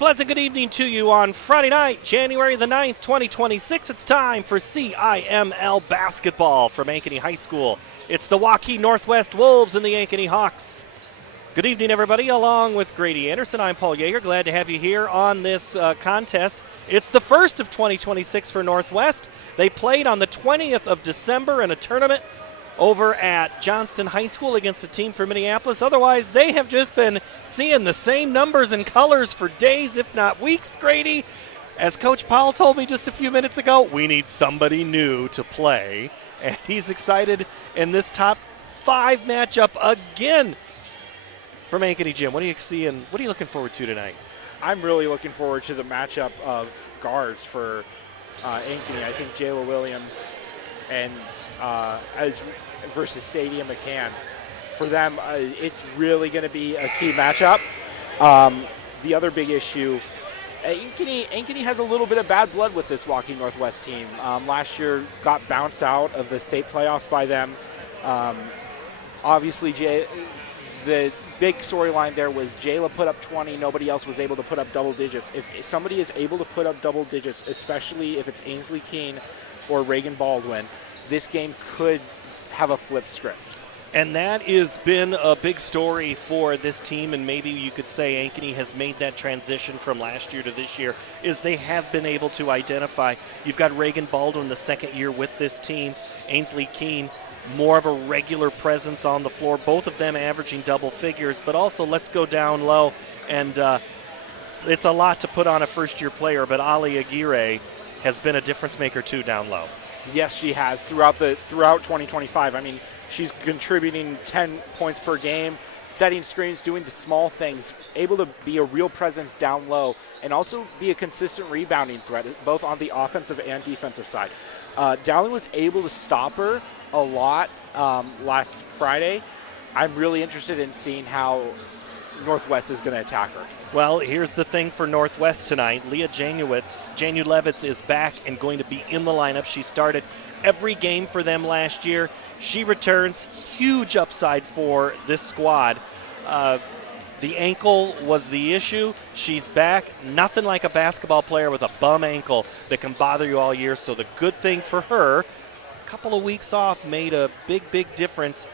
pleasant good evening to you on Friday night, January the 9th, 2026. It's time for Ciml basketball from Ankeny High School. It's the Waukee Northwest Wolves and the Ankeny Hawks. Good evening, everybody. Along with Grady Anderson, I'm Paul Yeager. Glad to have you here on this contest. It's the first of 2026 for Northwest. They played on the 20th of December in a tournament over at Johnston High School against a team from Minneapolis. Otherwise, they have just been seeing the same numbers and colors for days, if not weeks, Grady. As Coach Powell told me just a few minutes ago, we need somebody new to play. And he's excited in this top 5 matchup again from Ankeny. Jim, what are you seeing? What are you looking forward to tonight? I'm really looking forward to the matchup of guards for Ankeny. I think Jayla Williams and versus Sadie McCann. For them, it's really going to be a key matchup. The other big issue, Ankeny has a little bit of bad blood with this Waukee Northwest team. Last year got bounced out of the state playoffs by them. Obviously, the big storyline there was Jayla put up 20. Nobody else was able to put up double digits. If somebody is able to put up double digits, especially if it's Ainsley Keene or Reagan Baldwin, this game could have a flip script. And that has been a big story for this team, and maybe you could say Ankeny has made that transition from last year to this year, is they have been able to identify. You've got Reagan Baldwin the second year with this team, Ainsley Keene, more of a regular presence on the floor, both of them averaging double figures, but also let's go down low, and it's a lot to put on a first-year player, but Ali Aguirre has been a difference maker too down low. Yes, she has throughout 2025. I mean, she's contributing 10 points per game, setting screens, doing the small things, able to be a real presence down low, and also be a consistent rebounding threat, both on the offensive and defensive side. Dowling was able to stop her a lot last Friday. I'm really interested in seeing how Northwest is going to attack her. Well, here's the thing for Northwest tonight. Leah Janulewicz is back and going to be in the lineup. She started every game for them last year. She returns. Huge upside for this squad. The ankle was the issue. She's back. Nothing like a basketball player with a bum ankle that can bother you all year. So the good thing for her, a couple of weeks off made a big difference.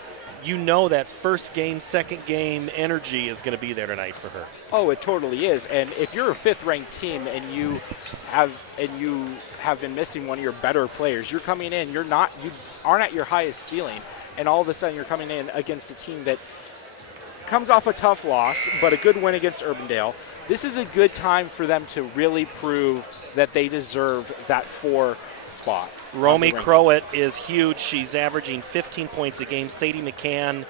You know that first game, second game energy is going to be there tonight for her. Oh, it totally is. And if you're a 5th-ranked team and you have been missing one of your better players, you're coming in, you aren't at your highest ceiling, and all of a sudden you're coming in against a team that comes off a tough loss, but a good win against Urbandale. This is a good time for them to really prove that they deserve that 4 spot. Romy Crowett is huge. She's averaging 15 points a game. Sadie McCann,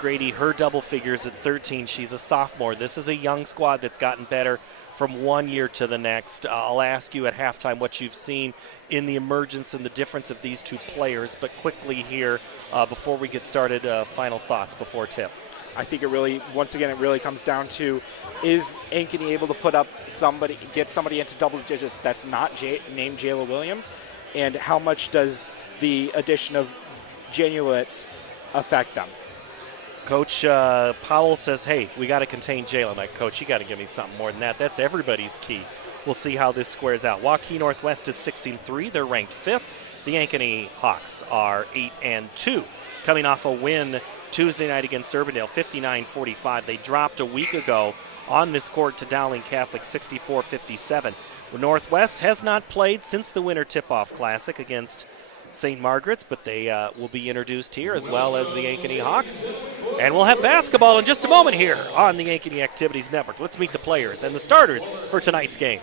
Grady, her double figures at 13. She's a sophomore. This is a young squad that's gotten better from one year to the next. I'll ask you at halftime what you've seen in the emergence and the difference of these two players, but quickly here, before we get started, final thoughts before tip. I think it really comes down to, is Ankeny able to get somebody into double digits that's not named Jayla Williams, and how much does the addition of Janulewicz affect them? Coach Powell says, hey, we got to contain Jayla. I'm like, Coach, you got to give me something more than that. That's everybody's key. We'll see how this squares out. Waukee Northwest is 6-3. They're ranked 5th. The Ankeny Hawks are 8-2, coming off a win Tuesday night against Urbandale, 59-45. They dropped a week ago on this court to Dowling Catholic, 64-57. Northwest has not played since the Winter Tip-Off Classic against St. Margaret's, but they will be introduced here as well as the Ankeny Hawks. And we'll have basketball in just a moment here on the Ankeny Activities Network. Let's meet the players and the starters for tonight's game.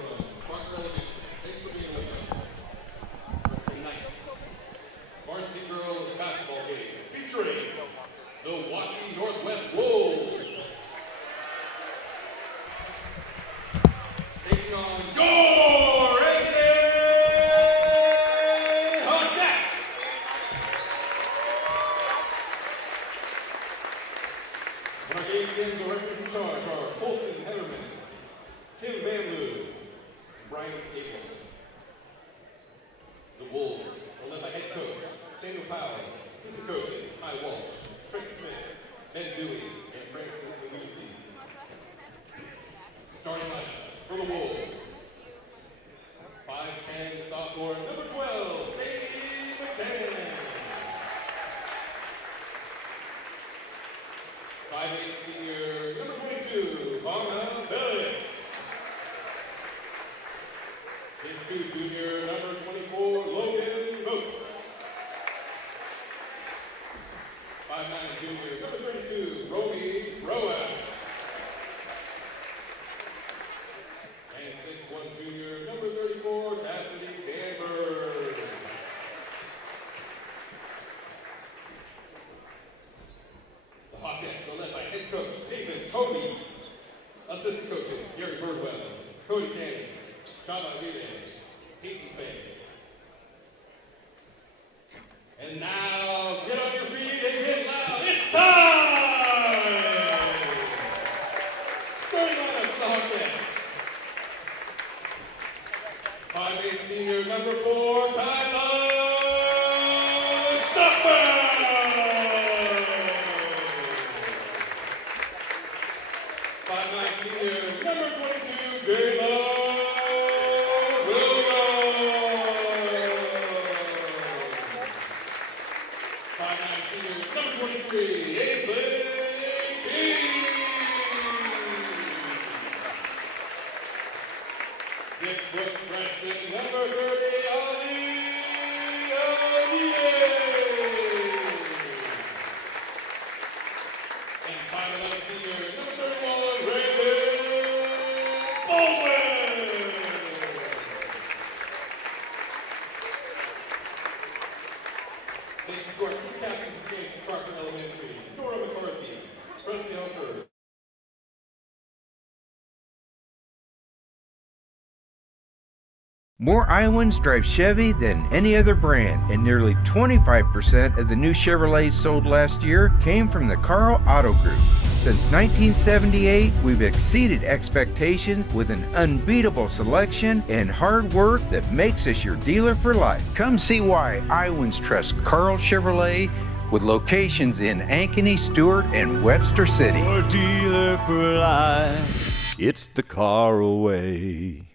Starting lineup. For 6'2", junior, number 24, Logan Moats. 5'9", junior, number 32, Romy Rowan. And 6'1", junior, number 34, Cassidy Danberg. The Hawkettes are led by head coach David Toby. Assistant coaches Gary Birdwell, Cody Cannon, Shama Aguirre, Peyton Fay. And now, get on your feet and get loud. It's time! Starting on us, the Hawkettes. 5'8" senior, number 4, Kyla Stopper. 5'9" senior, number 22, Jayla Williams. 5'9" senior, number 23, Aislinn King. 6-foot freshman, number 30, Ali Aliyeh. And 5'11" senior, number 31, Brandon Baldwin. Thank you to our two captains of James Parker Elementary, Nora McCarthy, Presley Hunter. More Iowans drive Chevy than any other brand, and nearly 25% of the new Chevrolets sold last year came from the Carl Auto Group. Since 1978, we've exceeded expectations with an unbeatable selection and hard work that makes us your dealer for life. Come see why Iowans trust Carl Chevrolet, with locations in Ankeny, Stewart, and Webster City. Your dealer for life, it's the Carl way.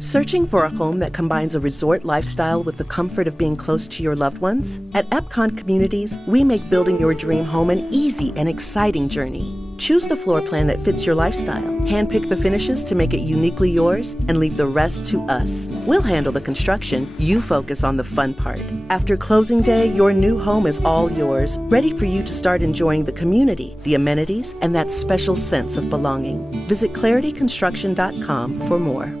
Searching for a home that combines a resort lifestyle with the comfort of being close to your loved ones? At Epcon Communities, we make building your dream home an easy and exciting journey. Choose the floor plan that fits your lifestyle, handpick the finishes to make it uniquely yours, and leave the rest to us. We'll handle the construction, you focus on the fun part. After closing day, your new home is all yours, ready for you to start enjoying the community, the amenities, and that special sense of belonging. Visit clarityconstruction.com for more.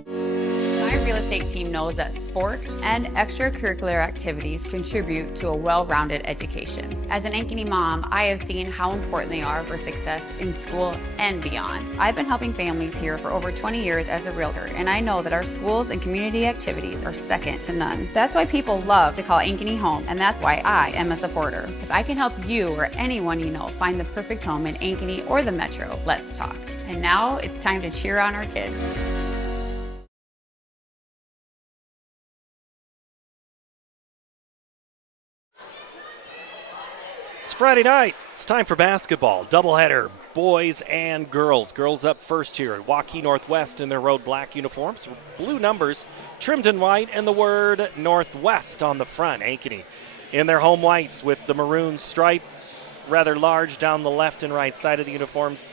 My real estate team knows that sports and extracurricular activities contribute to a well-rounded education. As an Ankeny mom, I have seen how important they are for success in school and beyond. I've been helping families here for over 20 years as a realtor, and I know that our schools and community activities are second to none. That's why people love to call Ankeny home, and that's why I am a supporter. If I can help you or anyone you know find the perfect home in Ankeny or the Metro, let's talk. And now it's time to cheer on our kids. It's Friday night. It's time for basketball. Doubleheader, boys and girls. Girls up first here at Waukee Northwest in their road black uniforms. Blue numbers trimmed in white and the word Northwest on the front. Ankeny in their home whites with the maroon stripe rather large down the left and right side of the uniforms.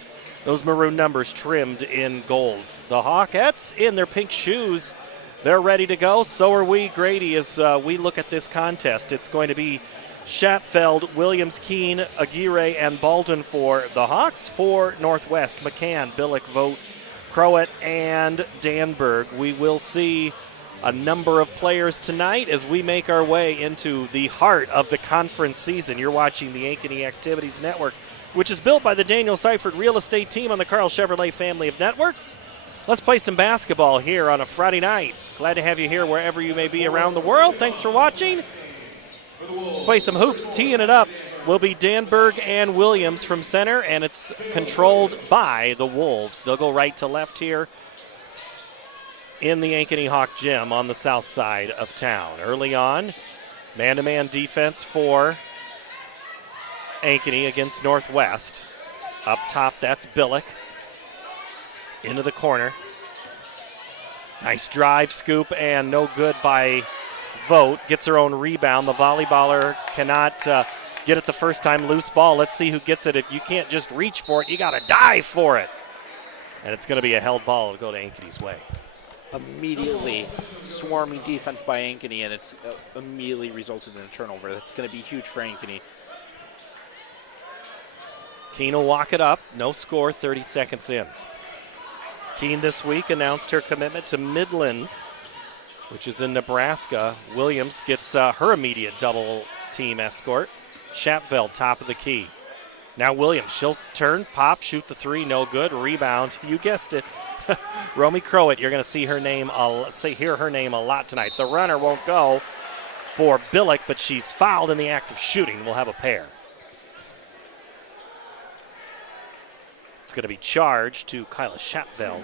Those maroon numbers trimmed in golds. The Hawkettes in their pink shoes. They're ready to go. So are we, Grady, as we look at this contest. It's going to be Schatfeld, Williams, Keene, Aguirre, and Baldwin for the Hawks. For Northwest, McCann, Billick, Vogt, Crowett, and Danberg. We will see a number of players tonight as we make our way into the heart of the conference season. You're watching the Ankeny Activities Network, which is built by the Daniel Seifert Real Estate Team on the Carl Chevrolet family of networks. Let's play some basketball here on a Friday night. Glad to have you here wherever you may be around the world. Thanks for watching. Let's play some hoops. Teeing it up will be Danberg and Williams from center, and it's controlled by the Wolves. They'll go right to left here in the Ankeny Hawk Gym on the south side of town. Early on, man-to-man defense for Ankeny against Northwest. Up top, that's Billick. Into the corner. Nice drive, scoop, and no good by Vogt. Gets her own rebound. The volleyballer cannot get it the first time. Loose ball. Let's see who gets it. If you can't just reach for it, you got to dive for it. And it's going to be a held ball. It'll go to Ankeny's way. immediately swarming defense by Ankeny, and it's immediately resulted in a turnover. That's going to be huge for Ankeny. Keene will walk it up. No score, 30 seconds in. Keene this week announced her commitment to Midland, which is in Nebraska. Williams gets her immediate double team escort. Shapveld, top of the key. Now Williams, she'll turn, pop, shoot the three, no good. Rebound, you guessed it. Romy Crowett, you're going to see her name, hear her name a lot tonight. The runner won't go for Billick, but she's fouled in the act of shooting. We'll have a pair. It's going to be charged to Kyla Shapveld.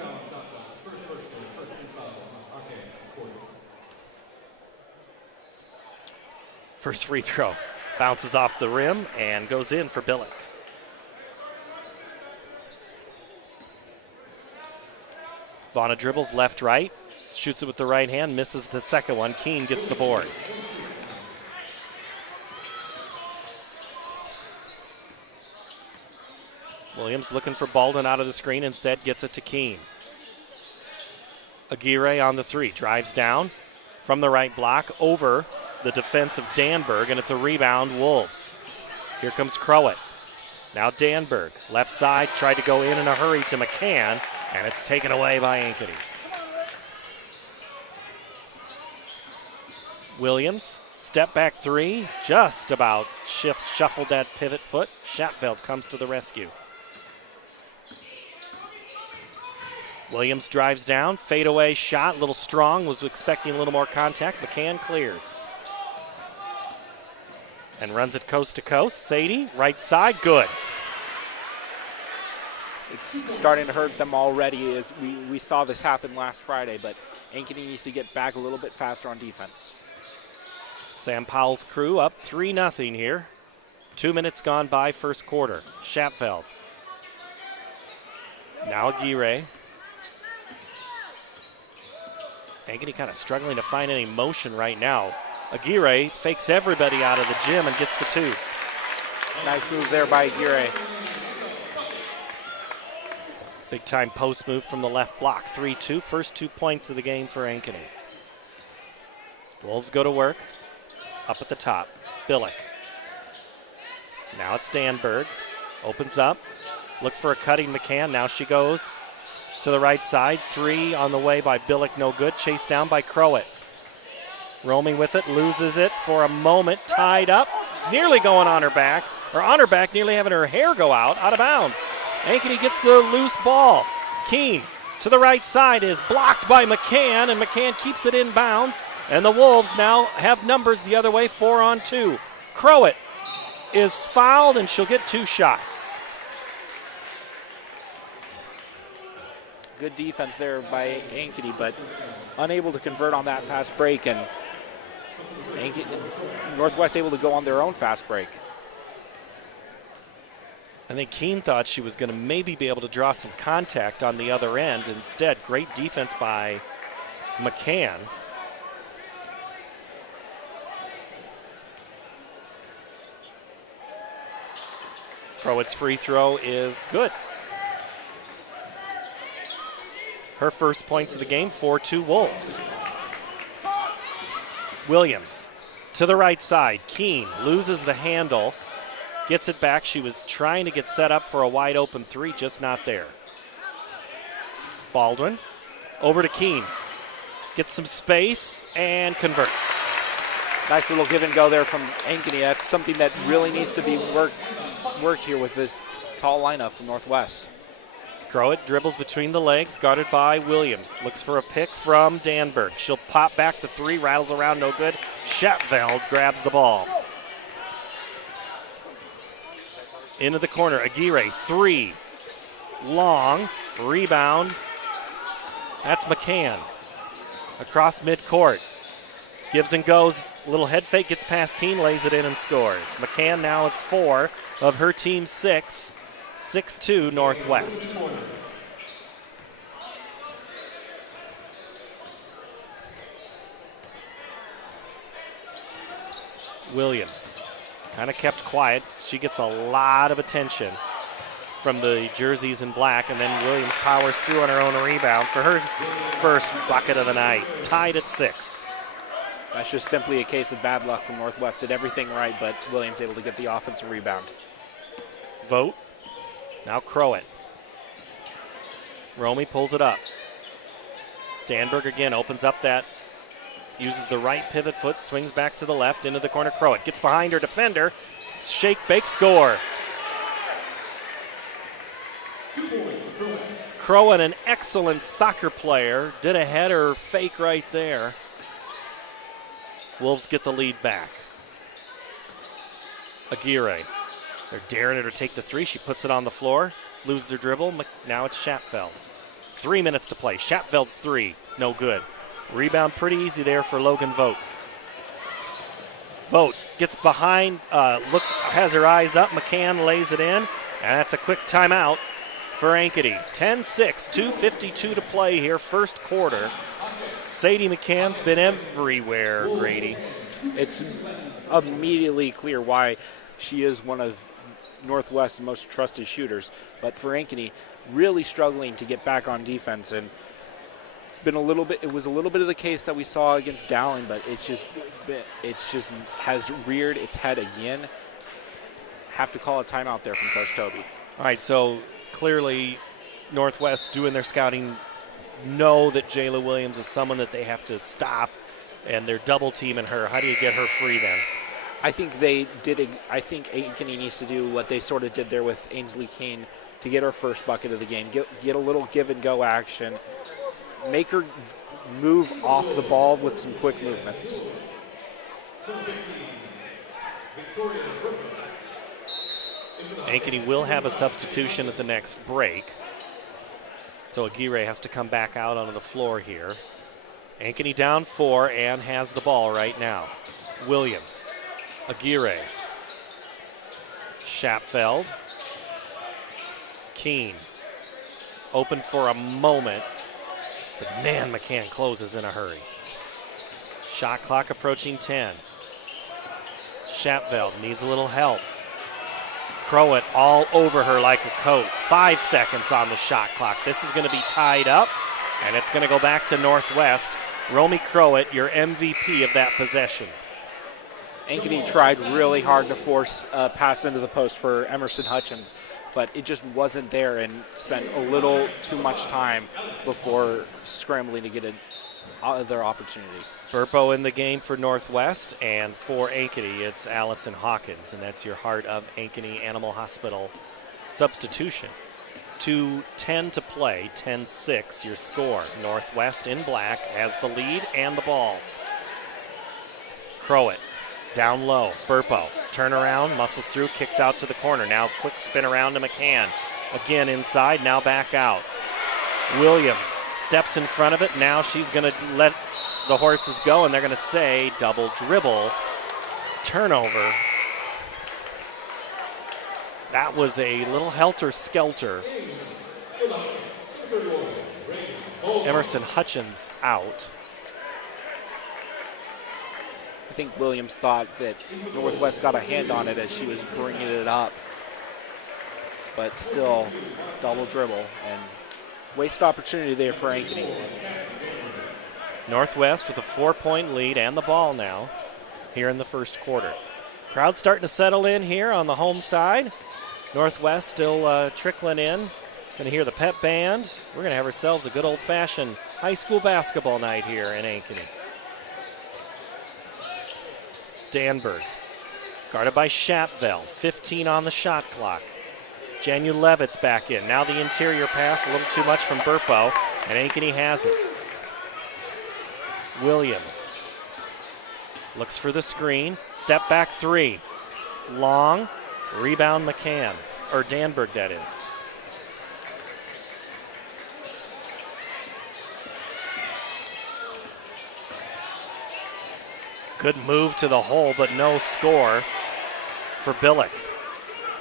First free throw bounces off the rim and goes in for Billick. Vaughna dribbles left, right, shoots it with the right hand, misses the second one. Keene gets the board. Williams looking for Baldwin out of the screen, instead gets it to Keene. Aguirre on the three, drives down from the right block over the defense of Danberg, and it's a rebound, Wolves. Here comes Crowett. Now Danberg, left side, tried to go in a hurry to McCann, and it's taken away by Ankeny. Williams, step back three, just about shuffled that pivot foot. Shapveld comes to the rescue. Williams drives down, fadeaway shot, a little strong, was expecting a little more contact. McCann clears. And runs it coast to coast. Sadie, right side, good. It's starting to hurt them already, as we saw this happen last Friday, but Ankeny needs to get back a little bit faster on defense. Sam Powell's crew up 3-0 here. 2 minutes gone by first quarter. Shapveld. Now Aguirre. Ankeny kind of struggling to find any motion right now. Aguirre fakes everybody out of the gym and gets the two. Nice move there by Aguirre. Big time post move from the left block. 3-2, first 2 points of the game for Ankeny. Wolves go to work. Up at the top, Billick. Now it's Danberg. Opens up. Look for a cutting McCann. Now she goes to the right side. 3 on the way by Billick, no good. Chased down by Crowett. Roaming with it, loses it for a moment. Tied up, nearly going on her back. Or on her back, nearly having her hair go out of bounds. Ankeny gets the loose ball. Keene to the right side is blocked by McCann, and McCann keeps it in bounds. And the Wolves now have numbers the other way, 4-on-2. Crowett is fouled, and she'll get 2 shots. Good defense there by Ankeny, but unable to convert on that fast break, and Northwest able to go on their own fast break. I think Keene thought she was going to maybe be able to draw some contact on the other end. Instead, great defense by McCann. Crowett's free throw is good. Her first points of the game, 4-2 Wolves. Williams to the right side. Keene loses the handle. Gets it back. She was trying to get set up for a wide open 3, just not there. Baldwin over to Keene. Gets some space and converts. Nice little give and go there from Ankeny. That's something that really needs to be worked here with this tall lineup from Northwest. Crowett dribbles between the legs, guarded by Williams. Looks for a pick from Danberg. She'll pop back the 3, rattles around, no good. Shapveld grabs the ball. Into the corner, Aguirre, 3. Long, rebound. That's McCann. Across midcourt. Gives and goes, little head fake, gets past Keene, lays it in and scores. McCann now with 4 of her team's 6. 6-2 Northwest. Williams kind of kept quiet. She gets a lot of attention from the jerseys in black, and then Williams powers through on her own rebound for her first bucket of the night. Tied at 6. That's just simply a case of bad luck from Northwest. Did everything right, but Williams able to get the offensive rebound. Vogt. Now Crowett. Romy pulls it up. Danberg again opens up that, uses the right pivot foot, swings back to the left into the corner. Crowett gets behind her defender. Shake, bake, score. Crowett, an excellent soccer player, did a header fake right there. Wolves get the lead back. Aguirre. They're daring her to take the 3. She puts it on the floor, loses her dribble. Now it's Schapfeld. 3 minutes to play. Schapfeld's 3, no good. Rebound pretty easy there for Logan Vogt. Vogt gets behind, has her eyes up. McCann lays it in, and that's a quick timeout for Ankeny. 10-6, 2:52 to play here, first quarter. Sadie McCann's been everywhere, Grady. It's immediately clear why she is one of Northwest's most trusted shooters. But for Ankeny, really struggling to get back on defense, and it was a little bit of the case that we saw against Dowling, but it just has reared its head again. Have to call a timeout there from Coach Toby. All right, so clearly Northwest doing their scouting know that Jayla Williams is someone that they have to stop, and they're double teaming her. How do you get her free then? I think I think Ankeny needs to do what they sort of did there with Ainsley Keene to get her first bucket of the game. Get a little give and go action. Make her move off the ball with some quick movements. Ankeny will have a substitution at the next break. So Aguirre has to come back out onto the floor here. Ankeny down 4 and has the ball right now. Williams, Aguirre, Schapfeld, Keene. Open for a moment, but man, McCann closes in a hurry. Shot clock approaching 10. Schapfeld needs a little help. Crowett all over her like a coat. 5 seconds on the shot clock. This is going to be tied up, and it's going to go back to Northwest. Romy Crowett, your MVP of that possession. Ankeny tried really hard to force a pass into the post for Emerson Hutchins, but it just wasn't there, and spent a little too much time before scrambling to get another opportunity. Burpo in the game for Northwest, and for Ankeny, it's Allison Hawkins, and that's your Heart of Ankeny Animal Hospital substitution. 2:10 to play, 10-6 your score. Northwest in black has the lead and the ball. Crowett down low, Burpo, turn around, muscles through, kicks out to the corner. Now quick spin around to McCann. Again inside, now back out. Williams steps in front of it. Now she's going to let the horses go, and they're going to say double dribble. Turnover. That was a little helter-skelter. Emerson Hutchins out. I think Williams thought that Northwest got a hand on it as she was bringing it up. But still, double dribble, and waste opportunity there for Ankeny. Northwest with a 4-point lead and the ball now here in the first quarter. Crowd starting to settle in here on the home side. Northwest still trickling in. Going to hear the pep band. We're going to have ourselves a good old-fashioned high school basketball night here in Ankeny. Danberg, guarded by Schapfeld. 15 on the shot clock. Janu Levitt's back in. Now the interior pass, a little too much from Burpo, and Ankeny has it. Williams looks for the screen. Step back 3. Long. Rebound McCann, or Danberg that is. Good move to the hole, but no score for Billick.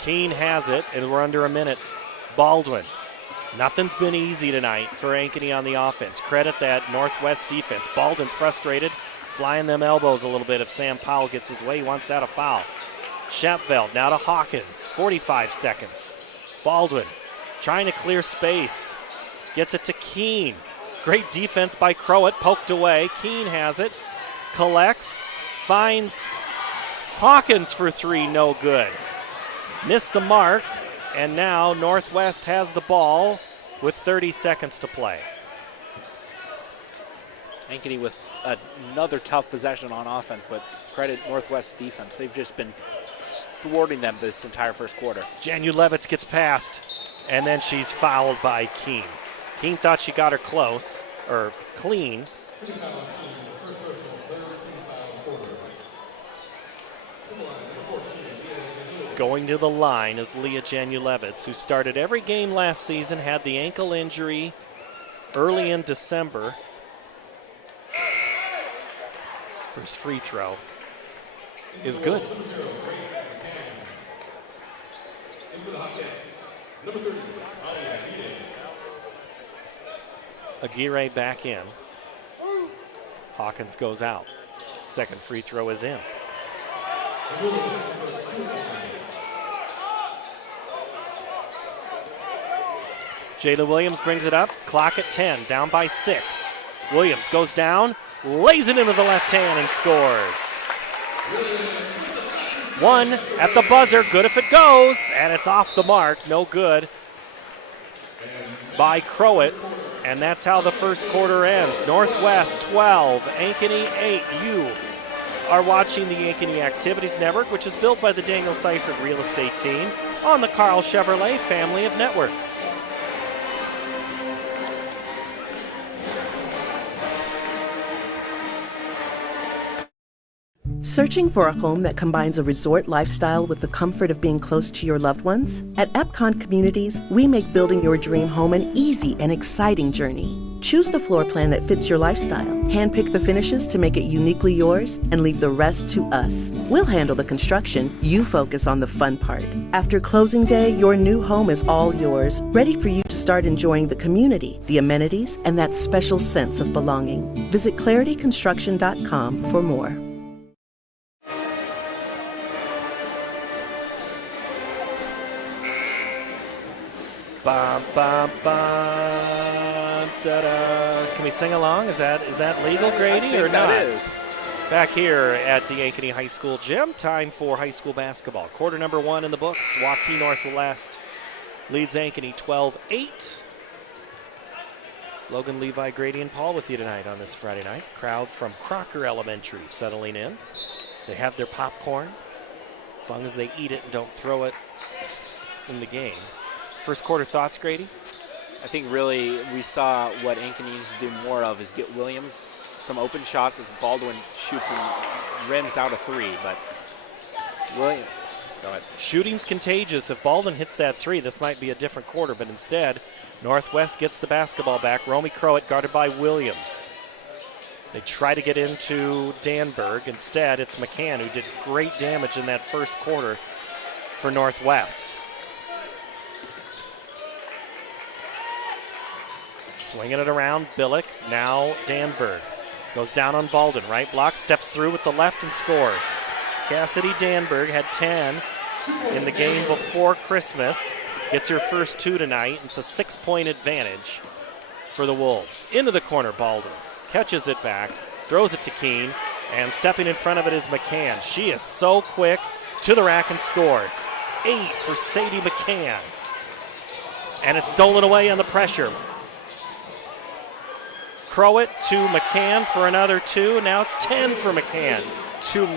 Keene has it, and we're under a minute. Baldwin. Nothing's been easy tonight for Ankeny on the offense. Credit that Northwest defense. Baldwin frustrated, flying them elbows a little bit. If Sam Powell gets his way, he wants that a foul. Schapfeld now to Hawkins. 45 seconds. Baldwin trying to clear space. Gets it to Keene. Great defense by Crowett, poked away. Keene has it, collects, finds Hawkins for three, no good. Missed the mark, and now Northwest has the ball with 30 seconds to play. Ankeny with another tough possession on offense, but credit Northwest defense. They've just been thwarting them this entire first quarter. Janulevitz gets past, and then she's fouled by Keene. Keene thought she got her close, or clean. Going to the line is Leah Janulevitz, who started every game last season, had the ankle injury early in December. First free throw is good. Aguirre back in. Hawkins goes out. Second free throw is in. Jayla Williams brings it up. Clock at 10, down by 6. Williams goes down, lays it into the left hand and scores. One at the buzzer, good if it goes, and it's off the mark, no good by Crowett. And that's how the first quarter ends. Northwest 12, Ankeny 8. You are watching the Ankeny Activities Network, which is built by the Daniel Seifert Real Estate Team on the Carl Chevrolet family of networks. Searching for a home that combines a resort lifestyle with the comfort of being close to your loved ones? At Epcon Communities, we make building your dream home an easy and exciting journey. Choose the floor plan that fits your lifestyle, handpick the finishes to make it uniquely yours, and leave the rest to us. We'll handle the construction, you focus on the fun part. After closing day, your new home is all yours, ready for you to start enjoying the community, the amenities, and that special sense of belonging. Visit clarityconstruction.com for more. Bum, bum, bum, da-da. Can we sing along? Is that legal, Grady, or not? That is. Back here at the Ankeny High School gym, time for high school basketball. Quarter number 1 in the books. Waukee Northwest leads Ankeny 12-8. Logan, Levi, Grady, and Paul with you tonight on this Friday night. Crowd from Crocker Elementary settling in. They have their popcorn, as long as they eat it and don't throw it in the game. First quarter thoughts, Grady? I think really we saw what Ankeny needs to do more of is get Williams some open shots as Baldwin shoots and rims out a three. But Williams, go ahead. Shooting's contagious. If Baldwin hits that three, this might be a different quarter. But instead, Northwest gets the basketball back. Romy Crowett guarded by Williams. They try to get into Danberg. Instead, it's McCann, who did great damage in that first quarter for Northwest. Swinging it around, Billick, now Danberg. Goes down on Baldwin, right block, steps through with the left and scores. Cassidy Danberg had 10 in the game before Christmas. Gets her first 2 tonight. It's a 6-point advantage for the Wolves. Into the corner, Baldwin. Catches it back, throws it to Keene, and stepping in front of it is McCann. She is so quick, to the rack and scores. 8 for Sadie McCann. And it's stolen away on the pressure. Crowett to McCann for another 2. Now it's 10 for McCann. 2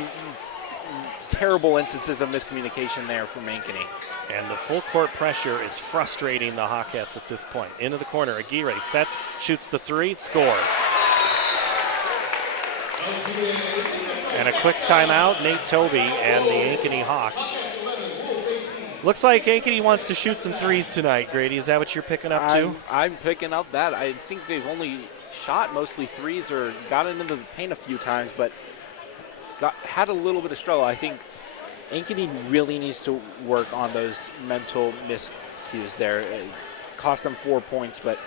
terrible instances of miscommunication there from Ankeny. And the full court pressure is frustrating the Hawkettes at this point. Into the corner, Aguirre sets, shoots the 3, scores. And a quick timeout, Nate Toby and the Ankeny Hawks. Looks like Ankeny wants to shoot some 3s tonight, Grady. Is that what you're picking up too? I'm picking up that. I think they've only shot mostly 3s or got into the paint a few times, but had a little bit of struggle. I think Ankeny really needs to work on those mental miscues there. It cost them 4 points, but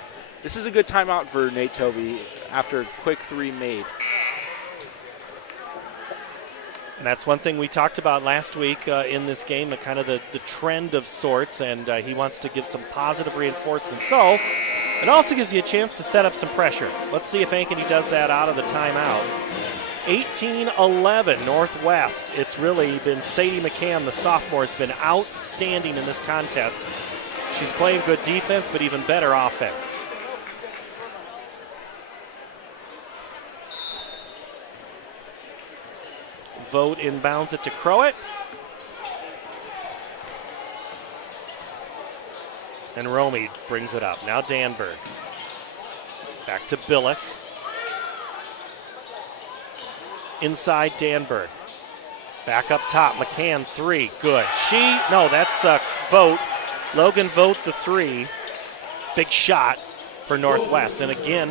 this is a good timeout for Nate Toby after a quick 3 made. And that's one thing we talked about last week in this game, kind of the trend of sorts, and he wants to give some positive reinforcement. So it also gives you a chance to set up some pressure. Let's see if Ankeny does that out of the timeout. 18-11 Northwest. It's really been Sadie McCann, the sophomore, has been outstanding in this contest. She's playing good defense, but even better offense. Vogt inbounds it to Crowett. And Romy brings it up. Now Danberg. Back to Billick. Inside Danberg. Back up top. McCann, 3. Good. That's Vogt. Logan Vogt, the 3. Big shot for Northwest. And again,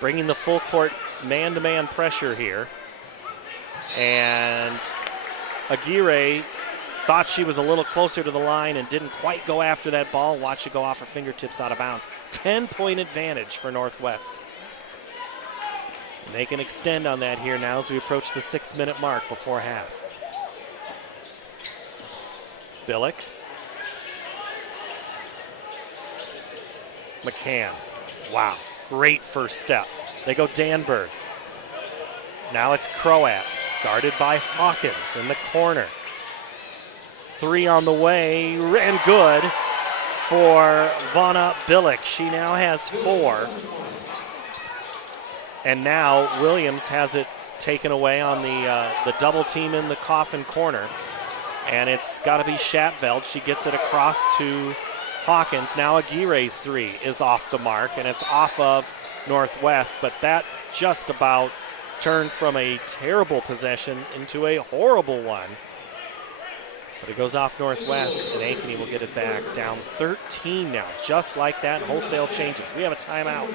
bringing the full court man-to-man pressure here. And Aguirre thought she was a little closer to the line and didn't quite go after that ball. Watch it go off her fingertips out of bounds. 10-point advantage for Northwest. And they can extend on that here now as we approach the 6-minute mark before half. Billick. McCann. Wow, great first step. They go Danberg. Now it's Croat, guarded by Hawkins in the corner. 3 on the way, and good for Vanna Billick. She now has 4. And now Williams has it taken away on the double team in the coffin corner. And it's got to be Schatveld. She gets it across to Hawkins. Now Aguirre's 3 is off the mark, and it's off of Northwest. But that just about turned from a terrible possession into a horrible one. But it goes off Northwest, and Ankeny will get it back. Down 13 now, just like that. Wholesale changes. We have a timeout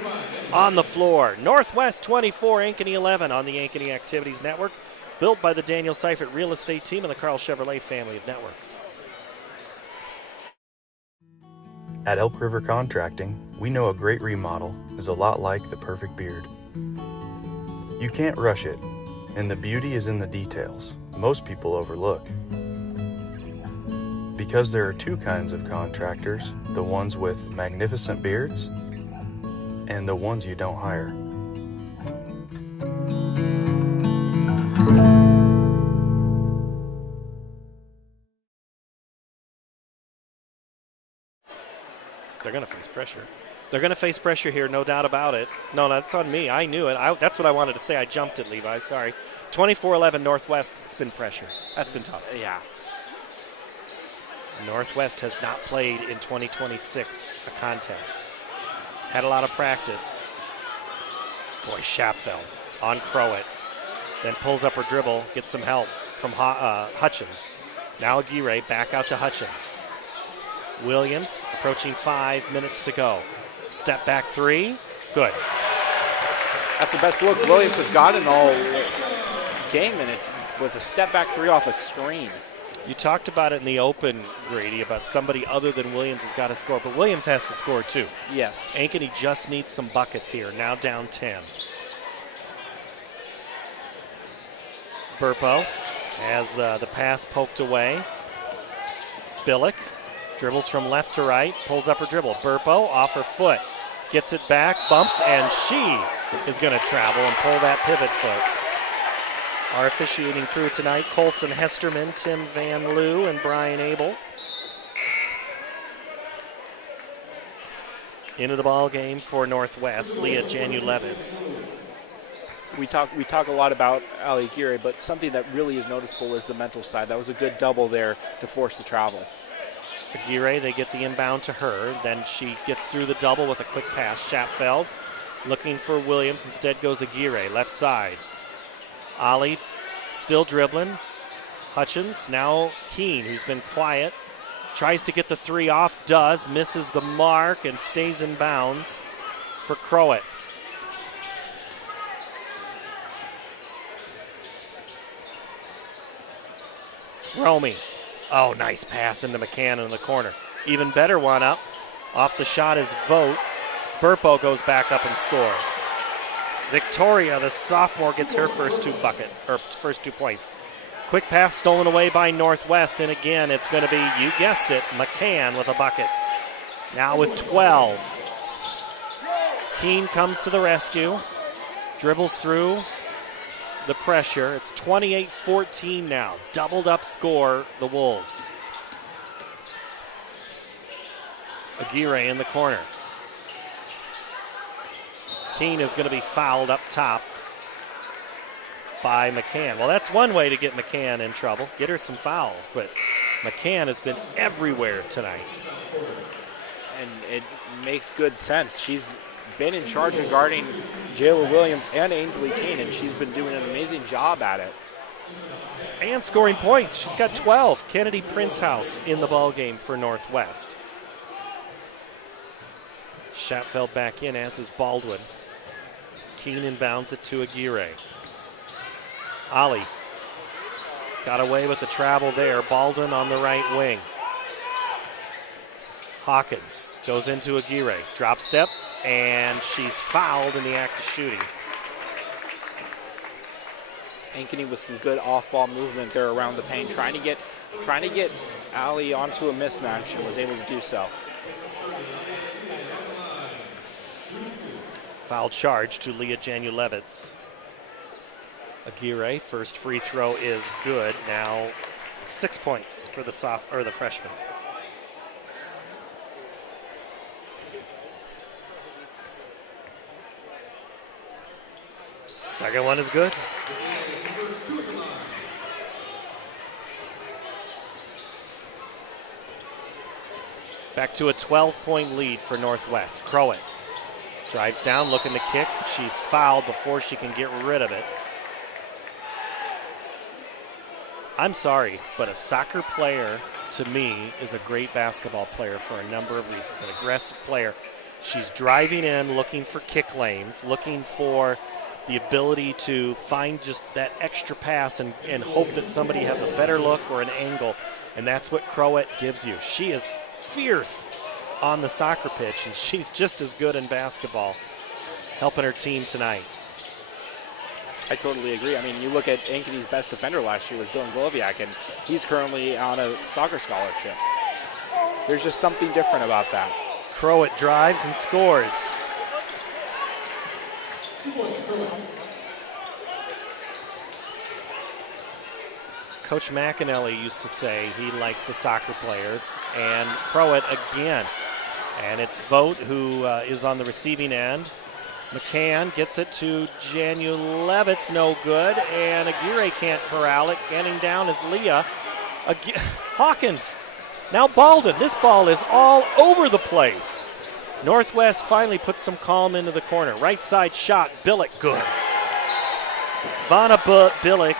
on the floor. Northwest 24, Ankeny 11 on the Ankeny Activities Network. Built by the Daniel Seifert Real Estate Team and the Carl Chevrolet family of networks. At Elk River Contracting, we know a great remodel is a lot like the perfect beard. You can't rush it, and the beauty is in the details most people overlook. Because there are 2 kinds of contractors, the ones with magnificent beards and the ones you don't hire. They're going to face pressure. They're going to face pressure here, no doubt about it. No, that's on me. I knew it. That's what I wanted to say. I jumped it, Levi. Sorry. 24-11 Northwest. It's been pressure. That's been tough. Yeah. Northwest has not played in 2026 a contest. Had a lot of practice. Boy, Schatveld on Crowett. Then pulls up her dribble, gets some help from Hutchins. Now Aguirre back out to Hutchins. Williams approaching 5 minutes to go. Step back 3. Good. That's the best look Williams has gotten all game, and it was a step back 3 off a screen. You talked about it in the open, Grady, about somebody other than Williams has got to score, but Williams has to score too. Yes. Ankeny just needs some buckets here. Now down 10. Burpo has the pass poked away. Billick dribbles from left to right, pulls up her dribble. Burpo off her foot, gets it back, bumps, and she is going to travel and pull that pivot foot. Our officiating crew tonight, Colson Hesterman, Tim Van Loo, and Brian Abel. Into the ball game for Northwest, Leah Janulevitz. We talk a lot about Ali Aguirre, but something that really is noticeable is the mental side. That was a good double there to force the travel. Aguirre, they get the inbound to her. Then she gets through the double with a quick pass. Schatveld looking for Williams. Instead goes Aguirre, left side. Ali still dribbling. Hutchins, now Keene, who's been quiet. Tries to get the 3 off, does, misses the mark, and stays in bounds for Crowett. Romy. Oh, nice pass into McCann in the corner. Even better one up. Off the shot is Vogt. Burpo goes back up and scores. Victoria, the sophomore, gets her first 2 points. Quick pass stolen away by Northwest, and again, it's going to be, you guessed it, McCann with a bucket. Now with 12. Keene comes to the rescue, dribbles through the pressure. It's 28-14 now. Doubled up score, the Wolves. Aguirre in the corner. Keene is going to be fouled up top by McCann. Well, that's one way to get McCann in trouble. Get her some fouls, but McCann has been everywhere tonight. And it makes good sense. She's been in charge of guarding Jayla Williams and Ainsley Keene, and she's been doing an amazing job at it. And scoring points. She's got 12. Kennedy Princehouse in the ballgame for Northwest. Schatfeld back in, as is Baldwin. Keene inbounds it to Aguirre. Ali got away with the travel there. Baldwin on the right wing. Hawkins goes into Aguirre. Drop step, and she's fouled in the act of shooting. Ankeny with some good off-ball movement there around the paint, trying to get Ali onto a mismatch, and was able to do so. Foul charge to Leah Janulevitz. Aguirre, first free throw is good. Now 6 points for the freshman. Second one is good. Back to a 12-point lead for Northwest. Crowett drives down, looking to kick. She's fouled before she can get rid of it. I'm sorry, but a soccer player, to me, is a great basketball player for a number of reasons. An aggressive player. She's driving in, looking for kick lanes, looking for the ability to find just that extra pass and hope that somebody has a better look or an angle, and that's what Crowett gives you. She is fierce on the soccer pitch, and she's just as good in basketball, helping her team tonight. I totally agree. I mean, you look at Ankeny's best defender last year was Dylan Goloviak, and he's currently on a soccer scholarship. There's just something different about that. Crowett drives and scores. Coach McAnally used to say he liked the soccer players, and Crowett again. And it's Vogt who is on the receiving end. McCann gets it to Janulevitz, no good, and Aguirre can't corral it. Getting down is Leah. Hawkins, now Baldwin. This ball is all over the place. Northwest finally puts some calm into the corner. Right side shot, Billick, good. Vanna Billick,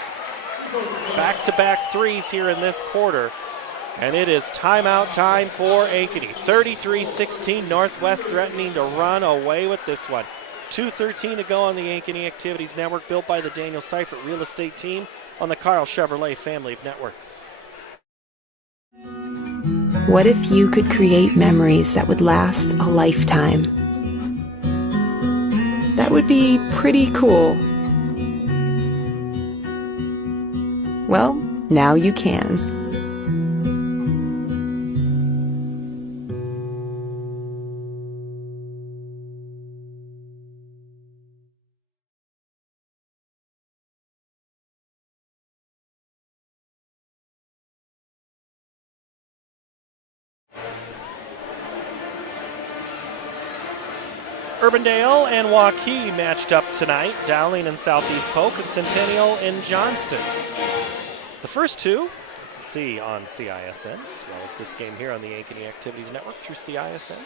back-to-back threes here in this quarter. And it is timeout time for Ankeny. 33-16, Northwest threatening to run away with this one. 2:13 to go on the Ankeny Activities Network, built by the Daniel Seifert Real Estate Team on the Carl Chevrolet family of networks. What if you could create memories that would last a lifetime? That would be pretty cool. Well, now you can. Urbandale and Waukee matched up tonight. Dowling and Southeast Polk, and Centennial and Johnston. The first two you can see on CISN, as well as this game here on the Ankeny Activities Network through CISN.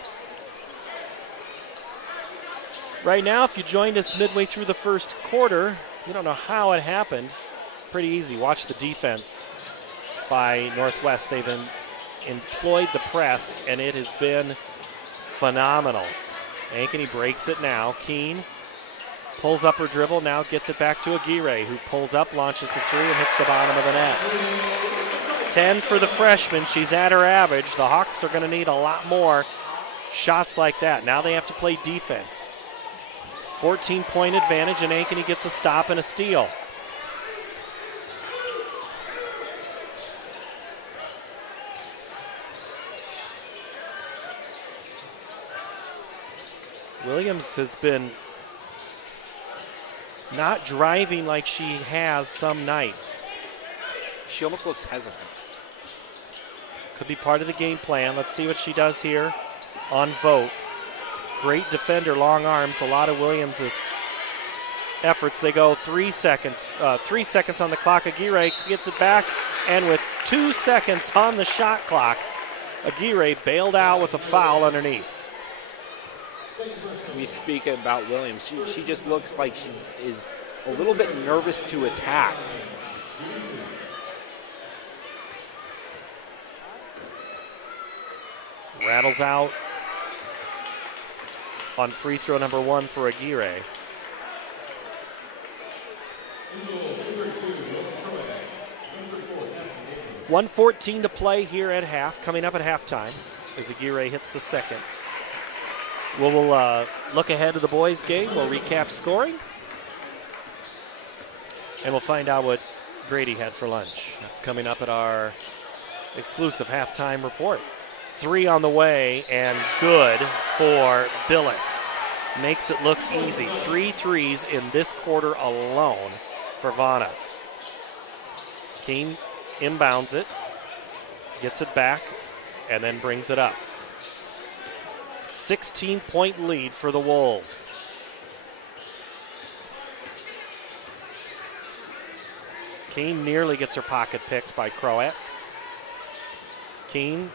Right now, if you joined us midway through the first quarter, you don't know how it happened. Pretty easy. Watch the defense by Northwest. They've employed the press, and it has been phenomenal. Ankeny breaks it now. Keene pulls up her dribble, now gets it back to Aguirre, who pulls up, launches the three, and hits the bottom of the net. 10 for the freshman. She's at her average. The Hawks are going to need a lot more shots like that. Now they have to play defense. 14-point advantage, and Ankeny gets a stop and a steal. Williams has been not driving like she has some nights. She almost looks hesitant. Could be part of the game plan. Let's see what she does here on Vogt. Great defender, long arms. A lot of Williams's efforts. They go 3 seconds. 3 seconds on the clock. Aguirre gets it back, and with 2 seconds on the shot clock, Aguirre bailed out with a foul underneath. We speak about Williams. She just looks like she is a little bit nervous to attack. Rattles out on free throw number 1 for Aguirre. .114 to play here at half, coming up at halftime as Aguirre hits the second. We'll look ahead to the boys' game. We'll recap scoring. And we'll find out what Grady had for lunch. That's coming up at our exclusive halftime report. 3 on the way and good for Billick. Makes it look easy. 3 threes in this quarter alone for Vana. Keene inbounds it, gets it back, and then brings it up. 16-point lead for the Wolves. Keene nearly gets her pocket picked by Croat. Keene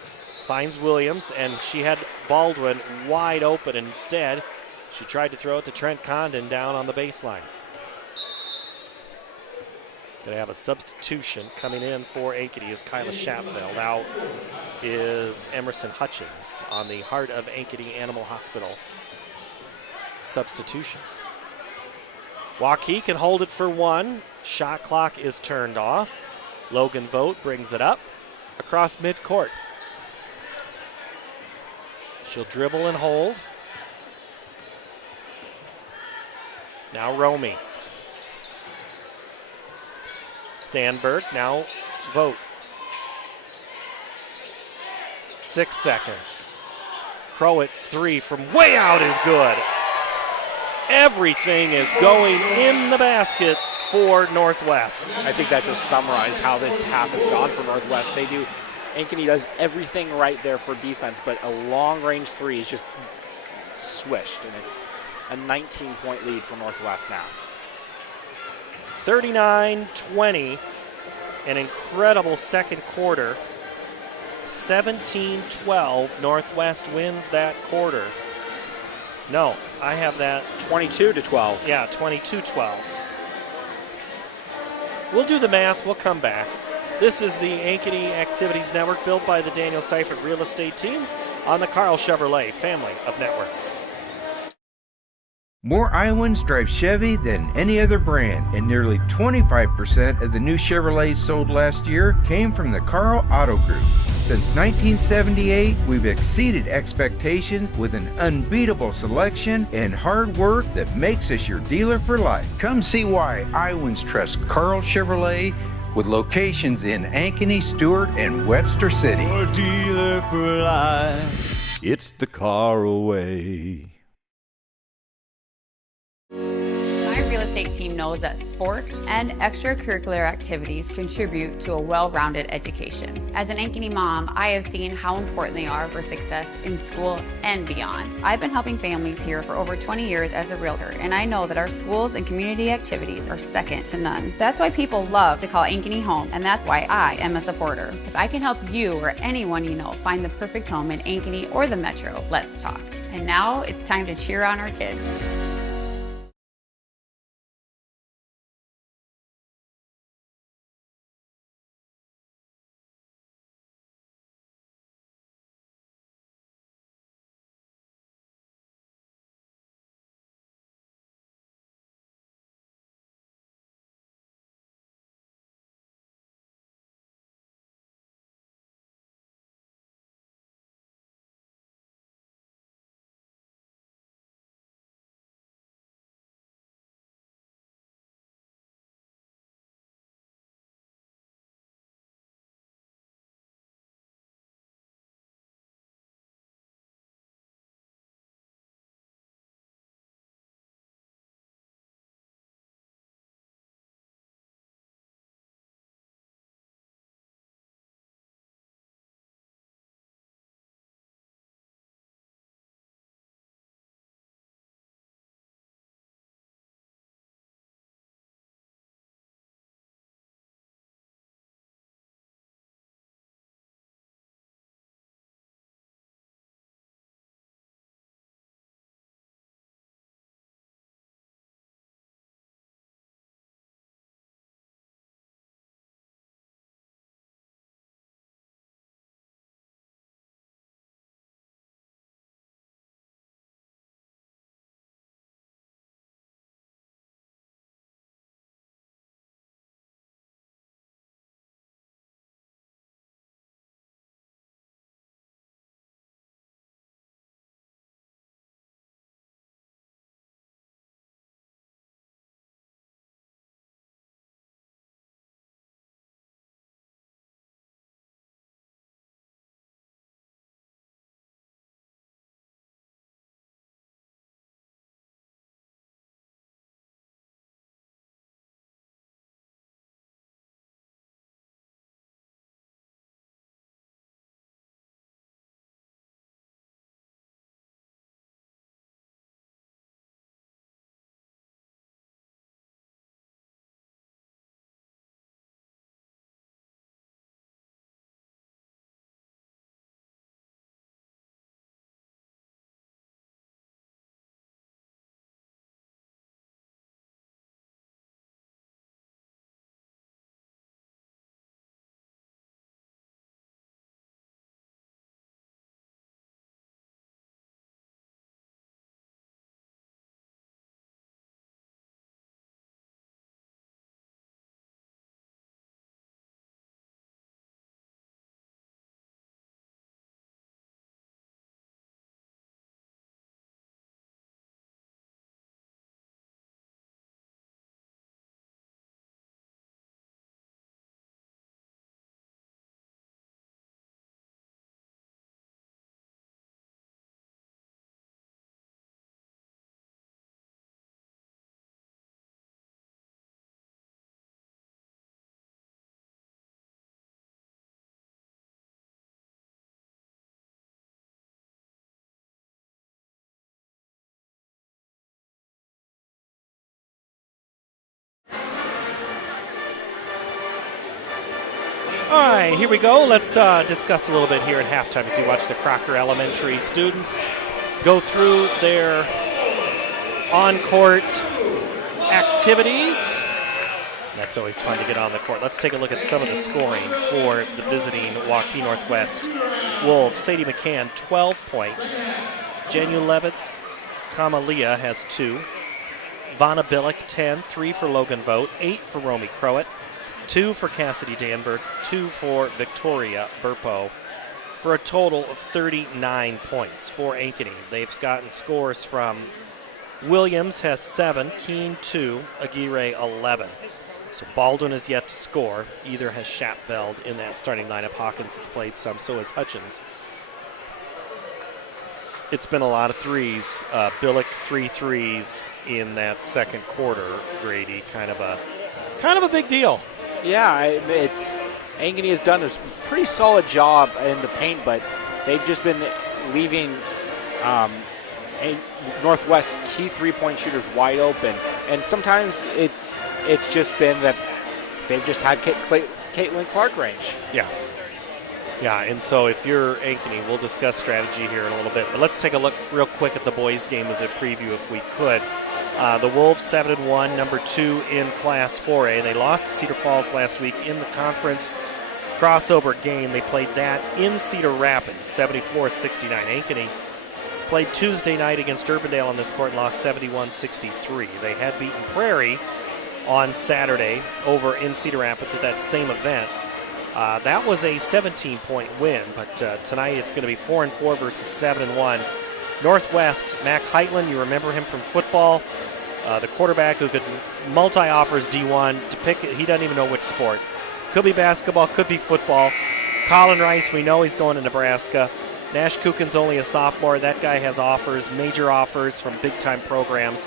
finds Williams, and she had Baldwin wide open. Instead, she tried to throw it to Trent Condon down on the baseline. Going to have a substitution coming in for Ankeny is Kyla Shapfeld. Out is Emerson Hutchins on the Heart of Ankeny Animal Hospital substitution. Waukee can hold it for 1. Shot clock is turned off. Logan Vogt brings it up across midcourt. She'll dribble and hold. Now Romy. Danberg, now Vogt. 6 seconds. Croat's 3 from way out is good. Everything is going in the basket for Northwest. I think that just summarizes how this half has gone for Northwest. Ankeny does everything right there for defense, but a long-range 3 is just swished, and it's a 19-point lead for Northwest now. 39-20, an incredible second quarter. 17-12, Northwest wins that quarter. No, I have that. 22-12. Yeah, 22-12. We'll do the math. We'll come back. This is the Ankeny Activities Network built by the Daniel Seifert Real Estate Team on the Carl Chevrolet family of networks. More Iowans drive Chevy than any other brand, and nearly 25% of the new Chevrolets sold last year came from the Carl Auto Group. Since 1978, we've exceeded expectations with an unbeatable selection and hard work that makes us your dealer for life. Come see why Iowans trust Carl Chevrolet with locations in Ankeny, Stewart, and Webster City. Your dealer for life. It's the Carl way. My real estate team knows that sports and extracurricular activities contribute to a well-rounded education. As an Ankeny mom, I have seen how important they are for success in school and beyond. I've been helping families here for over 20 years as a realtor, and I know that our schools and community activities are second to none. That's why people love to call Ankeny home, and that's why I am a supporter. If I can help you or anyone you know find the perfect home in Ankeny or the Metro, let's talk. And now it's time to cheer on our kids. All right, here we go. Let's discuss a little bit here at halftime as you watch the Crocker Elementary students go through their on-court activities. That's always fun to get on the court. Let's take a look at some of the scoring for the visiting Waukee Northwest Wolves. Sadie McCann, 12 points. Janu Levitz Kamalia has 2. Vanna Billick, 10. 3 for Logan Vogt. 8 for Romy Crowett. 2 for Cassidy Danberg. 2 for Victoria Burpo. For a total of 39 points for Ankeny. They've gotten scores from Williams has 7, Keene 2, Aguirre 11. So Baldwin is yet to score. Either has Schapfeld in that starting lineup. Hawkins has played some, so has Hutchins. It's been a lot of threes. Billick 3 threes in that second quarter, Grady. Kind of a big deal. Yeah, it's Ankeny has done a pretty solid job in the paint, but they've just been leaving Northwest's key three-point shooters wide open. And sometimes it's just been that they've just had Caitlin Clark range. Yeah. Yeah, and so if you're Ankeny, we'll discuss strategy here in a little bit. But let's take a look real quick at the boys' game as a preview if we could. The Wolves 7-1, number 2 in Class 4A. They lost to Cedar Falls last week in the conference crossover game. They played that in Cedar Rapids, 74-69. Ankeny played Tuesday night against Urbandale on this court and lost 71-63. They had beaten Prairie on Saturday over in Cedar Rapids at that same event. That was a 17-point win, but tonight it's going to be 4-4 versus 7-1. Northwest, Mac Heitland, you remember him from football, the quarterback who could multi-offers D1 to pick. He doesn't even know which sport. Could be basketball, could be football. Colin Rice, we know he's going to Nebraska. Nash Kukin's only a sophomore. That guy has offers, major offers from big-time programs.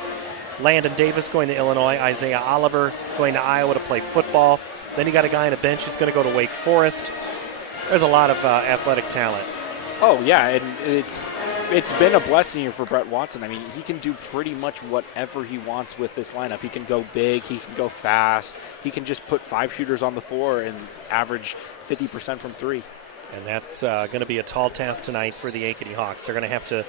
Landon Davis going to Illinois. Isaiah Oliver going to Iowa to play football. Then you got a guy on a bench who's going to go to Wake Forest. There's a lot of athletic talent. Oh, yeah, and it's been a blessing here for Brett Watson. I mean, he can do pretty much whatever he wants with this lineup. He can go big. He can go fast. He can just put 5 shooters on the floor and average 50% from 3. And that's going to be a tall task tonight for the Ankeny Hawks. They're going to have to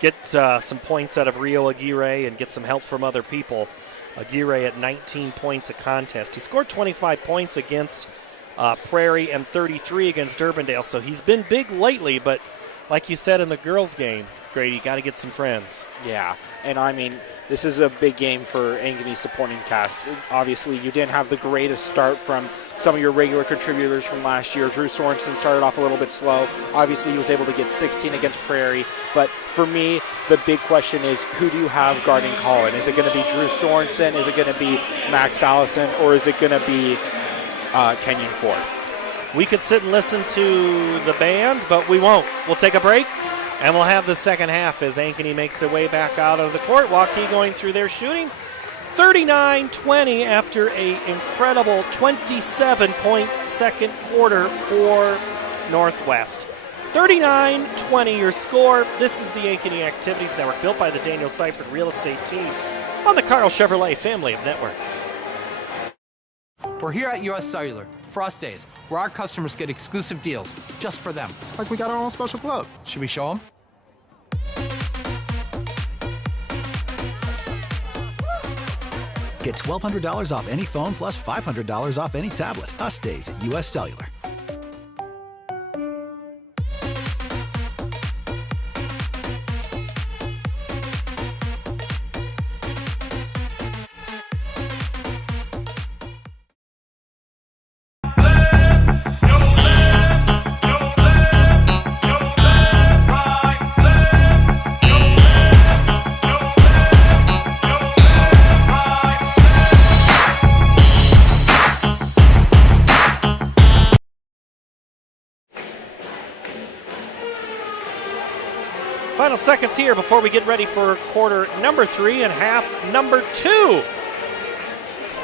get some points out of Rio Aguirre and get some help from other people. Aguirre at 19 points a contest. He scored 25 points against Prairie and 33 against Urbandale, so he's been big lately, but like you said in the girls' game, Grady, got to get some friends. Yeah, and I mean, this is a big game for Ankeny's supporting cast. Obviously, you didn't have the greatest start from some of your regular contributors from last year. Drew Sorensen started off a little bit slow. Obviously, he was able to get 16 against Prairie. But for me, the big question is, who do you have guarding Colin? Is it going to be Drew Sorensen? Is it going to be Max Allison? Or is it going to be Kenyon Ford? We could sit and listen to the band, but we won't. We'll take a break, and we'll have the second half as Ankeny makes their way back out of the court. Waukee going through their shooting. 39-20 after an incredible 27-point second quarter for Northwest. 39-20 your score. This is the Ankeny Activities Network, built by the Daniel Seifert Real Estate Team on the Carl Chevrolet family of networks. We're here at US Cellular, Frost Days, where our customers get exclusive deals just for them. It's like we got our own special club. Should we show them? Get $1,200 off any phone plus $500 off any tablet. Us Days at US Cellular. Final seconds here before we get ready for quarter number 3 and half number 2.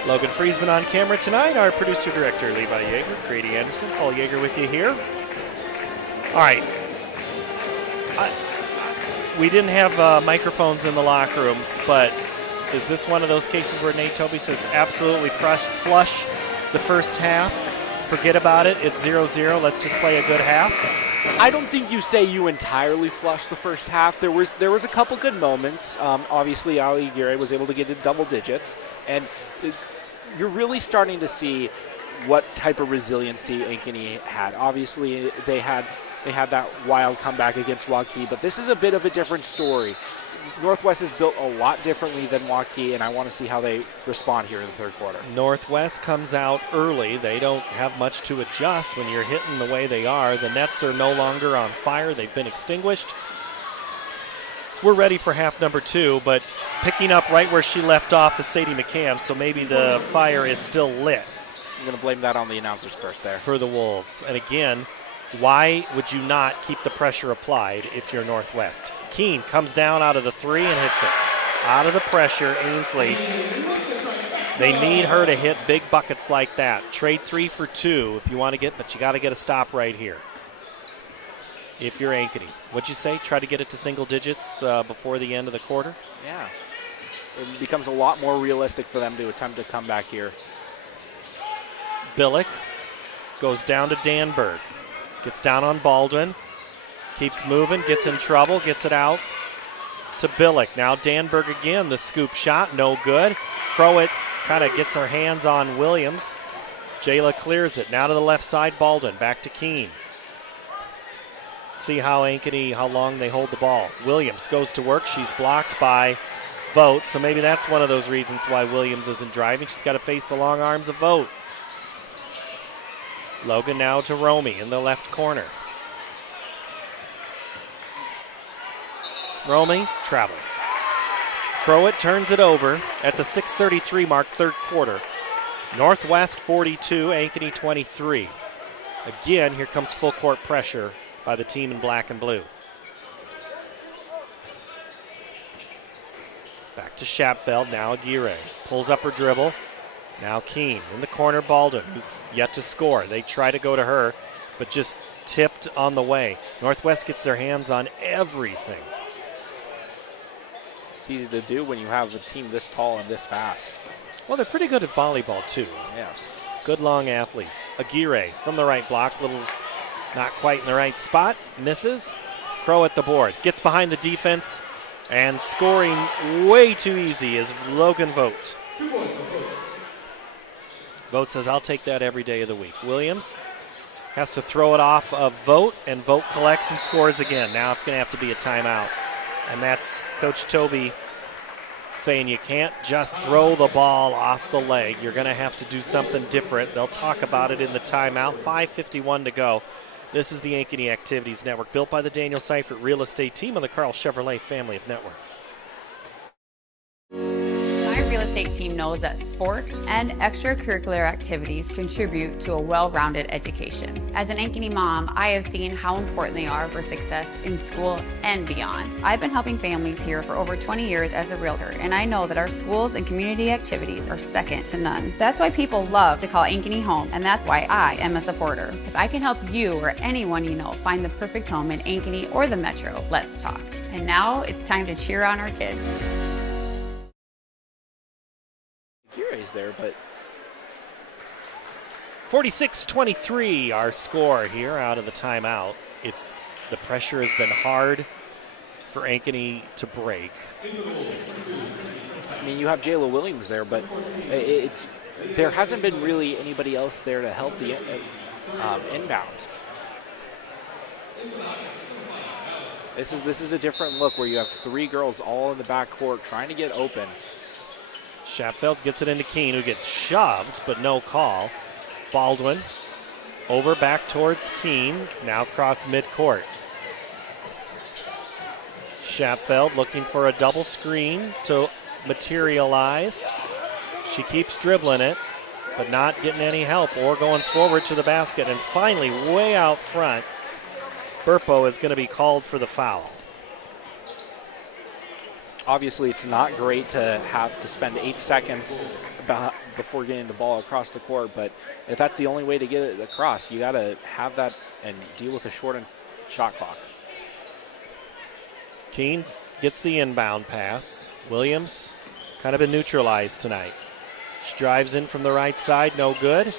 Logan Friesman on camera tonight. Our producer-director, Levi Yeager, Grady Anderson, Paul Yeager with you here. All right. We didn't have microphones in the locker rooms, but is this one of those cases where Nate Toby says absolutely flush the first half? forget about it, it's 0-0, let's just play a good half? I don't think you say you entirely flushed the first half. There was a couple good moments. Obviously, Ali Aguirre was able to get to double digits, and you're really starting to see what type of resiliency Ankeny had. Obviously, they had that wild comeback against Waukee, but this is a bit of a different story. Northwest is built a lot differently than Waukee, and I want to see how they respond here in the third quarter. Northwest comes out early. They don't have much to adjust when you're hitting the way they are. The nets are no longer on fire. They've been extinguished. We're ready for half number 2, but picking up right where she left off is Sadie McCann, so maybe the fire is still lit. I'm going to blame that on the announcer's curse there. For the Wolves. And again, why would you not keep the pressure applied if you're Northwest? Keene comes down out of the 3 and hits it. Out of the pressure, Ainsley. They need her to hit big buckets like that. Trade 3 for 2 if you want to get, but you got to get a stop right here. If you're Ankeny. What'd you say? Try to get it to single digits before the end of the quarter? Yeah. It becomes a lot more realistic for them to attempt to come back here. Billick goes down to Danberg. Gets down on Baldwin. Keeps moving, gets in trouble, gets it out to Billick. Now Danberg again, the scoop shot, no good. Crowett kind of gets her hands on Williams. Jayla clears it. Now to the left side, Baldwin. Back to Keene. See how long they hold the ball. Williams goes to work. She's blocked by Vogt, so maybe that's one of those reasons why Williams isn't driving. She's got to face the long arms of Vogt. Logan now to Romy in the left corner. Romy travels. Crowett turns it over at the 6:33 mark, third quarter. Northwest 42, Ankeny 23. Again, here comes full court pressure by the team in black and blue. Back to Shapfeld, now Aguirre. Pulls up her dribble. Now Keene in the corner, Baldwin, who's yet to score. They try to go to her, but just tipped on the way. Northwest gets their hands on everything. It's easy to do when you have a team this tall and this fast. Well, they're pretty good at volleyball, too. Yes. Good long athletes. Aguirre from the right block, not quite in the right spot, misses. Crow at the board, gets behind the defense, and scoring way too easy is Logan Vogt. Vogt says, I'll take that every day of the week. Williams has to throw it off of Vogt, and Vogt collects and scores again. Now it's going to have to be a timeout. And that's Coach Toby saying you can't just throw the ball off the leg. You're going to have to do something different. They'll talk about it in the timeout. 5:51 to go. This is the Ankeny Activities Network, built by the Daniel Seifert Real Estate Team on the Carl Chevrolet family of networks. My real estate team knows that sports and extracurricular activities contribute to a well-rounded education. As an Ankeny mom, I have seen how important they are for success in school and beyond. I've been helping families here for over 20 years as a realtor, and I know that our schools and community activities are second to none. That's why people love to call Ankeny home, and that's why I am a supporter. If I can help you or anyone you know find the perfect home in Ankeny or the Metro, let's talk. And now it's time to cheer on our kids. Aguirre's there, but 46-23 our score here out of the timeout. The pressure has been hard for Ankeny to break. I mean, you have Jayla Williams there, but there hasn't been really anybody else there to help the inbound. This is a different look where you have three girls all in the backcourt trying to get open. Shapfeld gets it into Keene, who gets shoved, but no call. Baldwin over back towards Keene, now cross midcourt. Shapfeld looking for a double screen to materialize. She keeps dribbling it, but not getting any help or going forward to the basket. And finally, way out front, Burpo is going to be called for the foul. Obviously, it's not great to have to spend 8 seconds before getting the ball across the court, but if that's the only way to get it across, you got to have that and deal with a shortened shot clock. Keene gets the inbound pass. Williams kind of been neutralized tonight. She drives in from the right side, no good.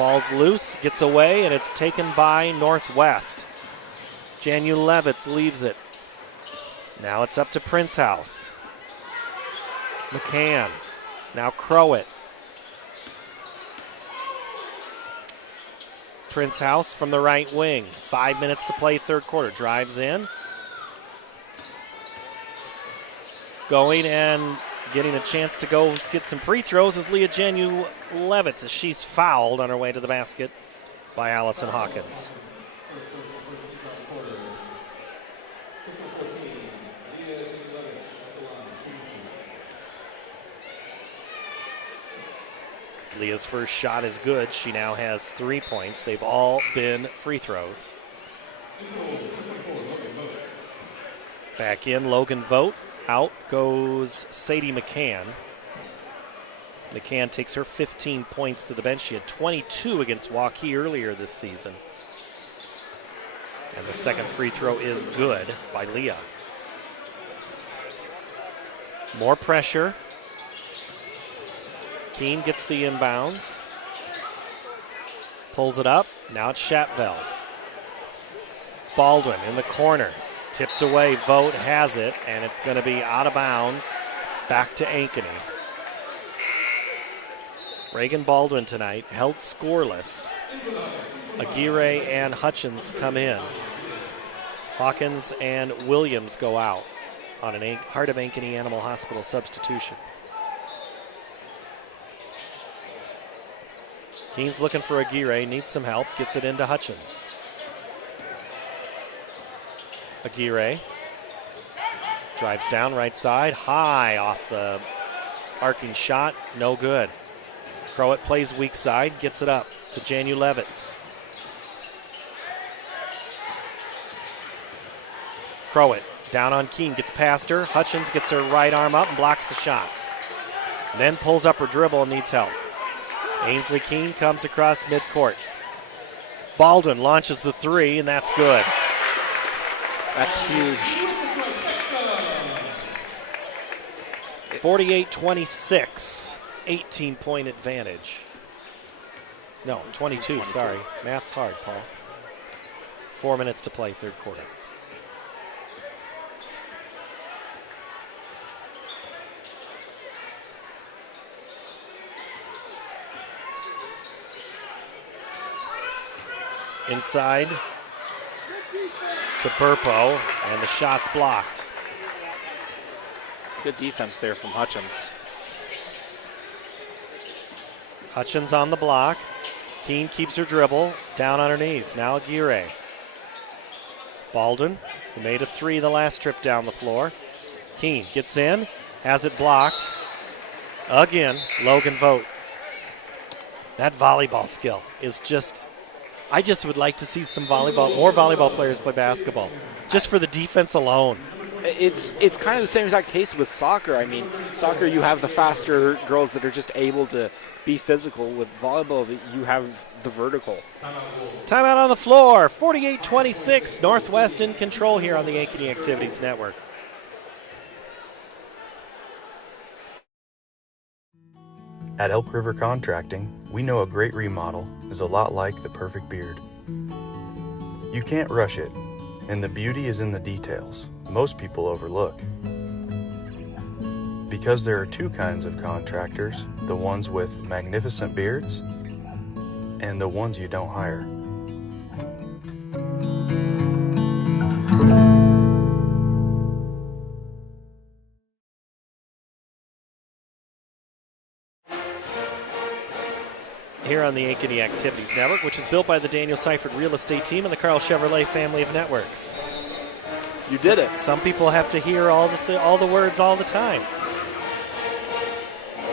Ball's loose, gets away, and it's taken by Northwest. Janu Levitz leaves it. Now it's up to Prince House. McCann. Now Crowett. Prince House from the right wing. 5 minutes to play, third quarter. Drives in. Going and getting a chance to go get some free throws is Leah Janu Levitz as she's fouled on her way to the basket by Allison Hawkins. Leah's first shot is good. She now has 3 points. They've all been free throws. Back in, Logan Vogt. Out goes Sadie McCann. McCann takes her 15 points to the bench. She had 22 against Waukee earlier this season. And the second free throw is good by Leah. More pressure. Keene gets the inbounds. Pulls it up. Now it's Schatveld. Baldwin in the corner. Tipped away. Vogt has it, and it's going to be out of bounds. Back to Ankeny. Reagan Baldwin tonight held scoreless. Aguirre and Hutchins come in. Hawkins and Williams go out on an Heart of Ankeny Animal Hospital substitution. Keene's looking for Aguirre, needs some help, gets it into Hutchins. Aguirre drives down right side, high off the arcing shot, no good. Crowett plays weak side, gets it up to Janu Levitz. Crowett down on Keene, gets past her. Hutchins gets her right arm up and blocks the shot. Then pulls up her dribble and needs help. Ainsley Keene comes across midcourt. Baldwin launches the three, and that's good. That's huge. 48-26, 18-point advantage. No, 22, sorry. Math's hard, Paul. 4 minutes to play, third quarter. Inside to Burpo, and the shot's blocked. Good defense there from Hutchins. Hutchins on the block. Keene keeps her dribble, down on her knees. Now Aguirre. Baldwin, who made a three the last trip down the floor. Keene gets in, has it blocked. Again, Logan Vogt. That volleyball skill is just... I just would like to see more volleyball players play basketball, just for the defense alone. It's kind of the same exact case with soccer. I mean, soccer, you have the faster girls that are just able to be physical. With volleyball, you have the vertical. Timeout on the floor, 48-26, Northwest in control here on the Ankeny Activities Network. At Elk River Contracting, we know a great remodel is a lot like the perfect beard. You can't rush it, and the beauty is in the details most people overlook. Because there are two kinds of contractors, the ones with magnificent beards and the ones you don't hire. Here on the Ankeny Activities Network, which is built by the Daniel Seifert Real Estate Team and the Carl Chevrolet family of networks. You did it. Some people have to hear all the words all the time.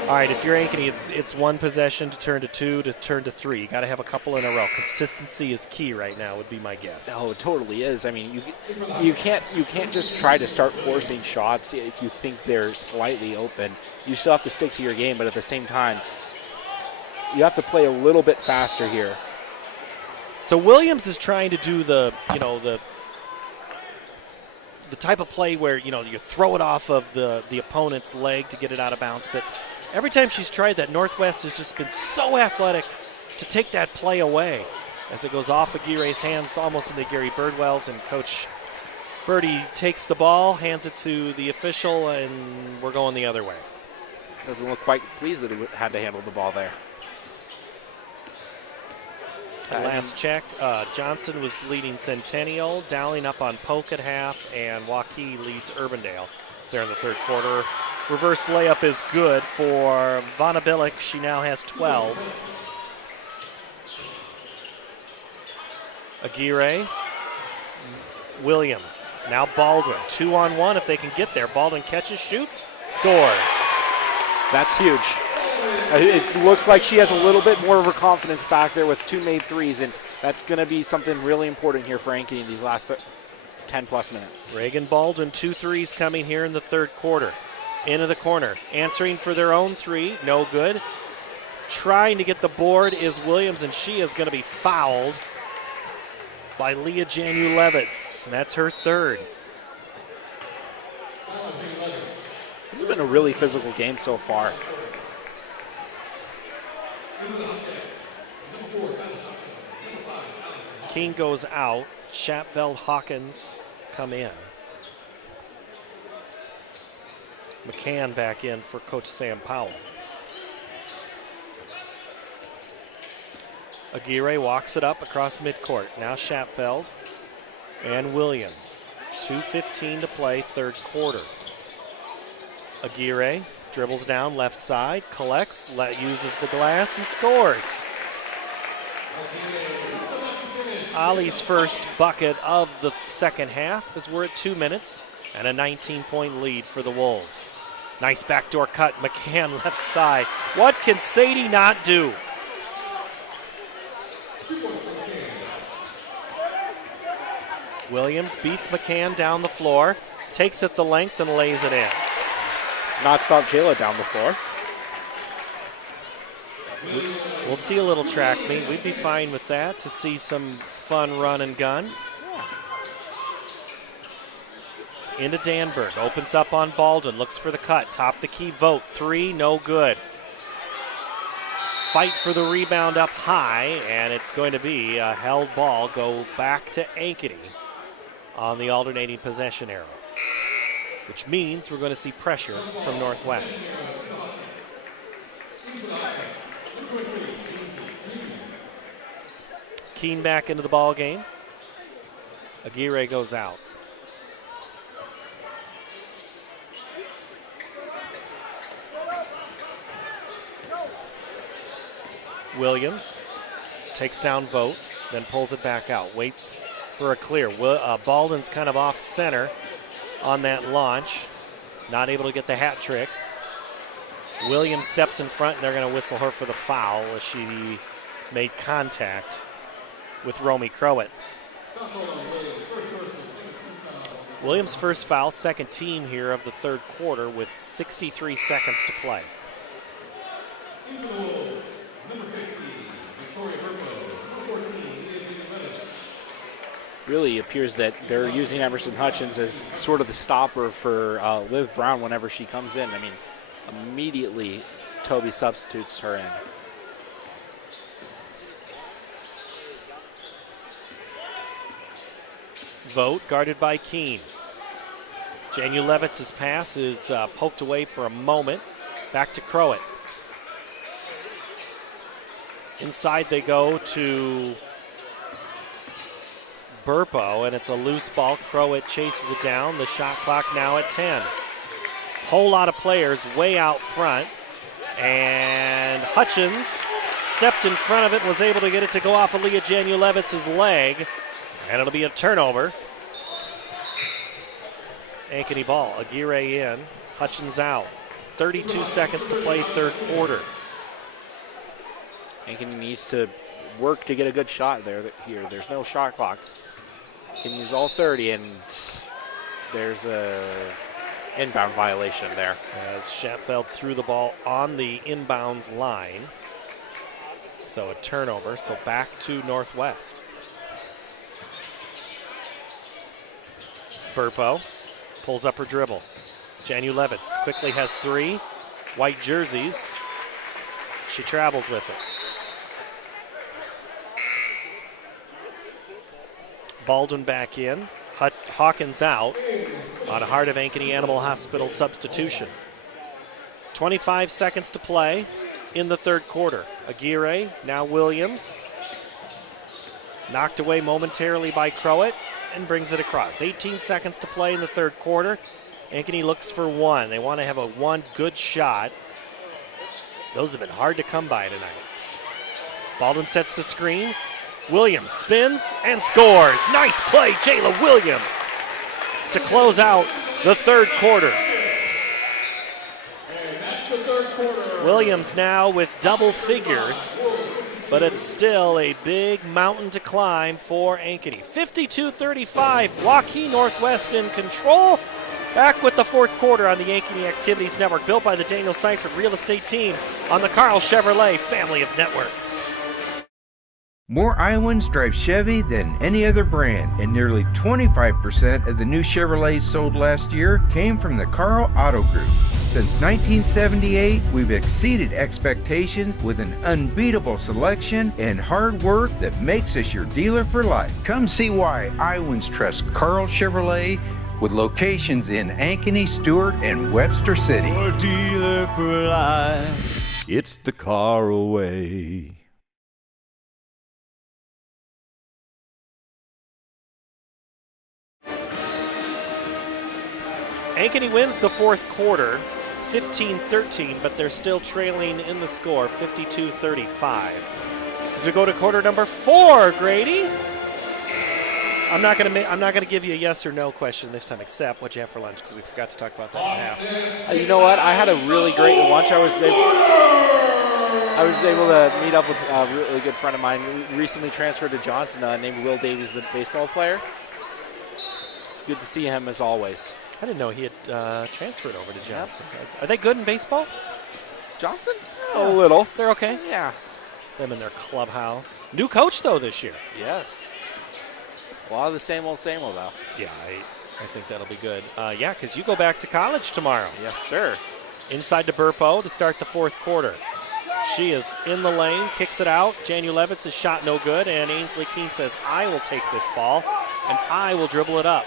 All right, if you're Ankeny, it's one possession to turn to two to turn to three. You got to have a couple in a row. Consistency is key right now, would be my guess. Oh, it totally is. I mean, you can't just try to start forcing shots if you think they're slightly open. You still have to stick to your game, but at the same time, you have to play a little bit faster here. So Williams is trying to do the type of play where, you throw it off of the opponent's leg to get it out of bounds. But every time she's tried that, Northwest has just been so athletic to take that play away as it goes off Aguirre's hands almost into Gary Birdwell's, and Coach Birdie takes the ball, hands it to the official, and we're going the other way. Doesn't look quite pleased that he had to handle the ball there. At last check, Johnson was leading Centennial, Dowling up on Polk at half, and Waukee leads Urbandale. It's there in the third quarter. Reverse layup is good for Vonnebillik. She now has 12. Aguirre, Williams, now Baldwin. 2-on-1 if they can get there. Baldwin catches, shoots, scores. That's huge. It looks like she has a little bit more of her confidence back there with 2 made threes, and that's going to be something really important here for Ankeny in these last 10-plus minutes. Reagan Baldwin, 2 threes coming here in the third quarter. Into the corner, answering for their own 3, no good. Trying to get the board is Williams, and she is going to be fouled by Leah Janulevitz, and that's her 3rd. This has been a really physical game so far. Keene goes out. Shapfeld, Hawkins come in. McCann back in for Coach Sam Powell. Aguirre walks it up across midcourt. Now Shapfeld and Williams. 2:15 to play, third quarter. Aguirre dribbles down left side, collects, uses the glass, and scores. Ali's first bucket of the second half as we're at 2 minutes and a 19-point lead for the Wolves. Nice backdoor cut, McCann left side. What can Sadie not do? Williams beats McCann down the floor, takes it the length and lays it in. Not stop Jayla down the floor. We'll see a little track meet. We'd be fine with that to see some fun run and gun. Into Danberg, opens up on Baldwin, looks for the cut, top the key, Vogt, 3, no good. Fight for the rebound up high, and it's going to be a held ball, go back to Ankeny on the alternating possession arrow, which means we're going to see pressure from Northwest. Keene back into the ball game. Aguirre goes out. Williams takes down Vogt, then pulls it back out, waits for a clear. Baldwin's kind of off center on that launch, not able to get the hat trick. Williams steps in front, and they're going to whistle her for the foul as she made contact with Romy Crowett. Williams' first foul, second team here of the third quarter with 63 seconds to play. Really appears that they're using Emerson Hutchins as sort of the stopper for Liv Brown whenever she comes in. I mean, immediately Toby substitutes her in. Vogt guarded by Keene. Janulevitz's pass is poked away for a moment. Back to Crowett. Inside they go to Burpo, and it's a loose ball. Crowett chases it down. The shot clock now at 10. Whole lot of players way out front. And Hutchins stepped in front of it, was able to get it to go off of Leah Janulevitz's leg. And it'll be a turnover. Ankeny ball. Aguirre in. Hutchins out. 32 seconds to play third quarter. Ankeny needs to work to get a good shot here. There's no shot clock. Can use all 30, and there's a inbound violation there. As Shapfeld threw the ball on the inbounds line. So a turnover, so back to Northwest. Burpo pulls up her dribble. Janulevitz quickly has 3. White jerseys. She travels with it. Baldwin back in. Hawkins out on a Heart of Ankeny Animal Hospital substitution. 25 seconds to play in the third quarter. Aguirre, now Williams. Knocked away momentarily by Crowett and brings it across. 18 seconds to play in the third quarter. Ankeny looks for one. They want to have a one good shot. Those have been hard to come by tonight. Baldwin sets the screen. Williams spins and scores. Nice play, Jayla Williams, to close out the third quarter. Williams now with double figures, but it's still a big mountain to climb for Ankeny. 52-35, Waukee Northwest in control. Back with the fourth quarter on the Ankeny Activities Network, built by the Daniel Seifert Real Estate Team on the Carl Chevrolet family of networks. More Iowans drive Chevy than any other brand, and nearly 25% of the new Chevrolets sold last year came from the Carl Auto Group. Since 1978, we've exceeded expectations with an unbeatable selection and hard work that makes us your dealer for life. Come see why Iowans trust Carl Chevrolet, with locations in Ankeny, Stewart, and Webster City. Your dealer for life. It's the Carl way. Ankeny wins the fourth quarter, 15-13, but they're still trailing in the score, 52-35. As we go to quarter number 4, Grady. I'm not gonna give you a yes or no question this time, except what you have for lunch, because we forgot to talk about that in half. You know what? I had a really great lunch. I was able to meet up with a really good friend of mine who recently transferred to Johnson, named Will Davies, the baseball player. It's good to see him as always. I didn't know he had transferred over to Johnson. Are they good in baseball? Johnson? Yeah. A little. They're okay? Yeah. Them in their clubhouse. New coach, though, this year. Yes. A lot of the same old, though. Yeah, I think that'll be good. Yeah, because you go back to college tomorrow. Yes, sir. Inside to Burpo to start the fourth quarter. She is in the lane, kicks it out. Janu Levitz's shot no good, and Ainsley Keene says, I will take this ball, and I will dribble it up.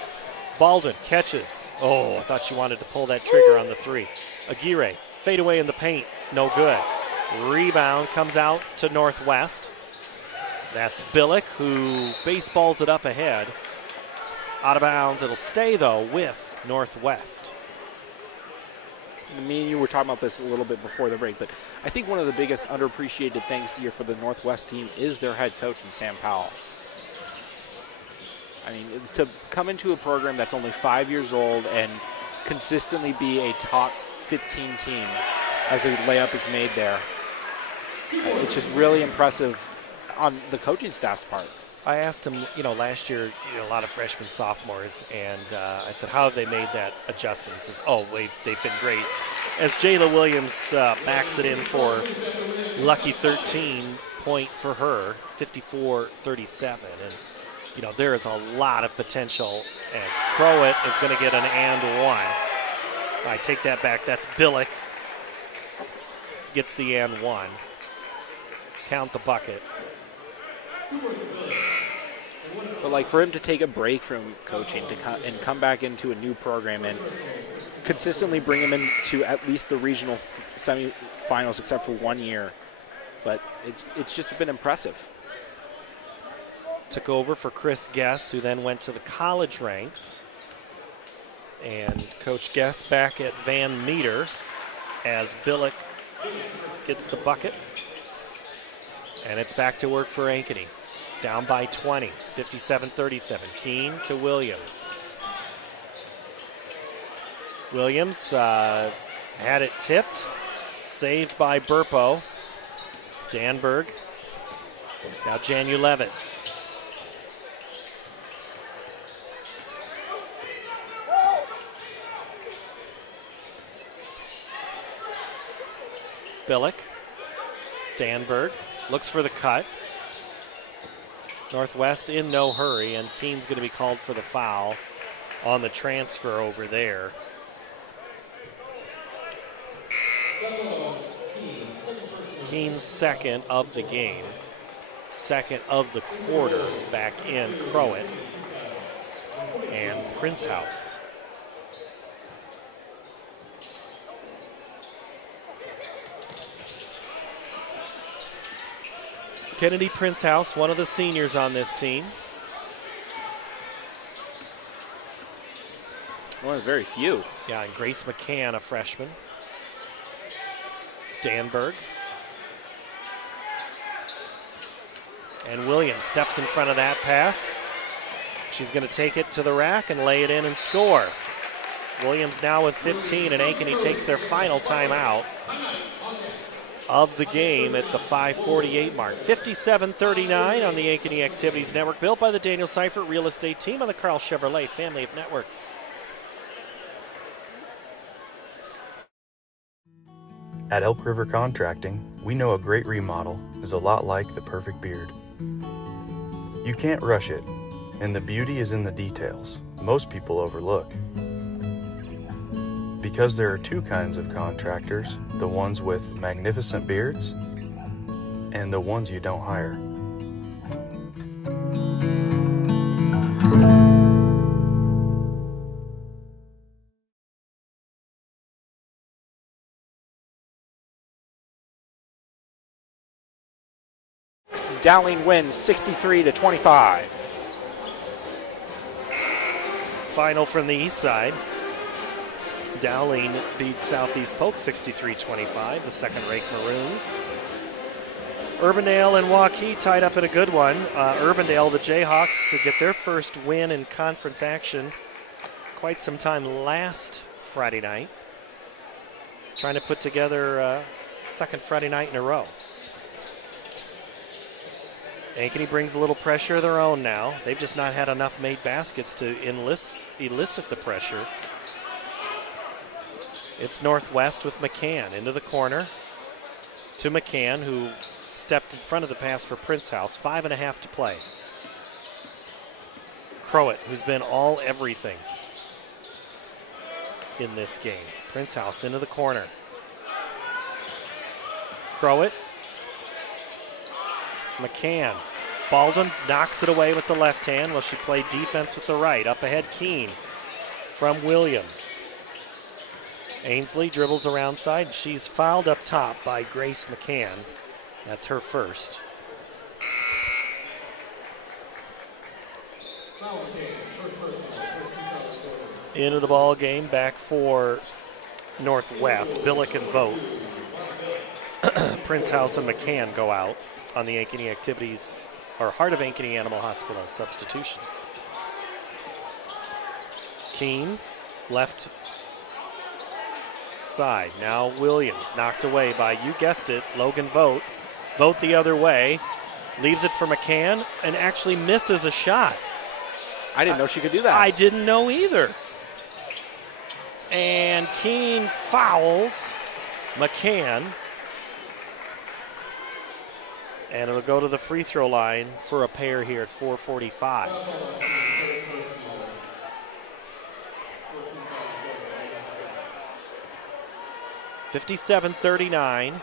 Baldwin catches. Oh, I thought she wanted to pull that trigger on the three. Aguirre, fade away in the paint, no good. Rebound comes out to Northwest. That's Billick, who baseballs it up ahead. Out of bounds. It'll stay, though, with Northwest. Me and you were talking about this a little bit before the break, but I think one of the biggest underappreciated things here for the Northwest team is their head coach, Sam Powell. I mean, to come into a program that's only 5 years old and consistently be a top 15 team as a layup is made there, it's just really impressive on the coaching staff's part. I asked him, last year, a lot of freshmen, sophomores, and I said, how have they made that adjustment? He says, they've been great. As Jayla Williams backs it in for lucky 13 point for her, 54-37. And, there is a lot of potential as Crowett is going to get an and one. I take that back. That's Billick. Gets the and one. Count the bucket. But for him to take a break from coaching and come back into a new program and consistently bring him into at least the regional semifinals, except for 1 year, but it's just been impressive. Took over for Chris Guess, who then went to the college ranks. And Coach Guess back at Van Meter as Billick gets the bucket. And it's back to work for Ankeny. Down by 20, 57-37. Keene to Williams. Williams had it tipped. Saved by Burpo. Danberg. Now Janu Levitz. Billick. Danberg looks for the cut. Northwest in no hurry, and Keene's going to be called for the foul on the transfer over there. Keene's second of the game, second of the quarter back in Crowett. and Prince House. Kennedy Prince House, one of the seniors on this team. One of very few. Yeah, and Grace McCann, a freshman. Danberg. And Williams steps in front of that pass. She's going to take it to the rack and lay it in and score. Williams now with 15, and Ankeny takes their final timeout of the game at the 5:48 mark. 57-39 on the Ankeny Activities Network, built by the Daniel Seifert Real Estate Team on the Carl Chevrolet family of networks. At Elk River Contracting, we know a great remodel is a lot like the perfect beard. You can't rush it, and the beauty is in the details most people overlook. Because there are two kinds of contractors, the ones with magnificent beards and the ones you don't hire. Dowling wins 63-25. Final from the east side. Dowling beats Southeast Polk 63-25, the second-ranked Maroons. Urbandale and Waukee tied up in a good one. Urbandale, the Jayhawks, to get their first win in conference action quite some time last Friday night. Trying to put together a second Friday night in a row. Ankeny brings a little pressure of their own now. They've just not had enough made baskets to elicit the pressure. It's Northwest with McCann into the corner to McCann, who stepped in front of the pass for Prince House. 5.5 to play. Crowett, who's been all everything in this game. Prince House into the corner. Crowett. McCann. Baldwin knocks it away with the left hand while she played defense with the right. Up ahead, Keene from Williams. Ainsley dribbles around side. She's fouled up top by Grace McCann. That's her first. Into the ball game, back for Northwest. Billick and Vogt. Prince House and McCann go out on the Ankeny Activities, or Heart of Ankeny Animal Hospital substitution. Keene, left side. Now Williams knocked away by, you guessed it, Logan Vogt. Vogt the other way, leaves it for McCann, and actually misses a shot. I didn't know she could do that. I didn't know either. And Keene fouls McCann. And it'll go to the free throw line for a pair here at 4:45. (57-39).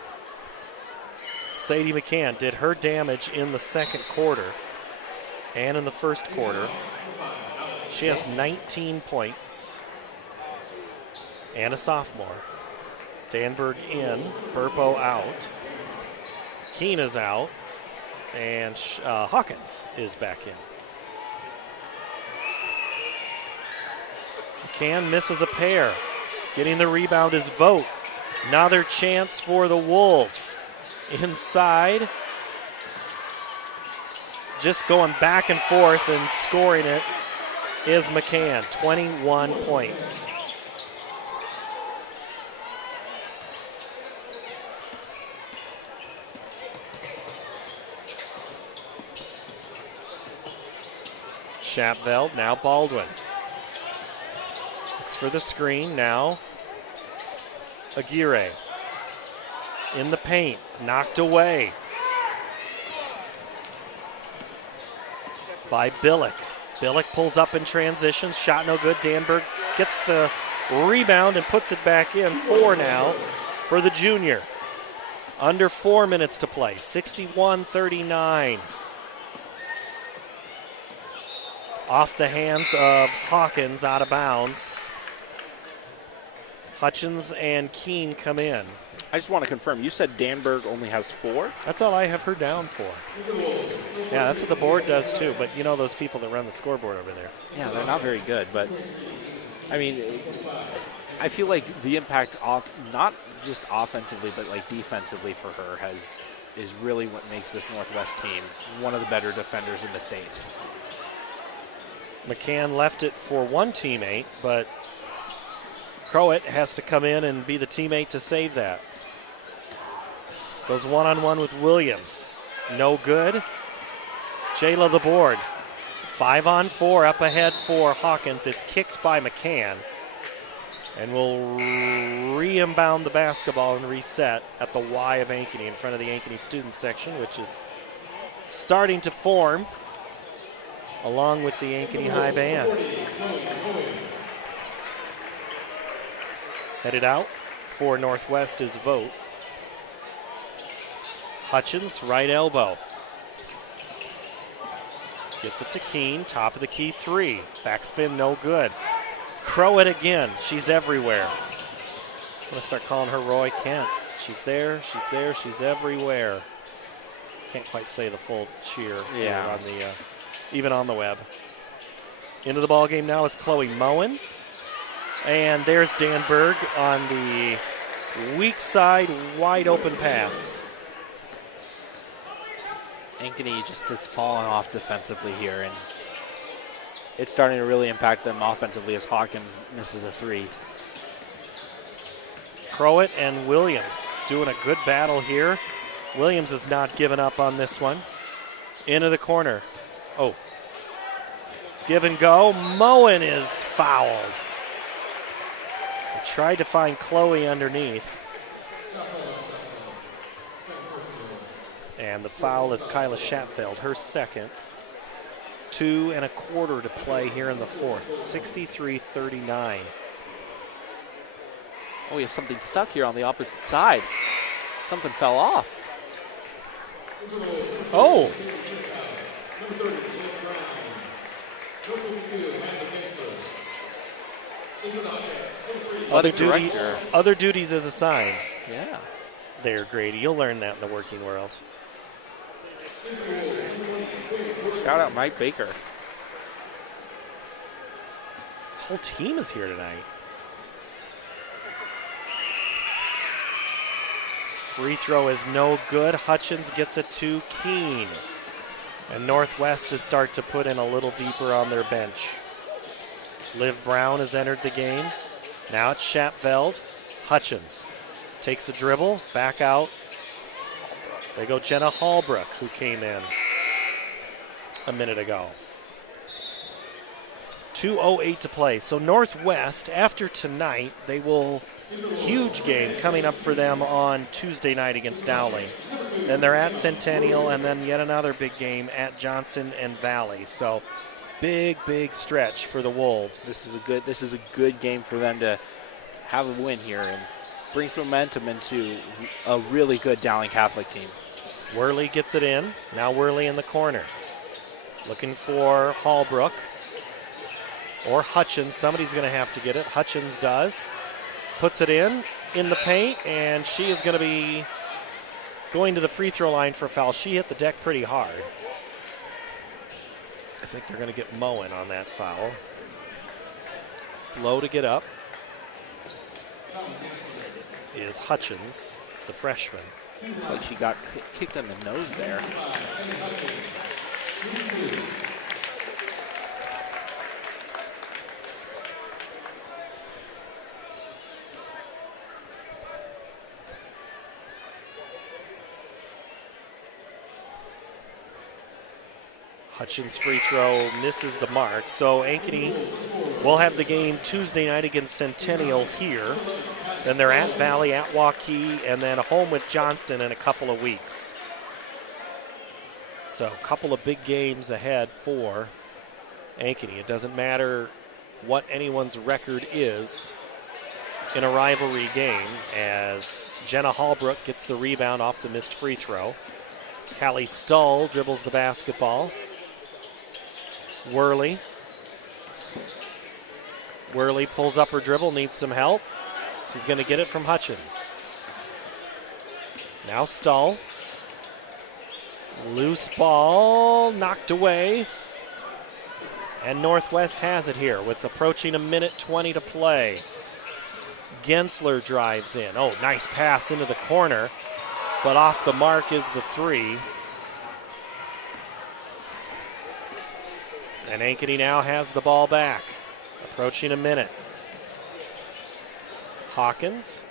Sadie McCann did her damage in the second quarter and in the first quarter. She has 19 points. And a sophomore. Danberg in, Burpo out. Keene is out, and Hawkins is back in. McCann misses a pair. Getting the rebound is Vogt. Another chance for the Wolves. Inside. Just going back and forth and scoring it is McCann. 21 points. Schapveld, now Baldwin. Looks for the screen, now Aguirre. In the paint, knocked away by Billick. Billick pulls up in transition, shot no good. Danberg gets the rebound and puts it back in. 4 now for the junior. Under 4 minutes to play, 61-39. Off the hands of Hawkins, out of bounds. Hutchins and Keene come in. I just want to confirm, you said Danberg only has 4? That's all I have her down for. Yeah, that's what the board does too, but you know those people that run the scoreboard over there. Yeah, they're not very good, but I mean, I feel like the impact off, not just offensively, but like defensively for her is really what makes this Northwest team one of the better defenders in the state. McCann left it for one teammate, but Crowett has to come in and be the teammate to save that. Goes one-on-one with Williams. No good. Jayla the board. 5-on-4 up ahead for Hawkins. It's kicked by McCann. And we'll re-inbound the basketball and reset at the Y of Ankeny in front of the Ankeny student section, which is starting to form along with the Ankeny High Band. Headed out for Northwest is Vogt. Hutchins, right elbow. Gets it to Keene, top of the key 3. Backspin, no good. Crowett again, she's everywhere. I'm gonna start calling her Roy Kent. She's there, she's everywhere. Can't quite say the full cheer here on the, even on the web. Into the ball game now is Chloe Moen. And there's Danberg on the weak side, wide open pass. Ankeny just is falling off defensively here, and it's starting to really impact them offensively as Hawkins misses a 3. Crowett and Williams doing a good battle here. Williams has not given up on this one. Into the corner. Oh. Give and go. Moen is fouled. I tried to find Chloe underneath. And the foul is Kyla Shatfeld, her second. 2 1/4 to play here in the fourth. 63-39. Oh, we have something stuck here on the opposite side. Something fell off. Oh. Other duties as assigned. Yeah. There, Grady. You'll learn that in the working world. Shout out Mike Baker. This whole team is here tonight. Free throw is no good. Hutchins gets it to Keene. And Northwest to start to put in a little deeper on their bench. Liv Brown has entered the game. Now it's Shatfeld. Hutchins takes a dribble, back out. There go Jenna Hallbrook, who came in a minute ago. 2:08 to play. So Northwest, after tonight, they will, huge game coming up for them on Tuesday night against Dowling. Then they're at Centennial, and then yet another big game at Johnston and Valley. So big stretch for the Wolves. This is a good game for them to have a win here and bring some momentum into a really good Dowling Catholic team. Worley gets it in. Now Worley in the corner. Looking for Hallbrook or Hutchins. Somebody's going to have to get it. Hutchins does. Puts it in the paint, and she is going to be going to the free throw line for a foul. She hit the deck pretty hard. I think they're going to get Moen on that foul. Slow to get up is Hutchins, the freshman. Looks like she got kicked in the nose there. Hutchins' free throw misses the mark. So Ankeny will have the game Tuesday night against Centennial here. Then they're at Valley, at Waukee, and then home with Johnston in a couple of weeks. So a couple of big games ahead for Ankeny. It doesn't matter what anyone's record is in a rivalry game, as Jenna Hallbrook gets the rebound off the missed free throw. Callie Stull dribbles the basketball. Worley Worley pulls up her dribble, needs some help. She's going to get it from Hutchins. Now Stull. Loose ball, knocked away. And Northwest has it here with approaching a minute 20 to play. Gensler drives in. Oh, nice pass into the corner, but off the mark is the three. And Ankeny now has the ball back, approaching a minute. Hawkins.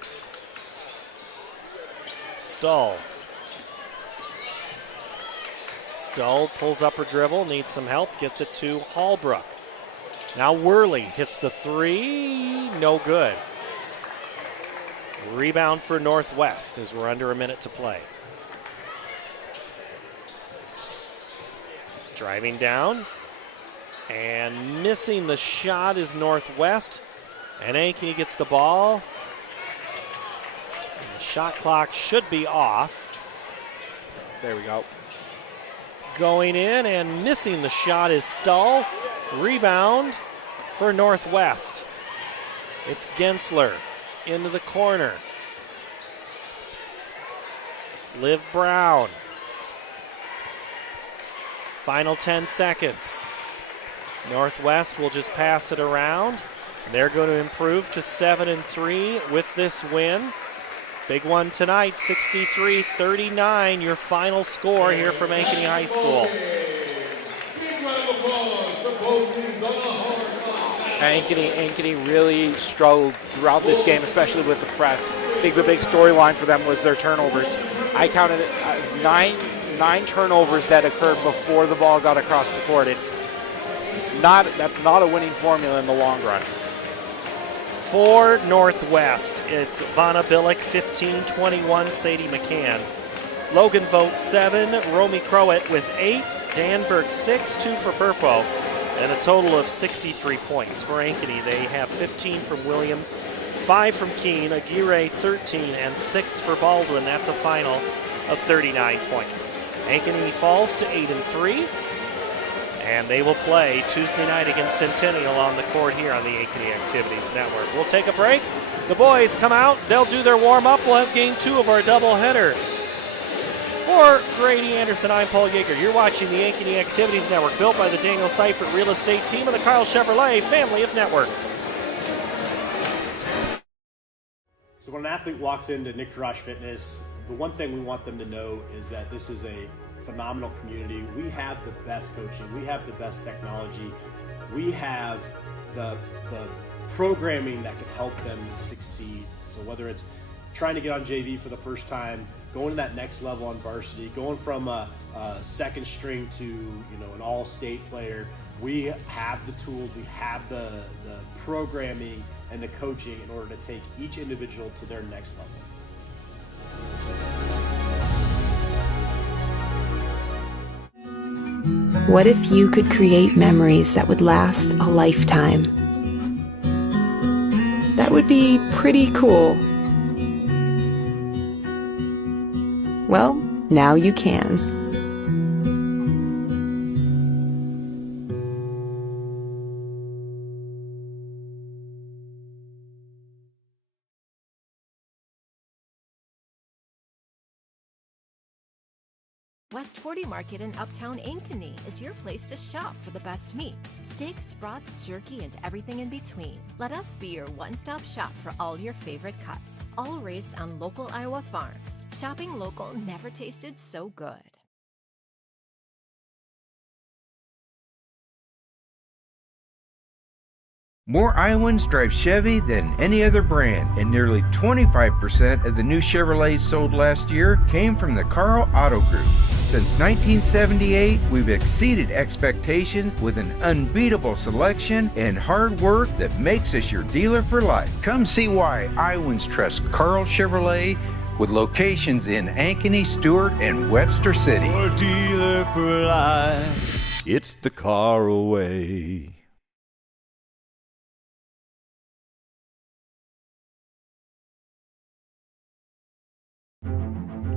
Stull. Stull pulls up her dribble, needs some help, gets it to Hallbrook. Now Worley hits the three, no good. Rebound for Northwest as we're under a minute to play. Driving down and missing the shot is Northwest, and Ankeny gets the ball. And the shot clock should be off. There we go. Going in and missing the shot is Stull. Rebound for Northwest. It's Gensler into the corner. Liv Brown. Final 10 seconds. Northwest will just pass it around. They're going to improve to 7-3 with this win. Big one tonight, 63-39, your final score here from Ankeny High School. Ankeny really struggled throughout this game, especially with the press. I think the big storyline for them was their turnovers. I counted nine turnovers that occurred before the ball got across the court. That's not a winning formula in the long run. For Northwest, it's Vanna Billick, 15-21, Sadie McCann. Logan Vogt, 7, Romy Crowett with 8, Danberg 6, 2 for Burpo, and a total of 63 points. For Ankeny, they have 15 from Williams, 5 from Keene, Aguirre 13, and 6 for Baldwin. That's a final of 39 points. Ankeny falls to 8-3. And they will play Tuesday night against Centennial on the court here on the Ankeny Activities Network. We'll take a break. The boys come out. They'll do their warm-up. We'll have game 2 of our doubleheader. For Grady Anderson, I'm Paul Yeager. You're watching the Ankeny Activities Network, built by the Daniel Seifert Real Estate Team and the Carl Chevrolet family of networks. So when an athlete walks into Nick Garage Fitness, the one thing we want them to know is that this is a phenomenal community. We have the best coaching, we have the best technology, we have the programming that can help them succeed. So whether it's trying to get on JV for the first time, going to that next level on varsity, going from a second string to an all-state player, we have the tools, we have the programming and the coaching in order to take each individual to their next level. What if you could create memories that would last a lifetime? That would be pretty cool. Well, now you can. West 40 Market in Uptown Ankeny is your place to shop for the best meats, steaks, brats, jerky, and everything in between. Let us be your one-stop shop for all your favorite cuts, all raised on local Iowa farms. Shopping local never tasted so good. More Iowans drive Chevy than any other brand, and nearly 25% of the new Chevrolets sold last year came from the Carl Auto Group. Since 1978, we've exceeded expectations with an unbeatable selection and hard work that makes us your dealer for life. Come see why Iowans trust Carl Chevrolet, with locations in Ankeny, Stewart, and Webster City. Your dealer for life. It's the Carl way.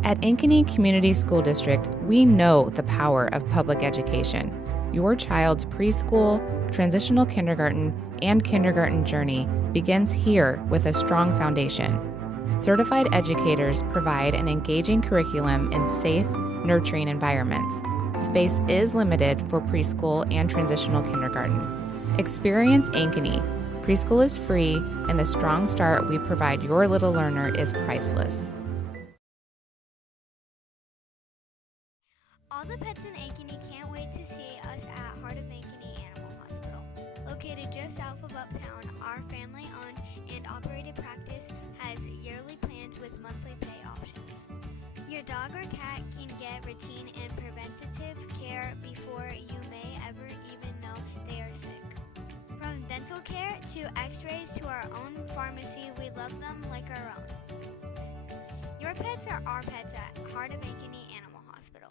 At Ankeny Community School District, we know the power of public education. Your child's preschool, transitional kindergarten, and kindergarten journey begins here with a strong foundation. Certified educators provide an engaging curriculum in safe, nurturing environments. Space is limited for preschool and transitional kindergarten. Experience Ankeny. Preschool is free, and the strong start we provide your little learner is priceless. All the pets in Ankeny can't wait to see us at Heart of Ankeny Animal Hospital. Located just south of Uptown, our family-owned and operated practice has yearly plans with monthly pay options. Your dog or cat can get routine and preventative care before you may ever even know they are sick. From dental care to x-rays to our own pharmacy, we love them like our own. Your pets are our pets at Heart of Ankeny Animal Hospital.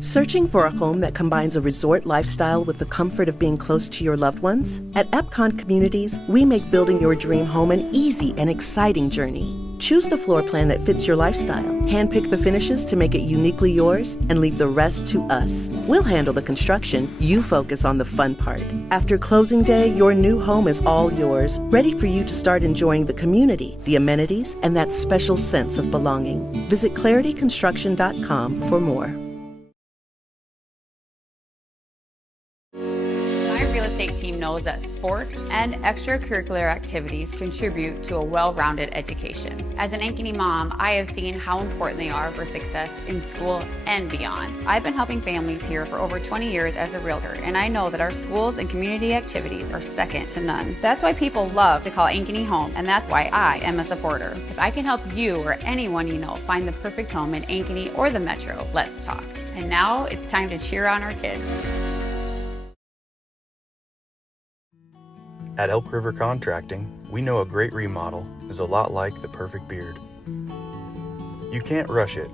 Searching for a home that combines a resort lifestyle with the comfort of being close to your loved ones? At Epcon Communities, we make building your dream home an easy and exciting journey. Choose the floor plan that fits your lifestyle, handpick the finishes to make it uniquely yours, and leave the rest to us. We'll handle the construction, you focus on the fun part. After closing day, your new home is all yours, ready for you to start enjoying the community, the amenities, and that special sense of belonging. Visit clarityconstruction.com for more. Real estate team knows that sports and extracurricular activities contribute to a well-rounded education. As an Ankeny mom, I have seen how important they are for success in school and beyond. I've been helping families here for over 20 years as a realtor, and I know that our schools and community activities are second to none. That's why people love to call Ankeny home, and that's why I am a supporter. If I can help you or anyone you know find the perfect home in Ankeny or the Metro, let's talk. And now it's time to cheer on our kids. At Elk River Contracting, we know a great remodel is a lot like the perfect beard. You can't rush it,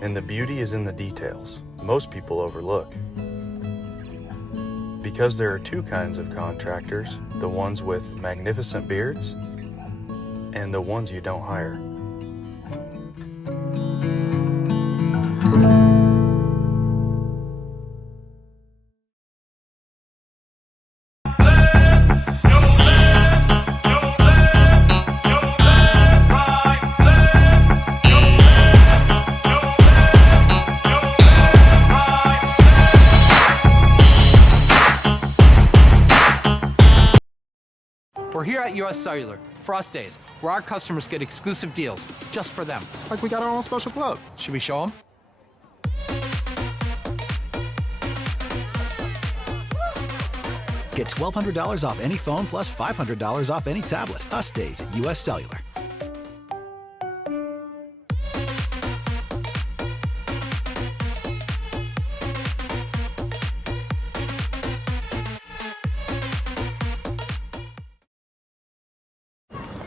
and the beauty is in the details most people overlook. Because there are two kinds of contractors, the ones with magnificent beards and the ones you don't hire. We're here at US Cellular, Frost Days, where our customers get exclusive deals just for them. It's like we got our own special club. Should we show them? Get $1,200 off any phone plus $500 off any tablet. Us days at US Cellular.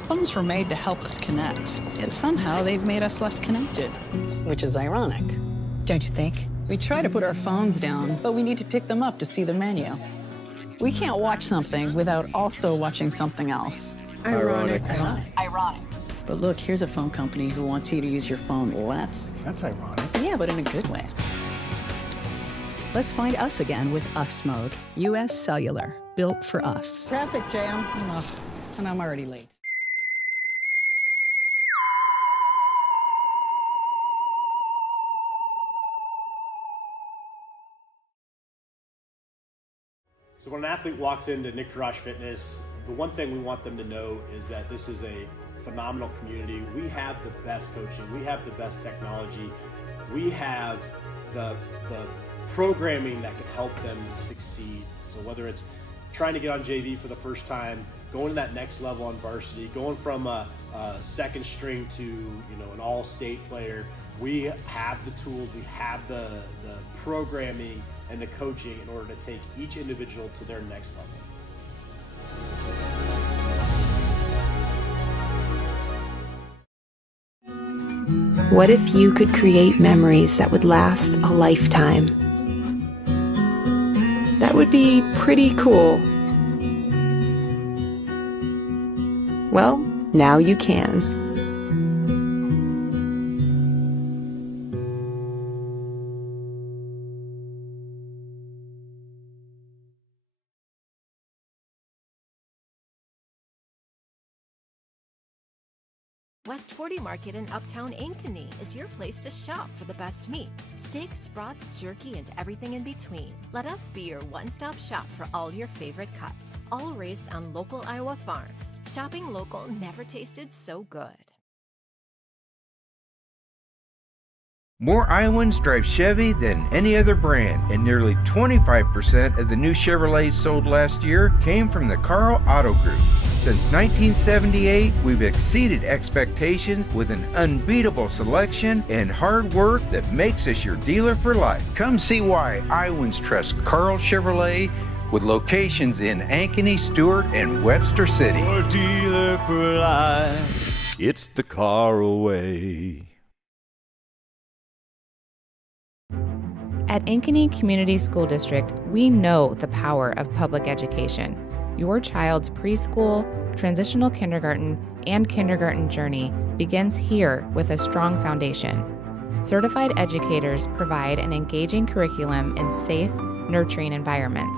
Phones were made to help us connect, yet somehow they've made us less connected. Which is ironic. Don't you think? We try to put our phones down, but we need to pick them up to see the menu. We can't watch something without also watching something else. Ironic. Ironic. But look, here's a phone company who wants you to use your phone less. That's ironic. Yeah, but in a good way. Let's find us again with Us Mode. US Cellular, built for us. Traffic jam. Ugh, and I'm already late. So when an athlete walks into Nick Garage Fitness, the one thing we want them to know is that this is a phenomenal community. We have the best coaching. We have the best technology. We have the programming that can help them succeed. So whether it's trying to get on JV for the first time, going to that next level on varsity, going from a second string to an all-state player, we have the tools, we have the programming and the coaching in order to take each individual to their next level. What if you could create memories that would last a lifetime? That would be pretty cool. Well, now you can. West 40 Market in Uptown Ankeny is your place to shop for the best meats, steaks, brats, jerky, and everything in between. Let us be your one-stop shop for all your favorite cuts, all raised on local Iowa farms. Shopping local never tasted so good. More Iowans drive Chevy than any other brand, and nearly 25% of the new Chevrolets sold last year came from the Carl Auto Group. Since 1978, we've exceeded expectations with an unbeatable selection and hard work that makes us your dealer for life. Come see why Iowans trust Carl Chevrolet, with locations in Ankeny, Stewart, and Webster City. Your dealer for life. It's the Carl-O-Way. At Ankeny Community School District, we know the power of public education. Your child's preschool, transitional kindergarten, and kindergarten journey begins here with a strong foundation. Certified educators provide an engaging curriculum in safe, nurturing environments.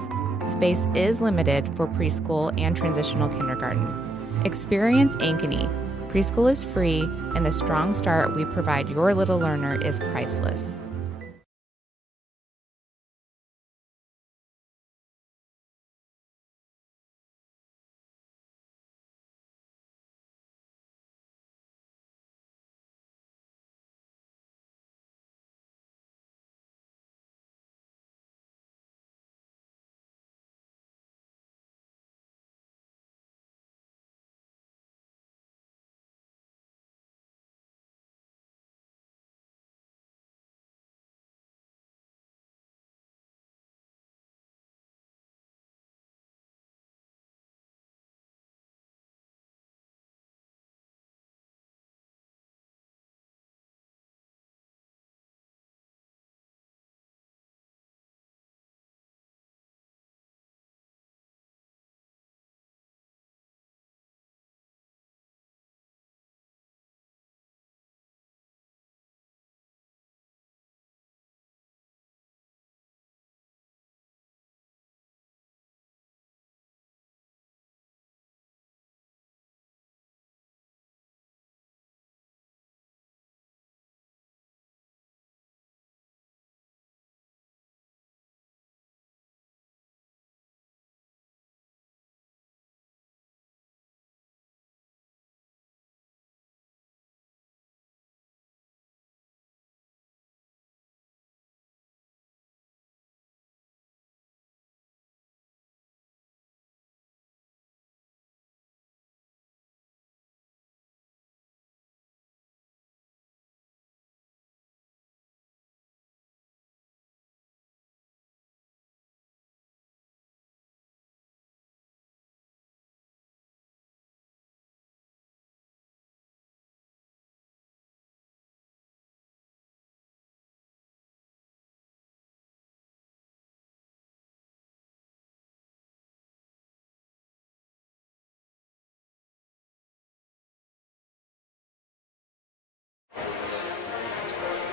Space is limited for preschool and transitional kindergarten. Experience Ankeny. Preschool is free, and the strong start we provide your little learner is priceless.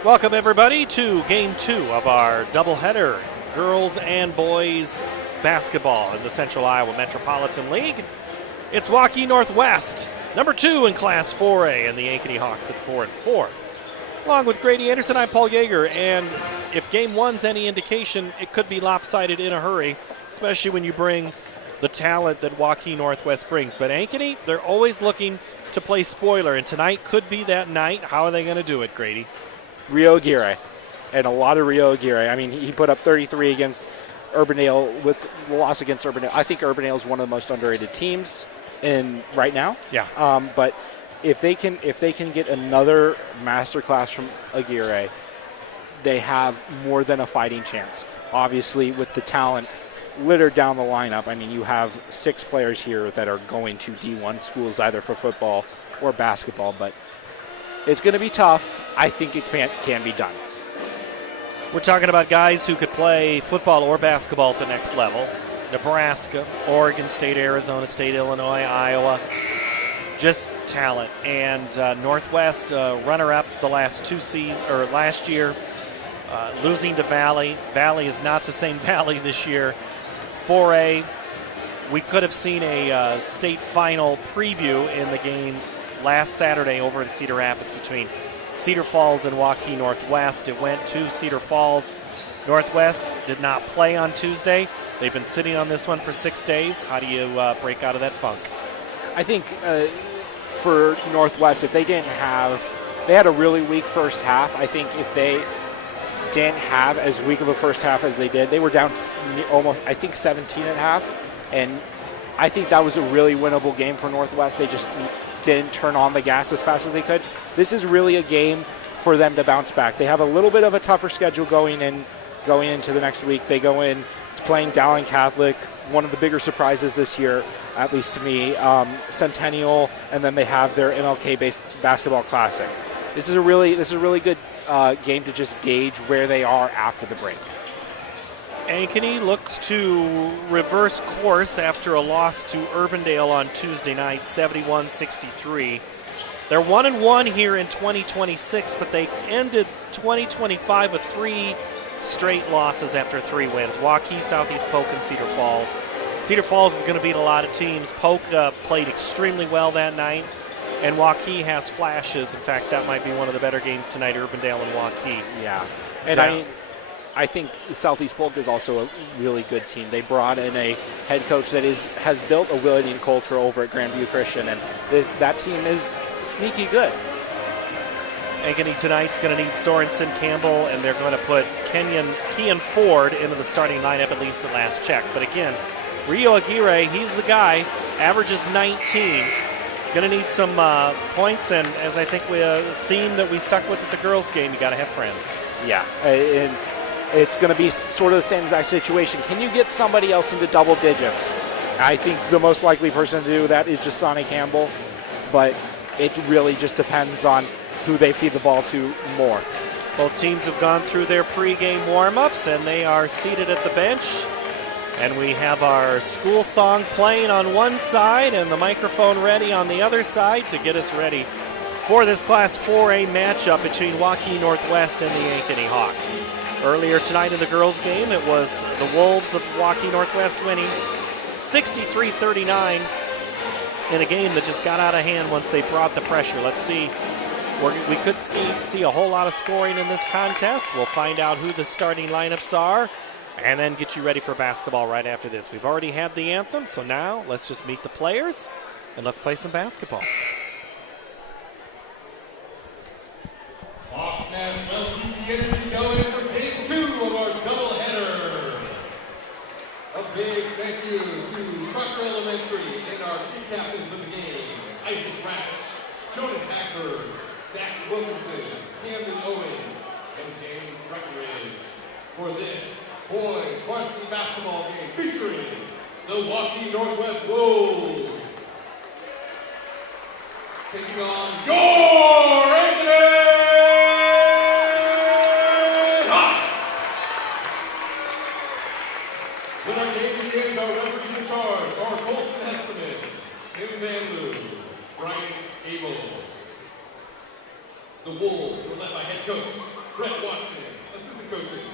Welcome, everybody, to Game 2 of our doubleheader, girls and boys basketball in the Central Iowa Metropolitan League. It's Waukee Northwest, number 2 in Class 4A, and the Ankeny Hawks at 4-4. Along with Grady Anderson, I'm Paul Yeager, and if Game 1's any indication, it could be lopsided in a hurry, especially when you bring the talent that Waukee Northwest brings. But Ankeny, they're always looking to play spoiler, and tonight could be that night. How are they going to do it, Grady? Rio Aguirre, and a lot of Rio Aguirre. I mean, he put up 33 against Urbandale with the loss against Urbandale. I think Urbandale is one of the most underrated teams in right now. Yeah. But if they can get another masterclass from Aguirre, they have more than a fighting chance. Obviously, with the talent littered down the lineup, I mean, you have 6 players here that are going to D1 schools, either for football or basketball, but it's going to be tough. I think it can be done. We're talking about guys who could play football or basketball at the next level. Nebraska, Oregon State, Arizona State, Illinois, Iowa. Just talent. And Northwest, runner-up the last 2 seasons, or last year, losing to Valley. Valley is not the same Valley this year. 4A, we could have seen a state final preview in the game last Saturday over in Cedar Rapids between Cedar Falls and Waukee Northwest. It went to Cedar Falls. Northwest did not play on Tuesday. They've been sitting on this one for 6 days. How do you break out of that funk? I think for Northwest, if they had a really weak first half. I think if they didn't have as weak of a first half as they did, they were down almost, I think, 17 at half. And I think that was a really winnable game for Northwest. They just didn't turn on the gas as fast as they could. This is really a game for them to bounce back. They have a little bit of a tougher schedule going into the next week. They go in to playing Dowling Catholic, one of the bigger surprises this year, at least to me, Centennial, and then they have their MLK-based basketball classic. This is a really good game to just gauge where they are after the break. Ankeny looks to reverse course after a loss to Urbandale on Tuesday night, 71-63. They're 1-1 here in 2026, but they ended 2025 with 3 straight losses after 3 wins. Waukee, Southeast Polk, and Cedar Falls. Cedar Falls is going to beat a lot of teams. Polk played extremely well that night, and Waukee has flashes. In fact, that might be one of the better games tonight, Urbandale and Waukee. Yeah, and I think Southeast Polk is also a really good team. They brought in a head coach that has built a winning culture over at Grandview Christian, and that team is sneaky good. Ankeny tonight's going to need Sorensen, Campbell, and they're going to put Kean Ford into the starting lineup, at least at last check. But again, Rio Aguirre, he's the guy, averages 19. Going to need some points, and as I think a theme that we stuck with at the girls' game, you got to have friends. Yeah, and it's going to be sort of the same exact situation. Can you get somebody else into double digits? I think the most likely person to do that is just Sonny Campbell, but it really just depends on who they feed the ball to more. Both teams have gone through their pregame warm-ups, and they are seated at the bench. And we have our school song playing on one side and the microphone ready on the other side to get us ready for this Class 4A matchup between Waukee Northwest and the Ankeny Hawks. Earlier tonight in the girls' game, it was the Wolves of Waukee Northwest winning 63-39 in a game that just got out of hand once they brought the pressure. Let's see. We could see a whole lot of scoring in this contest. We'll find out who the starting lineups are and then get you ready for basketball right after this. We've already had the anthem, so now let's just meet the players and let's play some basketball. Hawks has Wellsview Energy going in for game 2 of our doubleheader. A big thank you to Proctor Elementary and our 3 captains of the game, Isaac Ratch, Jonas Hackberg, Dax Wilkerson, Camden Owens, and James Breckenridge for this boys varsity basketball game featuring the Waukee Northwest Wolves taking on your Ankeny Hawks. When our game begins, our referees in charge are Colson Hesteman, Tim Van Loo, Bryant Abel. The Wolves are led by head coach Brett Watson, assistant coaches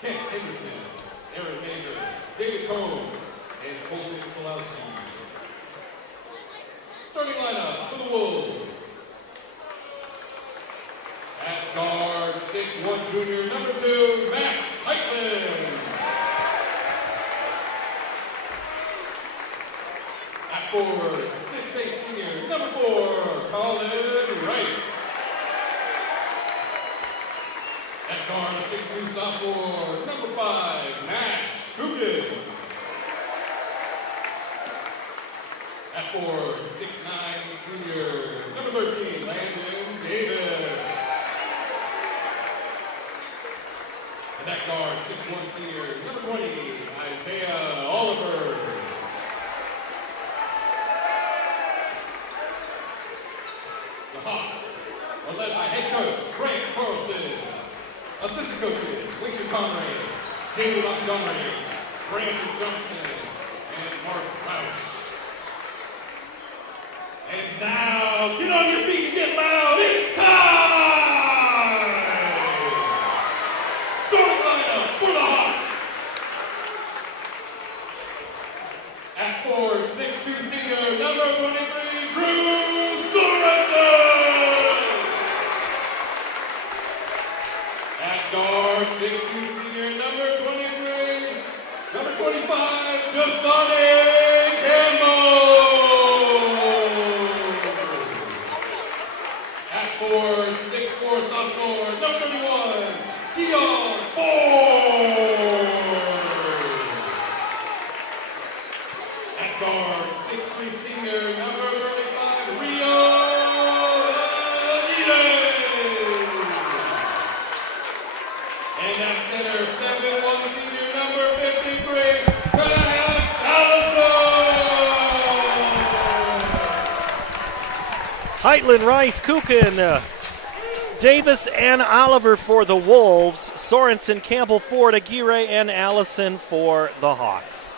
Kent Henderson, Aaron Mander, David Combs, and Colton Kolowski. Starting lineup for the Wolves. At guard, 6'1" junior, number 2, Matt Heitland. At forward, 6'8" senior, number 4, Colin Rice. At guard, 6'2" sophomore, number 5, Matt Coogan. At forward, 6'9" senior, number 13, Landon Davis. And at guard, 6'1" senior, number 20, Isaiah Oliver. The Hawks are led by head coach Frank Carlson. Assistant coaches, Lincoln Conway, Taylor Montgomery, Brandon Johnson, and Mark Rausch. And now, get on your feet and get loud, it's time! Starting lineup for the Hawks. At forward, 6'2" senior, number 23, Drew Sorensen. guard, 6'2" senior, number 23, number 25, Jasani Campbell. At forward, 6'4" sophomore, number 31, Dion Ford. At guard, 6'3" senior, number 35, Rio. And at center, 7'1" senior, number 53, Heitland, Rice, Kukin, Davis, and Oliver for the Wolves. Sorensen, Campbell, Ford, Aguirre, and Allison for the Hawks.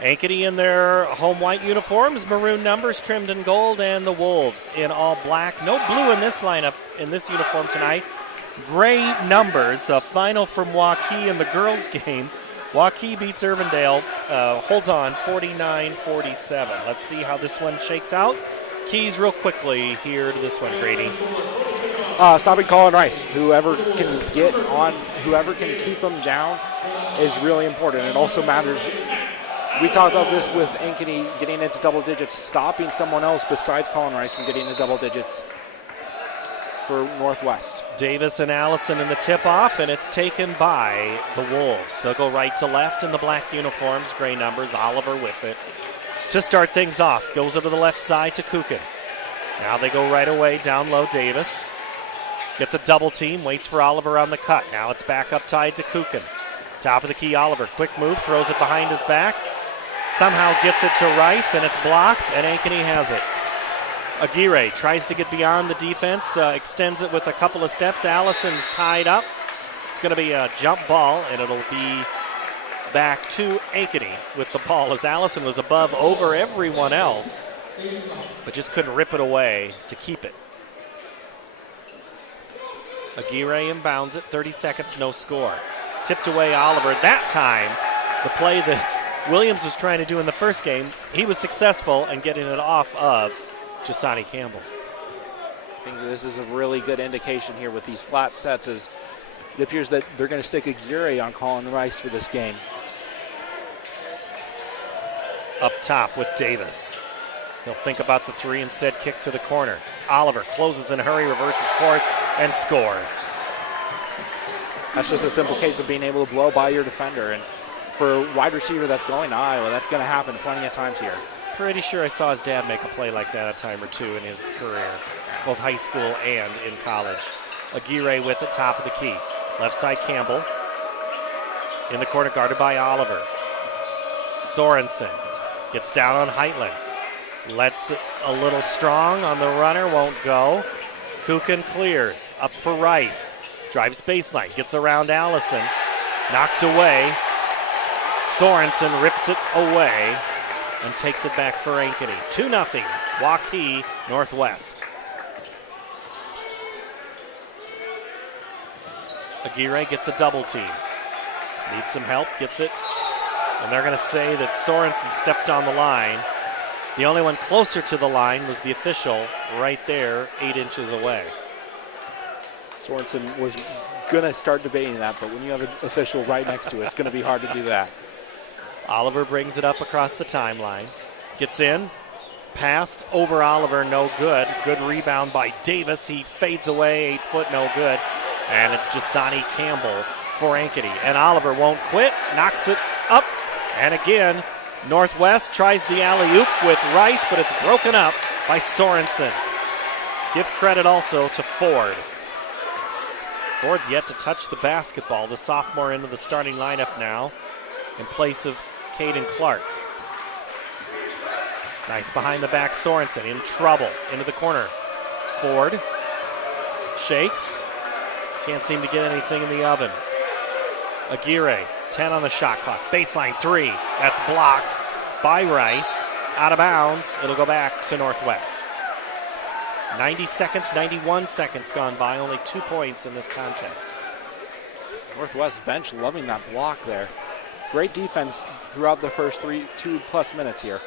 Ankeny in their home white uniforms, maroon numbers trimmed in gold, and the Wolves in all black. No blue in this lineup, in this uniform tonight. Gray numbers, a final from Waukee in the girls' game. Waukee beats Irvindale, holds on 49-47. Let's see how this one shakes out. Keys real quickly here to this one, Grady. Stopping Colin Rice. Whoever can get on, whoever can keep them down is really important. It also matters. We talked about this with Ankeny getting into double digits, stopping someone else besides Colin Rice from getting into double digits for Northwest. Davis and Allison in the tip-off, and it's taken by the Wolves. They'll go right to left in the black uniforms, gray numbers, Oliver with it. To start things off, goes over the left side to Kukin. Now they go right away, down low, Davis. Gets a double team, waits for Oliver on the cut. Now it's back up tied to Kukin. Top of the key, Oliver, quick move, throws it behind his back. Somehow gets it to Rice, and it's blocked, and Ankeny has it. Aguirre tries to get beyond the defense, extends it with a couple of steps. Allison's tied up. It's going to be a jump ball, and it'll be back to Ankeny with the ball as Allison was over everyone else, but just couldn't rip it away to keep it. Aguirre inbounds it, 30 seconds, no score. Tipped away Oliver. That time, the play that Williams was trying to do in the first game, he was successful in getting it off of Jasani Campbell. I think this is a really good indication here with these flat sets, as it appears that they're going to stick Aguirre on Colin Rice for this game. Up top with Davis. He'll think about the three, instead kick to the corner. Oliver closes in a hurry, reverses course, and scores. That's just a simple case of being able to blow by your defender. And for a wide receiver that's going to Iowa, that's going to happen plenty of times here. Pretty sure I saw his dad make a play like that a time or two in his career, both high school and in college. Aguirre with it, top of the key. Left side, Campbell. In the corner, guarded by Oliver. Sorensen gets down on Heitland. Lets it a little strong on the runner, won't go. Kukin clears, up for Rice. Drives baseline, gets around Allison. Knocked away. Sorensen rips it away and takes it back for Ankeny. 2-0, Waukee Northwest. Aguirre gets a double team. Needs some help, gets it. And they're going to say that Sorensen stepped on the line. The only one closer to the line was the official right there, 8 inches away. Sorensen was going to start debating that, but when you have an official right next to it, it's going to be hard to do that. Oliver brings it up across the timeline. Gets in. Passed over Oliver, no good. Good rebound by Davis. He fades away, 8 foot, no good. And it's Jasani Campbell for Ankeny. And Oliver won't quit, knocks it up. And again, Northwest tries the alley-oop with Rice, but it's broken up by Sorensen. Give credit also to Ford. Ford's yet to touch the basketball. The sophomore into the starting lineup now in place of Caden Clark. Nice behind the back Sorensen, in trouble, into the corner. Ford shakes, can't seem to get anything in the oven. Aguirre, 10 on the shot clock. Baseline 3, that's blocked by Rice. Out of bounds, it'll go back to Northwest. 90 seconds, 91 seconds gone by, only 2 points in this contest. Northwest bench loving that block there. Great defense throughout the first 2+ minutes here.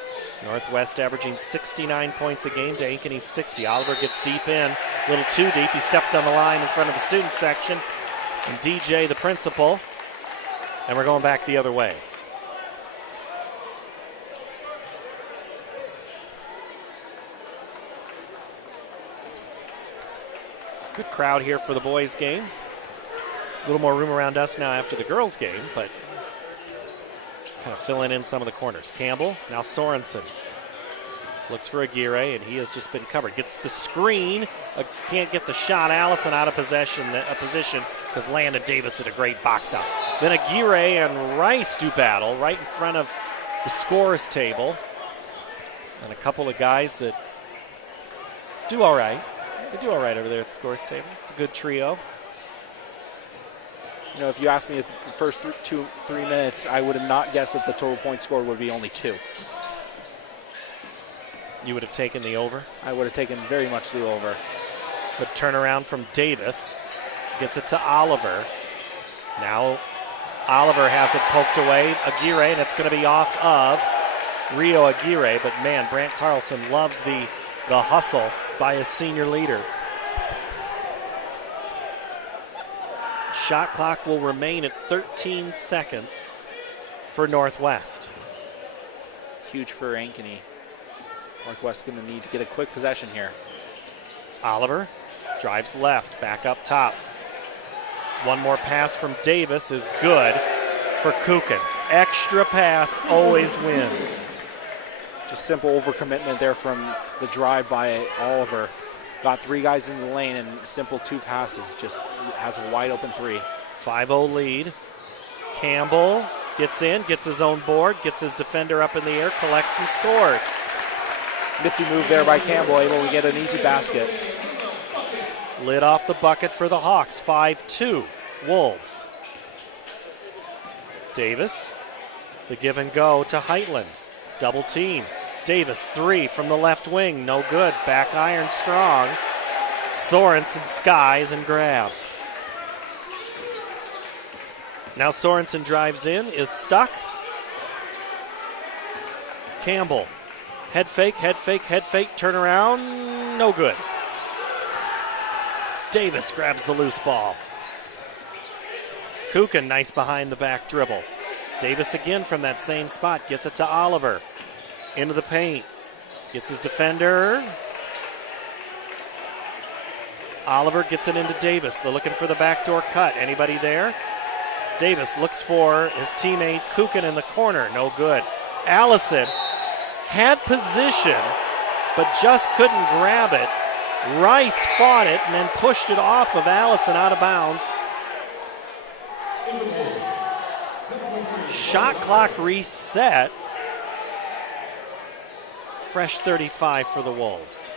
Northwest averaging 69 points a game to Ankeny's 60. Oliver gets deep in, a little too deep. He stepped on the line in front of the student section. and DJ, the principal, and we're going back the other way. Good crowd here for the boys' game. A little more room around us now after the girls' game, but kind of filling in some of the corners. Campbell, now Sorensen. Looks for Aguirre, and he has just been covered. Gets the screen, can't get the shot. Allison out of position because Landon Davis did a great box out. Then Aguirre and Rice do battle right in front of the scores table. And a couple of guys that do all right. They do all right over there at the scores table. It's a good trio. You know, if you asked me the first 3 minutes, I would have not guessed that the total point score would be only 2. You would have taken the over? I would have taken very much the over. Good turnaround from Davis. Gets it to Oliver. Now Oliver has it poked away. Aguirre, and it's going to be off of Rio Aguirre. But man, Brant Carlson loves the hustle by his senior leader. Shot clock will remain at 13 seconds for Northwest. Huge for Ankeny. Northwest going to need to get a quick possession here. Oliver drives left, back up top. One more pass from Davis is good for Kukin. Extra pass always wins. Just simple overcommitment there from the drive by Oliver. Got 3 guys in the lane, and simple 2 passes, just has a wide open 3. 5-0 lead. Campbell gets in, gets his own board, gets his defender up in the air, collects and scores. Nifty move there by Campbell, able to get an easy basket. Lid off the bucket for the Hawks, 5-2 Wolves. Davis, the give and go to Heitland. Double team. Davis, 3 from the left wing, no good. Back iron strong. Sorensen skies and grabs. Now Sorensen drives in, is stuck. Campbell, head fake, turn around, no good. Davis grabs the loose ball. Kukin, nice behind the back dribble. Davis again from that same spot, gets it to Oliver. Into the paint, gets his defender. Oliver gets it into Davis. They're looking for the backdoor cut. Anybody there? Davis looks for his teammate Kukin in the corner, no good. Allison had position, but just couldn't grab it. Rice fought it and then pushed it off of Allison out of bounds. Shot clock reset. Fresh 35 for the Wolves.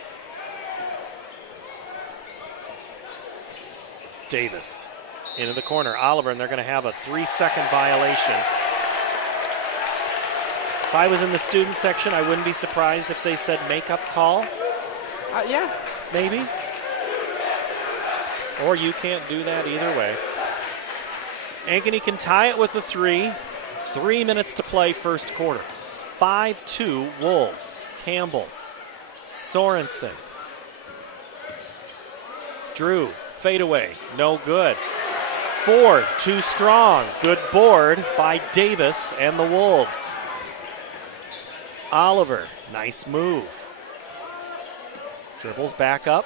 Davis into the corner. Oliver, and they're going to have a 3-second violation. If I was in the student section, I wouldn't be surprised if they said makeup call. Yeah. Maybe. Or you can't do that either way. Ankeny can tie it with a 3. 3 minutes to play first quarter. 5-2 Wolves. Campbell, Sorensen. Drew, fadeaway, no good. Ford, too strong. Good board by Davis and the Wolves. Oliver, nice move. Dribbles back up,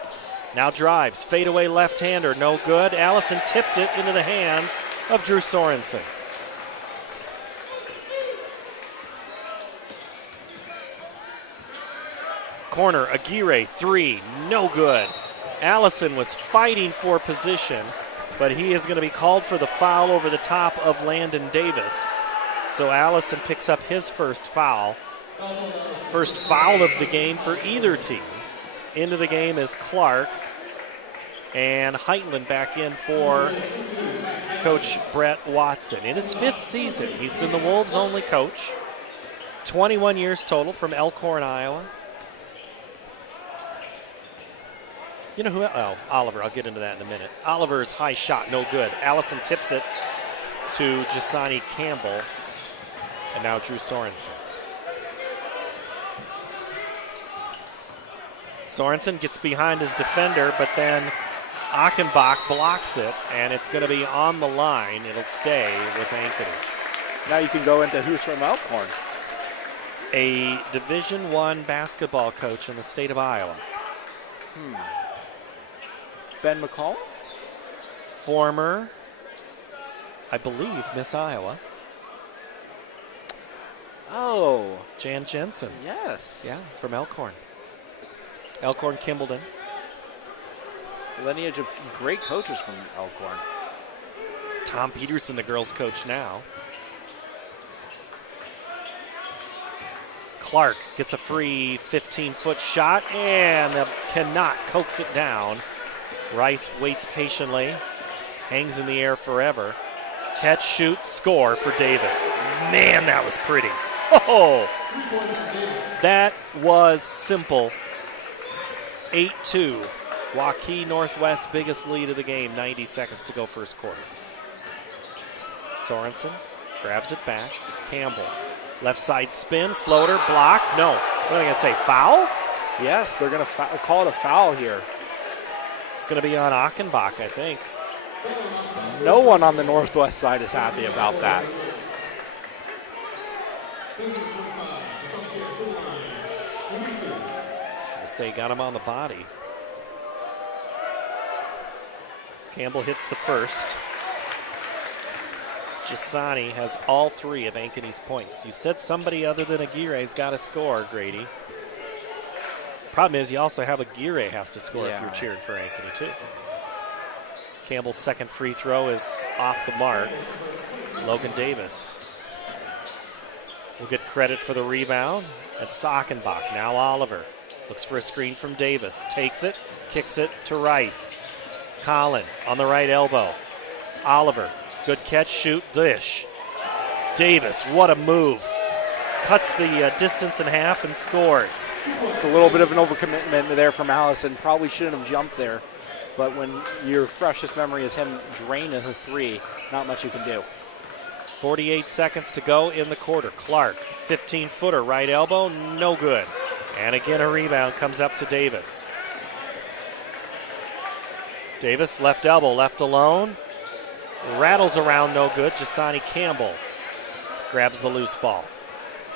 now drives. Fadeaway left-hander, no good. Allison tipped it into the hands of Drew Sorensen. Corner, Aguirre, 3, no good. Allison was fighting for position, but he is going to be called for the foul over the top of Landon Davis. So Allison picks up his first foul. First foul of the game for either team. Into the game is Clark, and Heitland back in for Coach Brett Watson. In his 5th season, he's been the Wolves' only coach. 21 years total from Elkhorn, Iowa. You know who? Oh, Oliver. I'll get into that in a minute. Oliver's high shot, no good. Allison tips it to Jasani Campbell, and now Drew Sorensen. Sorensen gets behind his defender, but then Achenbach blocks it, and it's going to be on the line. It'll stay with Ankeny. Now you can go into who's from Elkhorn. A Division I basketball coach in the state of Iowa. Ben McCall? Former, I believe, Miss Iowa. Oh. Jan Jensen. Yes. Yeah, from Elkhorn. Elkhorn Kimballton. Lineage of great coaches from Elkhorn. Tom Peterson, the girls' coach now. Clark gets a free 15-foot shot and cannot coax it down. Rice waits patiently, hangs in the air forever. Catch, shoot, score for Davis. Man, that was pretty. Oh, that was simple. 8-2. Waukee Northwest biggest lead of the game, 90 seconds to go first quarter. Sorensen grabs it back. Campbell, left side spin, floater, block. No, what are they going to say, foul? Yes, they're going to call it a foul here. It's going to be on Achenbach, I think. No one on the Northwest side is happy about that. I say got him on the body. Campbell hits the first. Jasani has all three of Ankeny's points. You said somebody other than Aguirre's got to score, Grady. Problem is you also have Aguirre has to score if you're cheering for Ankeny too. Campbell's second free throw is off the mark. Logan Davis will get credit for the rebound. That's Achenbach. Now Oliver looks for a screen from Davis. Takes it, kicks it to Rice. Collin on the right elbow. Oliver, good catch, shoot, dish. Davis, what a move. Cuts the distance in half and scores. It's a little bit of an overcommitment there from Allison. Probably shouldn't have jumped there. But when your freshest memory is him draining a three, not much you can do. 48 seconds to go in the quarter. Clark, 15-footer, right elbow, no good. And again, a rebound comes up to Davis. Davis, left elbow, left alone. Rattles around, no good. Jasani Campbell grabs the loose ball.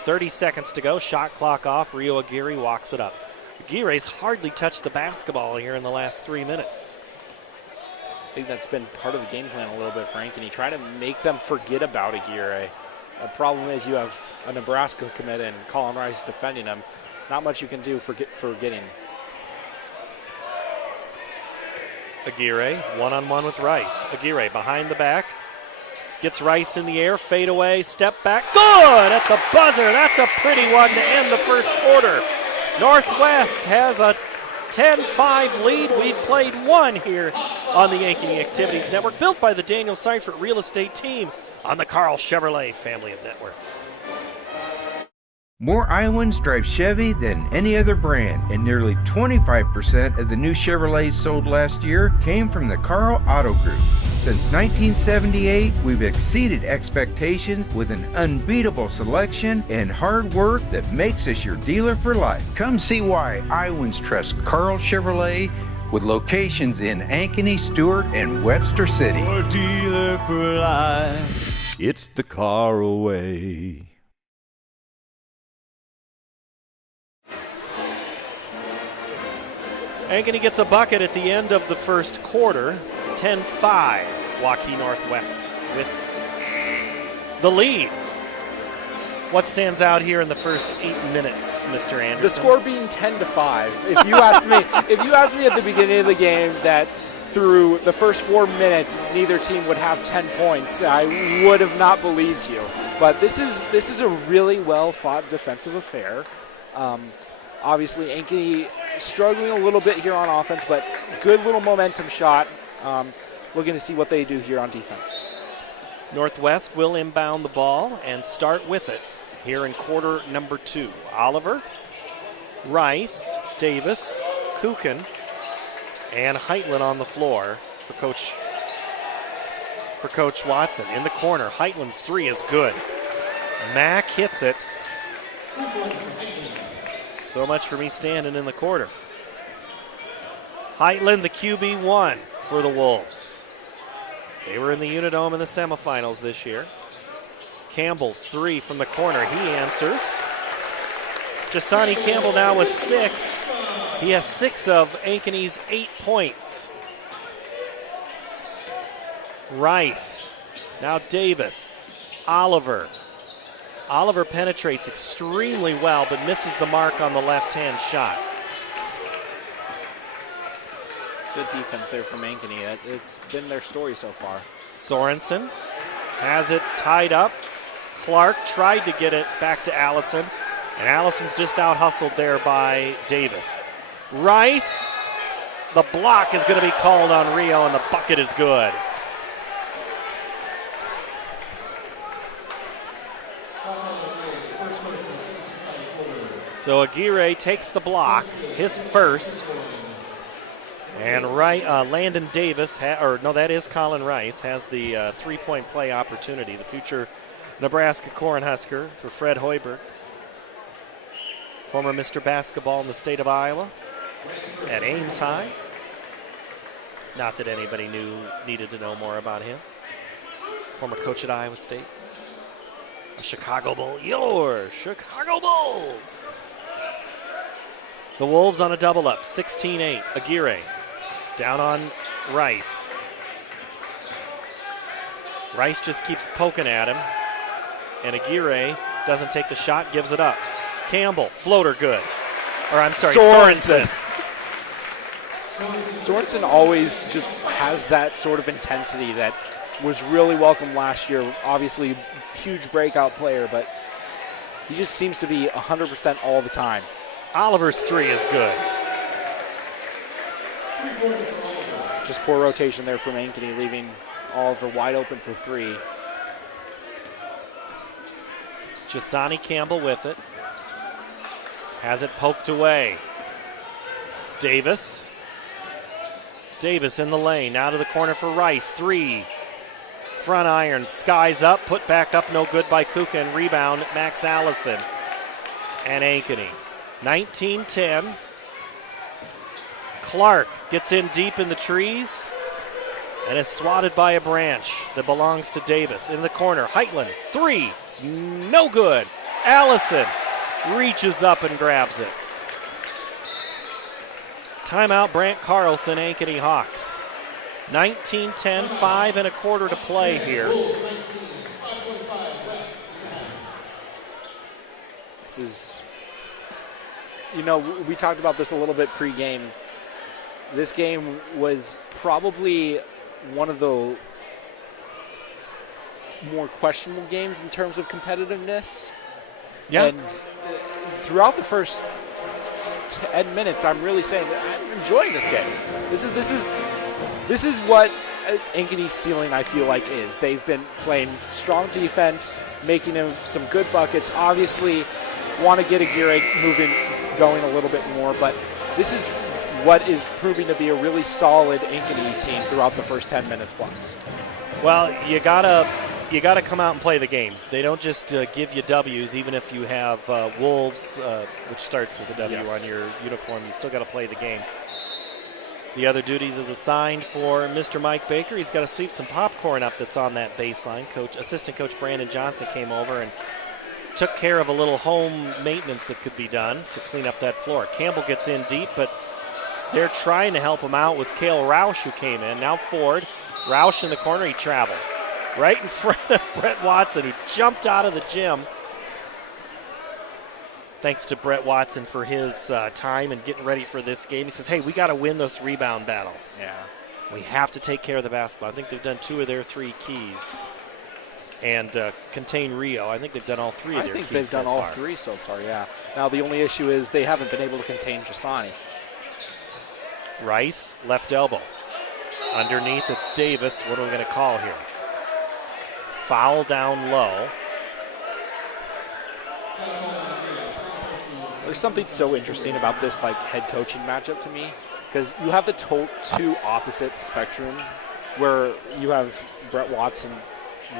30 seconds to go, shot clock off. Rio Aguirre walks it up. Aguirre's hardly touched the basketball here in the last 3 minutes. I think that's been part of the game plan a little bit for Ankeny. Try to make them forget about Aguirre. The problem is you have a Nebraska commit and Colin Rice defending him. Not much you can do for getting. Aguirre, one-on-one with Rice. Aguirre behind the back. Gets Rice in the air, fade away, step back. Good at the buzzer. That's a pretty one to end the first quarter. Northwest has a 10-5 lead. We've played one here on the Ankeny Activities Network, built by the Daniel Seifert Real Estate Team on the Carl Chevrolet family of networks. More Iowans drive Chevy than any other brand, and nearly 25% of the new Chevrolets sold last year came from the Carl Auto Group. Since 1978, we've exceeded expectations with an unbeatable selection and hard work that makes us your dealer for life. Come see why Iowans trust Carl Chevrolet with locations in Ankeny, Stewart, and Webster City. Your dealer for life. It's the Carl way. Ankeny gets a bucket at the end of the first quarter. 10-5, Waukee Northwest with the lead. What stands out here in the first 8 minutes, Mr. Anderson? The score being 10-5. If you asked me at the beginning of the game that through the first 4 minutes neither team would have 10 points, I would have not believed you. But this is a really well fought defensive affair. Obviously, Ankeny struggling a little bit here on offense, but good little momentum shot. Looking to see what they do here on defense. Northwest will inbound the ball and start with it here in quarter number 2. Oliver, Rice, Davis, Kukin, and Heitland on the floor for Coach Watson. In the corner, Heitland's three is good. Mack hits it. So much for me standing in the quarter. Heitland, the QB1. for the Wolves. They were in the Unidome in the semifinals this year. Campbell's 3 from the corner. He answers. Jasani Campbell now with 6. He has 6 of Ankeny's 8 points. Rice. Now Davis. Oliver. Oliver penetrates extremely well, but misses the mark on the left-hand shot. Good defense there from Ankeny. It's been their story so far. Sorensen has it tied up. Clark tried to get it back to Allison, and Allison's just out-hustled there by Davis. Rice, the block is going to be called on Rio, and the bucket is good. So Aguirre takes the block, his first. And Landon Davis, that is Colin Rice, has the three-point play opportunity. The future Nebraska Cornhusker for Fred Hoiberg. Former Mr. Basketball in the state of Iowa at Ames High. Not that anybody needed to know more about him. Former coach at Iowa State. A Chicago Bull, your Chicago Bulls. The Wolves on a double up, 16-8. Aguirre down on Rice. Rice just keeps poking at him, and Aguirre doesn't take the shot, gives it up. Campbell, floater good. Or I'm sorry, Sorensen. Sorensen always just has that sort of intensity that was really welcome last year. Obviously, huge breakout player, but he just seems to be 100% all the time. Oliver's 3 is good. Just poor rotation there from Ankeny, leaving Oliver wide open for 3. Jasani Campbell with it. Has it poked away. Davis. Davis in the lane. Now to the corner for Rice. 3. Front iron. Skies up. Put back up. No good by Kuka. And rebound Max Allison and Ankeny. 19-10. Clark gets in deep in the trees and is swatted by a branch that belongs to Davis. In the corner, Heitland, 3, no good. Allison reaches up and grabs it. Timeout, Brant Carlson, Ankeny Hawks. 19-10, 5 1/4 to play here. This is, we talked about this a little bit pregame. This game was probably one of the more questionable games in terms of competitiveness. Yeah. And throughout the first 10 minutes, I'm really saying that I'm enjoying this game. This is what Ankeny's ceiling, I feel like, is. They've been playing strong defense, making them some good buckets. Obviously, want to get Aguirre going a little bit more, but this is what is proving to be a really solid Ankeny team throughout the first 10 minutes plus. Well, you gotta come out and play the games. They don't just give you W's, even if you have Wolves, which starts with a W on your uniform. You still got to play the game. The other duties is assigned for Mr. Mike Baker. He's got to sweep some popcorn up that's on that baseline. Assistant Coach Brandon Johnson came over and took care of a little home maintenance that could be done to clean up that floor. Campbell gets in deep, but they're trying to help him out. Was Cale Roush who came in. Now Ford. Roush in the corner. He traveled right in front of Brett Watson, who jumped out of the gym. Thanks to Brett Watson for his time and getting ready for this game. He says, hey, we got to win this rebound battle. Yeah. We have to take care of the basketball. I think they've done 2 of their 3 keys and contain Rio. I think they've done all 3 of their keys. I think they've done all 3 so far, yeah. Now the only issue is they haven't been able to contain Jasani. Rice, left elbow. Underneath, it's Davis. What are we going to call here? Foul down low. There's something so interesting about this head coaching matchup to me, because you have the 2 opposite spectrum, where you have Brett Watson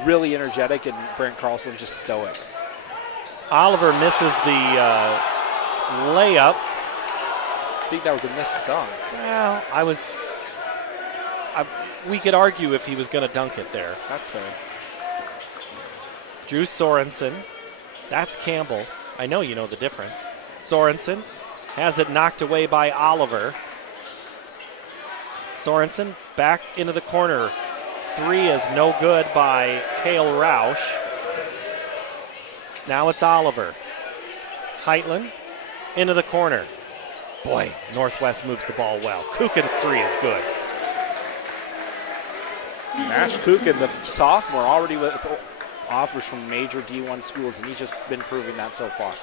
really energetic and Brent Carlson just stoic. Oliver misses the layup. I think that was a missed dunk. Well, we could argue if he was going to dunk it there. That's fair. Drew Sorensen. That's Campbell. I know you know the difference. Sorensen has it knocked away by Oliver. Sorensen back into the corner. Three is no good by Cale Roush. Now it's Oliver. Heitland into the corner. Boy, Northwest moves the ball well. Kuchen's three is good. Nash Kuchen, the sophomore, already with offers from major D1 schools, and he's just been proving that so far.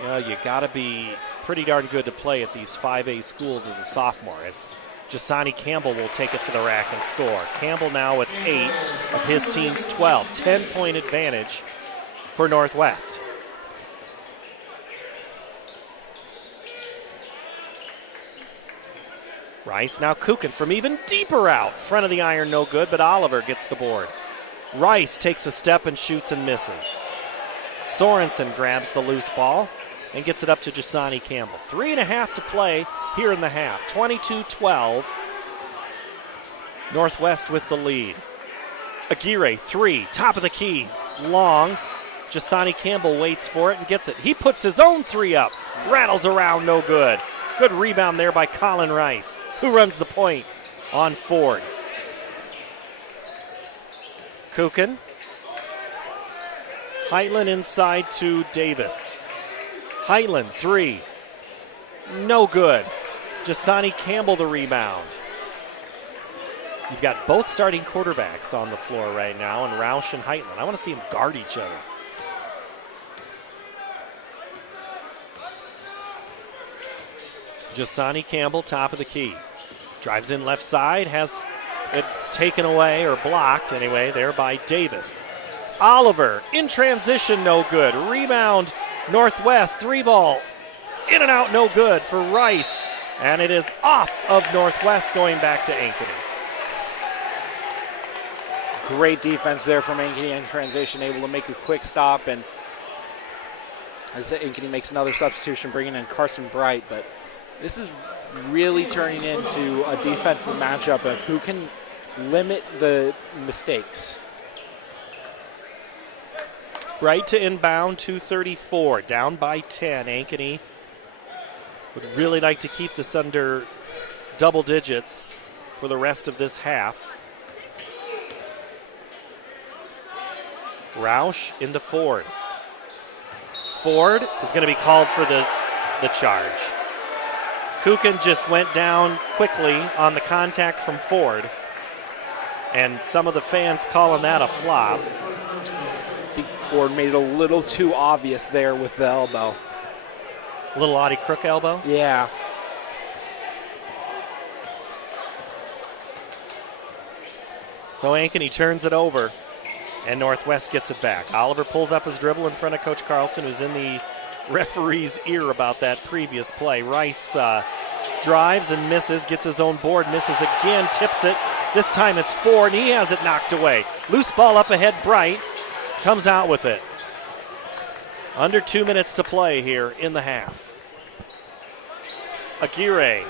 You know, you got to be pretty darn good to play at these 5A schools as a sophomore. As Jasani Campbell will take it to the rack and score. Campbell now with 8 of his team's 12. 10-point advantage for Northwest. Rice, now Kuchen from even deeper out. Front of the iron, no good, but Oliver gets the board. Rice takes a step and shoots and misses. Sorensen grabs the loose ball and gets it up to Jasani Campbell. 3.5 to play here in the half. 22-12. Northwest with the lead. Aguirre, three, top of the key, long. Jasani Campbell waits for it and gets it. He puts his own three up. Rattles around, no good. Good rebound there by Colin Rice, who runs the point on Ford. Kuchen. Heitland inside to Davis. Heitland, three. No good. Jasani Campbell the rebound. You've got both starting quarterbacks on the floor right now, and Roush and Heitland. I want to see them guard each other. Jasani Campbell, top of the key. Drives in left side, has it taken away, or blocked anyway, there by Davis. Oliver in transition, no good. Rebound, Northwest, three ball. In and out, no good for Rice. And it is off of Northwest, going back to Ankeny. Great defense there from Ankeny in transition, able to make a quick stop. And as Ankeny makes another substitution, bringing in Carson Bright. But this is really turning into a defensive matchup of who can limit the mistakes. Bright to inbound, 2:34, down by 10. Ankeny would really like to keep this under double digits for the rest of this half. Roush into Ford. Ford is going to be called for the charge. Kuchen just went down quickly on the contact from Ford, and some of the fans calling that a flop. I think Ford made it a little too obvious there with the elbow. A little Audie Crook elbow? Yeah. So Ankeny turns it over, and Northwest gets it back. Oliver pulls up his dribble in front of Coach Carlson, who's in the referee's ear about that previous play. Rice drives and misses, gets his own board, misses again, tips it. This time it's Ford, and he has it knocked away. Loose ball up ahead, Bright comes out with it. Under 2 minutes to play here in the half. Aguirre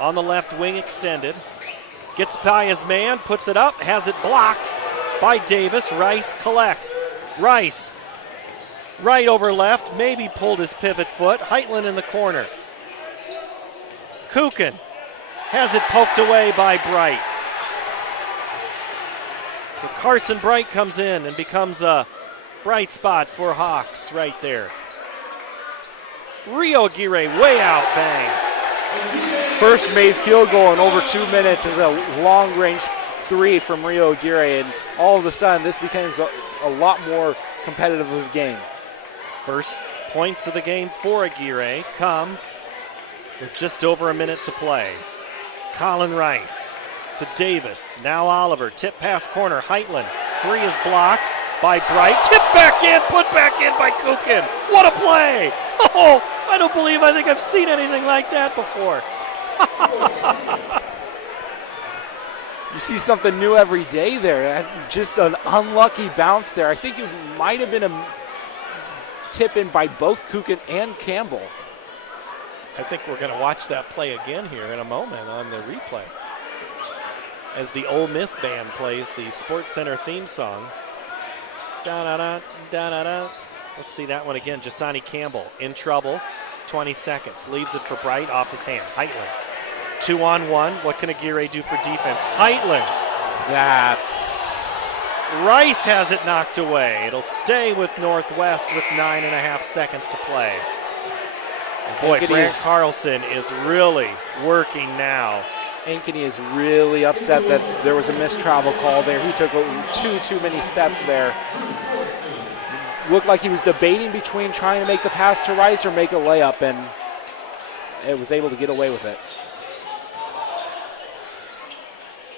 on the left wing extended. Gets by his man, puts it up, has it blocked by Davis. Rice collects. Rice, right over left, maybe pulled his pivot foot. Heitland in the corner. Kuchen has it poked away by Bright. So Carson Bright comes in and becomes a bright spot for Hawks right there. Rio Aguirre way out, bang. First made field goal in over 2 minutes is a long-range three from Rio Aguirre, and all of a sudden this becomes a lot more competitive of a game. First points of the game for Aguirre come with just over a minute to play. Colin Rice to Davis. Now Oliver. Tip pass corner. Heitland. Three is blocked by Bright. Tip back in. Put back in by Kuchen. What a play. Oh, I don't believe I think I've seen anything like that before. You see something new every day there. Just an unlucky bounce there. I think it might have been a tip in by both Kuchen and Campbell. I think we're going to watch that play again here in a moment on the replay as the Ole Miss band plays the Sports Center theme song. Da-da-da, da-da-da. Let's see that one again. Jasani Campbell in trouble. 20 seconds. Leaves it for Bright off his hand. Heitland. 2-on-1. What can Aguirre do for defense? Heitland. That's... Rice has it knocked away. It'll stay with Northwest with 9.5 seconds to play. And boy, Brant Carlson is really working now. Ankeny is really upset that there was a missed travel call there. He took too many steps there. Looked like he was debating between trying to make the pass to Rice or make a layup, and it was able to get away with it.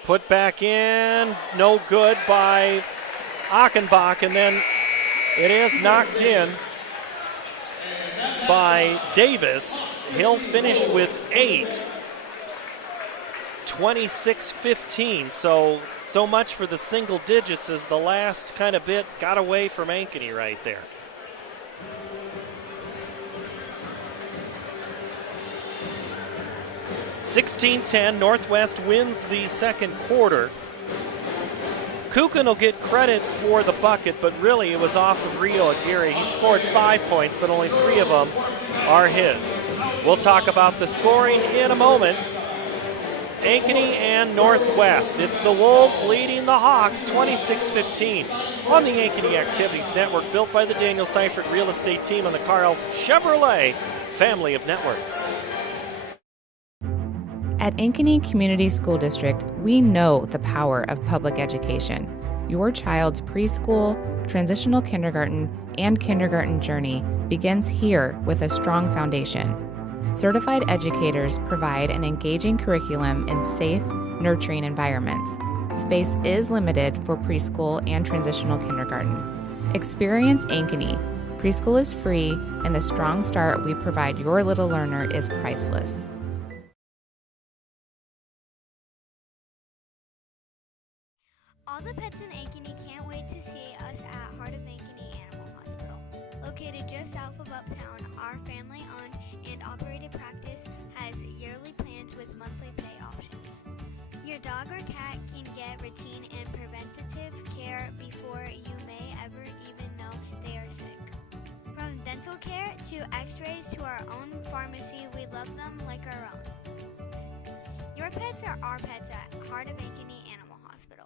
Put back in, no good by Achenbach, and then it is knocked in by Davis. He'll finish with 8. 26-15, so much for the single digits as the last kind of bit got away from Ankeny right there. (16-10), Northwest wins the second quarter. Kukin will get credit for the bucket, but really it was off of Rio Aguirre. He scored 5 points, but only 3 of them are his. We'll talk about the scoring in a moment. Ankeny and Northwest. It's the Wolves leading the Hawks 26-15 on the Ankeny Activities Network, built by the Daniel Seifert Real Estate Team on the Carl Chevrolet family of networks. At Ankeny Community School District, we know the power of public education. Your child's preschool, transitional kindergarten, and kindergarten journey begins here with a strong foundation. Certified educators provide an engaging curriculum in safe, nurturing environments. Space is limited for preschool and transitional kindergarten. Experience Ankeny. Preschool is free, and the strong start we provide your little learner is priceless. All the pets in Ankeny can't wait to see us at Heart of Ankeny Animal Hospital. Located just south of Uptown, our family-owned and operated practice has yearly plans with monthly pay options. Your dog or cat can get routine and preventative care before you may ever even know they are sick. From dental care to x-rays to our own pharmacy, we love them like our own. Your pets are our pets at Heart of Ankeny Animal Hospital.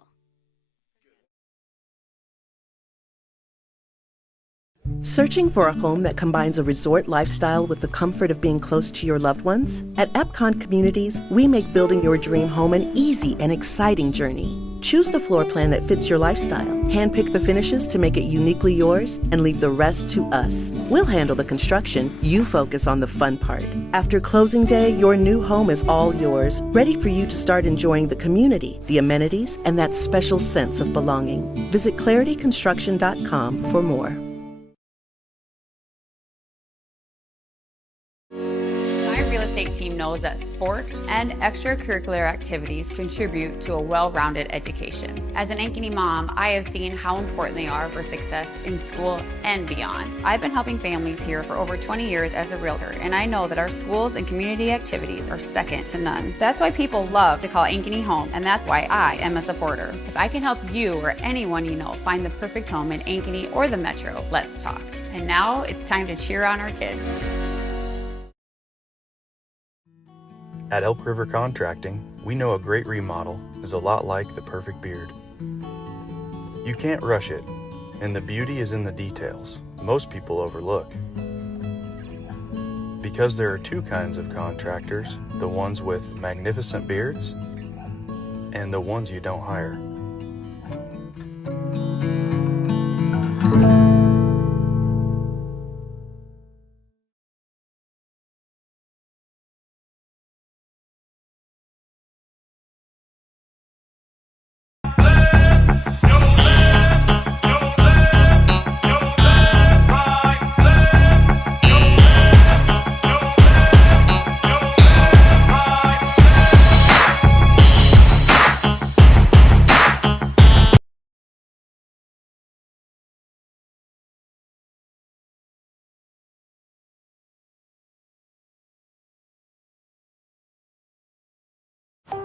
Searching for a home that combines a resort lifestyle with the comfort of being close to your loved ones? At Epcon Communities, we make building your dream home an easy and exciting journey. Choose the floor plan that fits your lifestyle, handpick the finishes to make it uniquely yours, and leave the rest to us. We'll handle the construction, you focus on the fun part. After closing day, your new home is all yours, ready for you to start enjoying the community, the amenities, and that special sense of belonging. Visit clarityconstruction.com for more. Estate team knows that sports and extracurricular activities contribute to a well-rounded education. As an Ankeny mom, I have seen how important they are for success in school and beyond. I've been helping families here for over 20 years as a realtor, and I know that our schools and community activities are second to none. That's why people love to call Ankeny home, and that's why I am a supporter. If I can help you or anyone you know find the perfect home in Ankeny or the Metro, let's talk. And now it's time to cheer on our kids. At Elk River Contracting, we know a great remodel is a lot like the perfect beard. You can't rush it, and the beauty is in the details most people overlook. Because there are 2 kinds of contractors, the ones with magnificent beards and the ones you don't hire.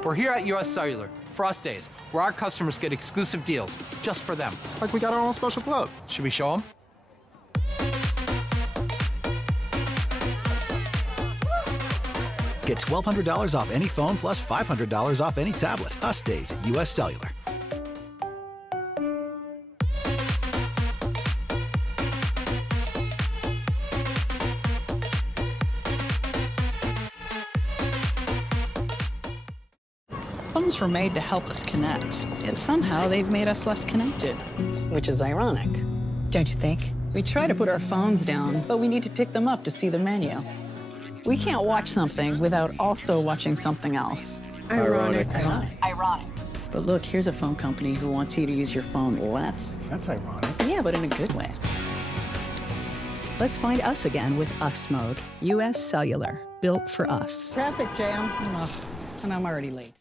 We're here at US Cellular, Frost Days, where our customers get exclusive deals just for them. It's like we got our own special club. Should we show them? Get $1,200 off any phone plus $500 off any tablet. Us Days at US Cellular. Phones were made to help us connect, and somehow they've made us less connected. Which is ironic. Don't you think? We try to put our phones down, but we need to pick them up to see the menu. We can't watch something without also watching something else. Ironic. Ironic. But look, here's a phone company who wants you to use your phone less. That's ironic. Yeah, but in a good way. Let's find us again with Us Mode. US Cellular, built for us. Traffic jam. Ugh, and I'm already late.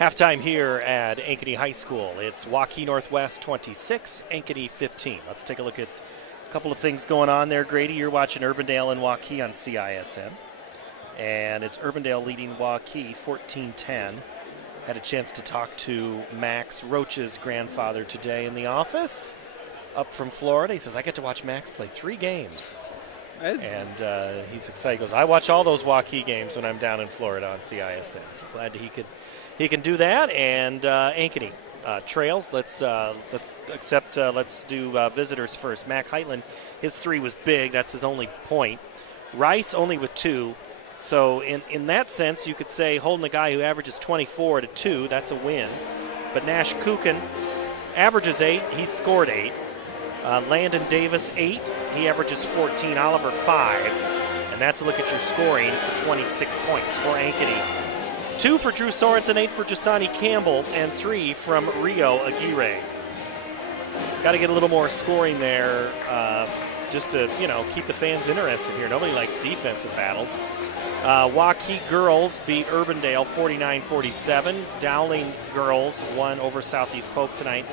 Halftime here at Ankeny High School. It's Waukee Northwest 26, Ankeny 15. Let's take a look at a couple of things going on there. Grady, you're watching Urbandale and Waukee on CISN. And it's Urbandale leading Waukee 14-10. Had a chance to talk to Max Roach's grandfather today in the office up from Florida. He says, I get to watch Max play 3 games. And he's excited. He goes, I watch all those Waukee games when I'm down in Florida on CISN. So glad that he can do that. And Ankeny trails. Let's do visitors first. Mac Heitland, his 3 was big. That's his only point. Rice only with 2. So in that sense, you could say holding a guy who averages 24 to 2, that's a win. But Nash Kukin averages 8. He scored 8. Landon Davis, 8. He averages 14. Oliver, 5. And that's a look at your scoring for 26 points for Ankeny. 2 for Drew Sorensen, 8 for Jasani Campbell, and 3 from Rio Aguirre. Got to get a little more scoring there just to, keep the fans interested here. Nobody likes defensive battles. Waukee girls beat Urbandale 49-47. Dowling girls won over Southeast Pope tonight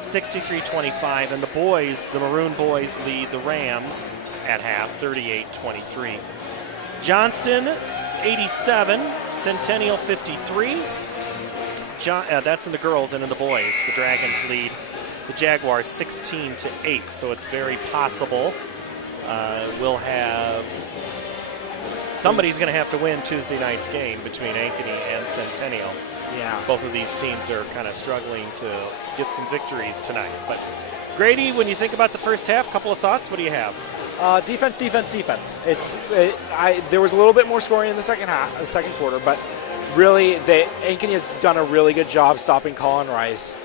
63-25. And the boys, the Maroon boys, lead the Rams at half 38-23. Johnston 87, Centennial 53. That's in the girls, and in the boys, the Dragons lead the Jaguars 16-8. So it's very possible we'll have somebody's going to have to win Tuesday night's game between Ankeny and Centennial. Yeah. Both of these teams are kind of struggling to get some victories tonight. But Grady, when you think about the first half, couple of thoughts. What do you have? Defense. There was a little bit more scoring in the second quarter, but really, Ankeny has done a really good job stopping Colin Rice.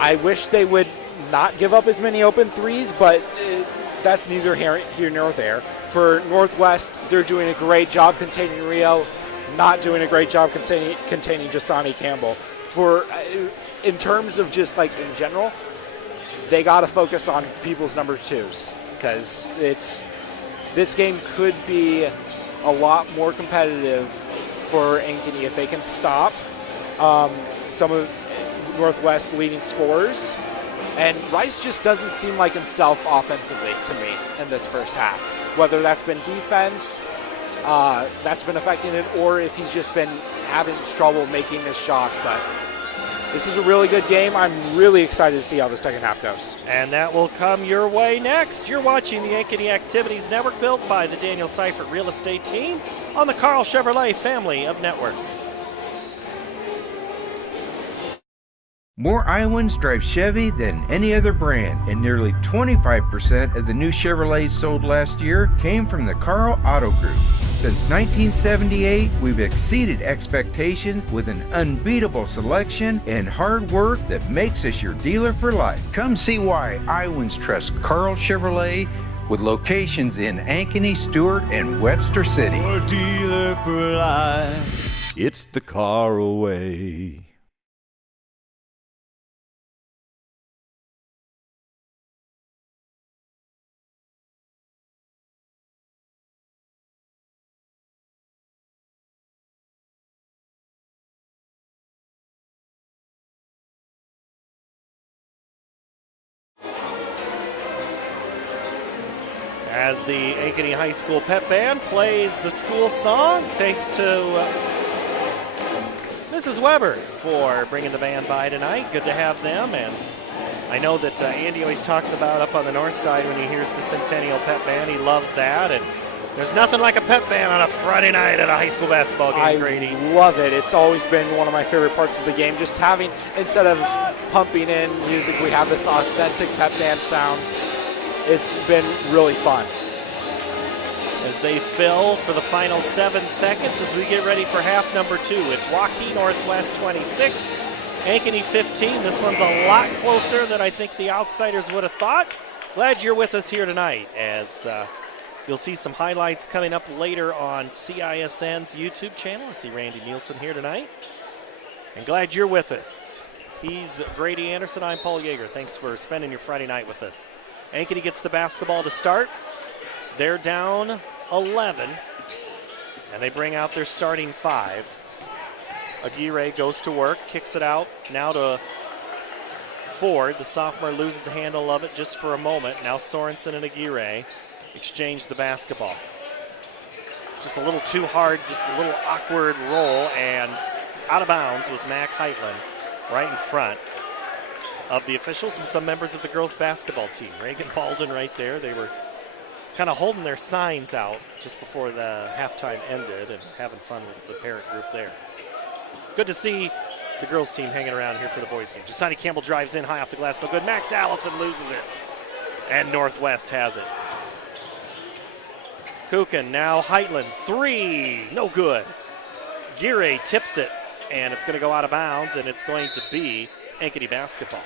I wish they would not give up as many open threes, but that's neither here nor there. For Northwest, they're doing a great job containing Rio, not doing a great job containing Jasani Campbell. In terms of just like in general, they got to focus on people's number 2s because this game could be a lot more competitive for Ankeny if they can stop some of Northwest's leading scorers. And Rice just doesn't seem like himself offensively to me in this first half. Whether that's been defense that's been affecting it, or if he's just been having trouble making his shots. But this is a really good game. I'm really excited to see how the second half goes. And that will come your way next. You're watching the Ankeny Activities Network, built by the Daniel Seifert Real Estate Team on the Carl Chevrolet family of networks. More Iowans drive Chevy than any other brand, and nearly 25% of the new Chevrolets sold last year came from the Carl Auto Group. Since 1978, we've exceeded expectations with an unbeatable selection and hard work that makes us your dealer for life. Come see why Iowans trust Carl Chevrolet with locations in Ankeny, Stewart, and Webster City. Your dealer for life. It's the Carl way. As the Ankeny High School Pep Band plays the school song, thanks to Mrs. Weber for bringing the band by tonight. Good to have them, and I know that Andy always talks about up on the north side when he hears the Centennial Pep Band. He loves that, and there's nothing like a pep band on a Friday night at a high school basketball game, Grady. I love it. It's always been one of my favorite parts of the game. Just having, instead of pumping in music, we have this authentic pep band sound. It's been really fun. As they fill for the final 7 seconds as we get ready for half number 2. It's Waukee Northwest 26, Ankeny 15. This one's a lot closer than I think the outsiders would have thought. Glad you're with us here tonight, as you'll see some highlights coming up later on CISN's YouTube channel. I see Randy Nielsen here tonight. And glad you're with us. He's Grady Anderson. I'm Paul Yeager. Thanks for spending your Friday night with us. Ankeny gets the basketball to start. They're down 11, and they bring out their starting 5. Aguirre goes to work, kicks it out, now to Ford. The sophomore loses the handle of it just for a moment. Now Sorensen and Aguirre exchange the basketball. Just a little too hard, just a little awkward roll, and out of bounds was Mac Heitland right in front of the officials and some members of the girls basketball team. Reagan Baldwin right there. They were kind of holding their signs out just before the halftime ended and having fun with the parent group there. Good to see the girls team hanging around here for the boys game. Jasani Campbell drives in high off the glass. No good. Max Allison loses it. And Northwest has it. Kukin, now Heitland. 3. No good. Gire tips it, and it's going to go out of bounds, and it's going to be Ankeny basketball.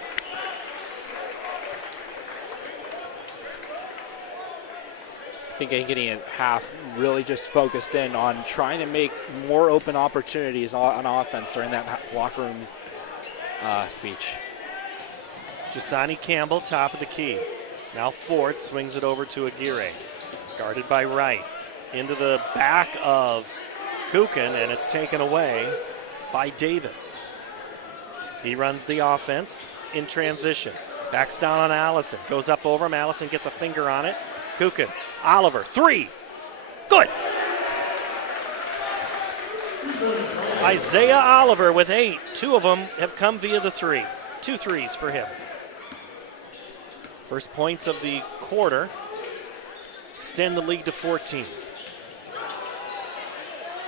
I think Ankeny at half really just focused in on trying to make more open opportunities on offense during that locker room speech. Jasani Campbell, top of the key. Now Ford swings it over to Aguirre. Guarded by Rice. Into the back of Kukin, and it's taken away by Davis. He runs the offense in transition. Backs down on Allison. Goes up over him. Allison gets a finger on it. Kukin. Oliver. 3. Good. Isaiah Oliver with 8. 2 of them have come via the 3. 2 threes for him. First points of the quarter. Extend the lead to 14.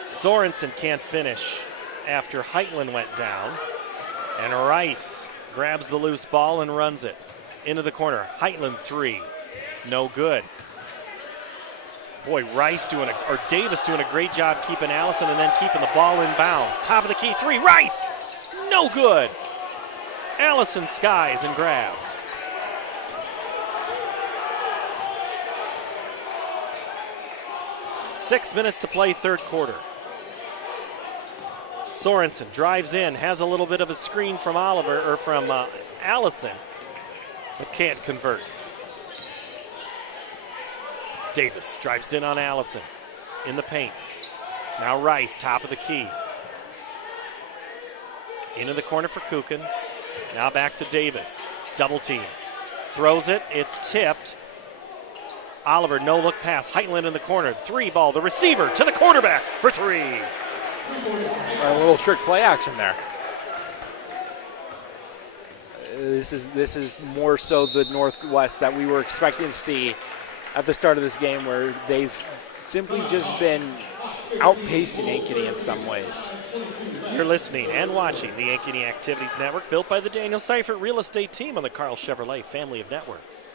Sorensen can't finish after Heitland went down. And Rice grabs the loose ball and runs it into the corner. Heitland 3. No good. Boy, Davis doing a great job keeping Allison and then keeping the ball in bounds. Top of the key 3. Rice! No good. Allison skies and grabs. Six minutes to play, third quarter. Sorensen drives in, has a little bit of a screen from Allison, but can't convert. Davis drives in on Allison in the paint. Now Rice, top of the key. Into the corner for Kukin. Now back to Davis. Double team. Throws it. It's tipped. Oliver, no look pass. Heitland in the corner. 3 ball. The receiver to the quarterback for 3. A little trick play action there. This is more so the Northwest that we were expecting to see at the start of this game, where they've simply just been outpacing Ankeny in some ways. You're listening and watching the Ankeny Activities Network, built by the Daniel Seifert Real Estate Team on the Carl Chevrolet family of networks.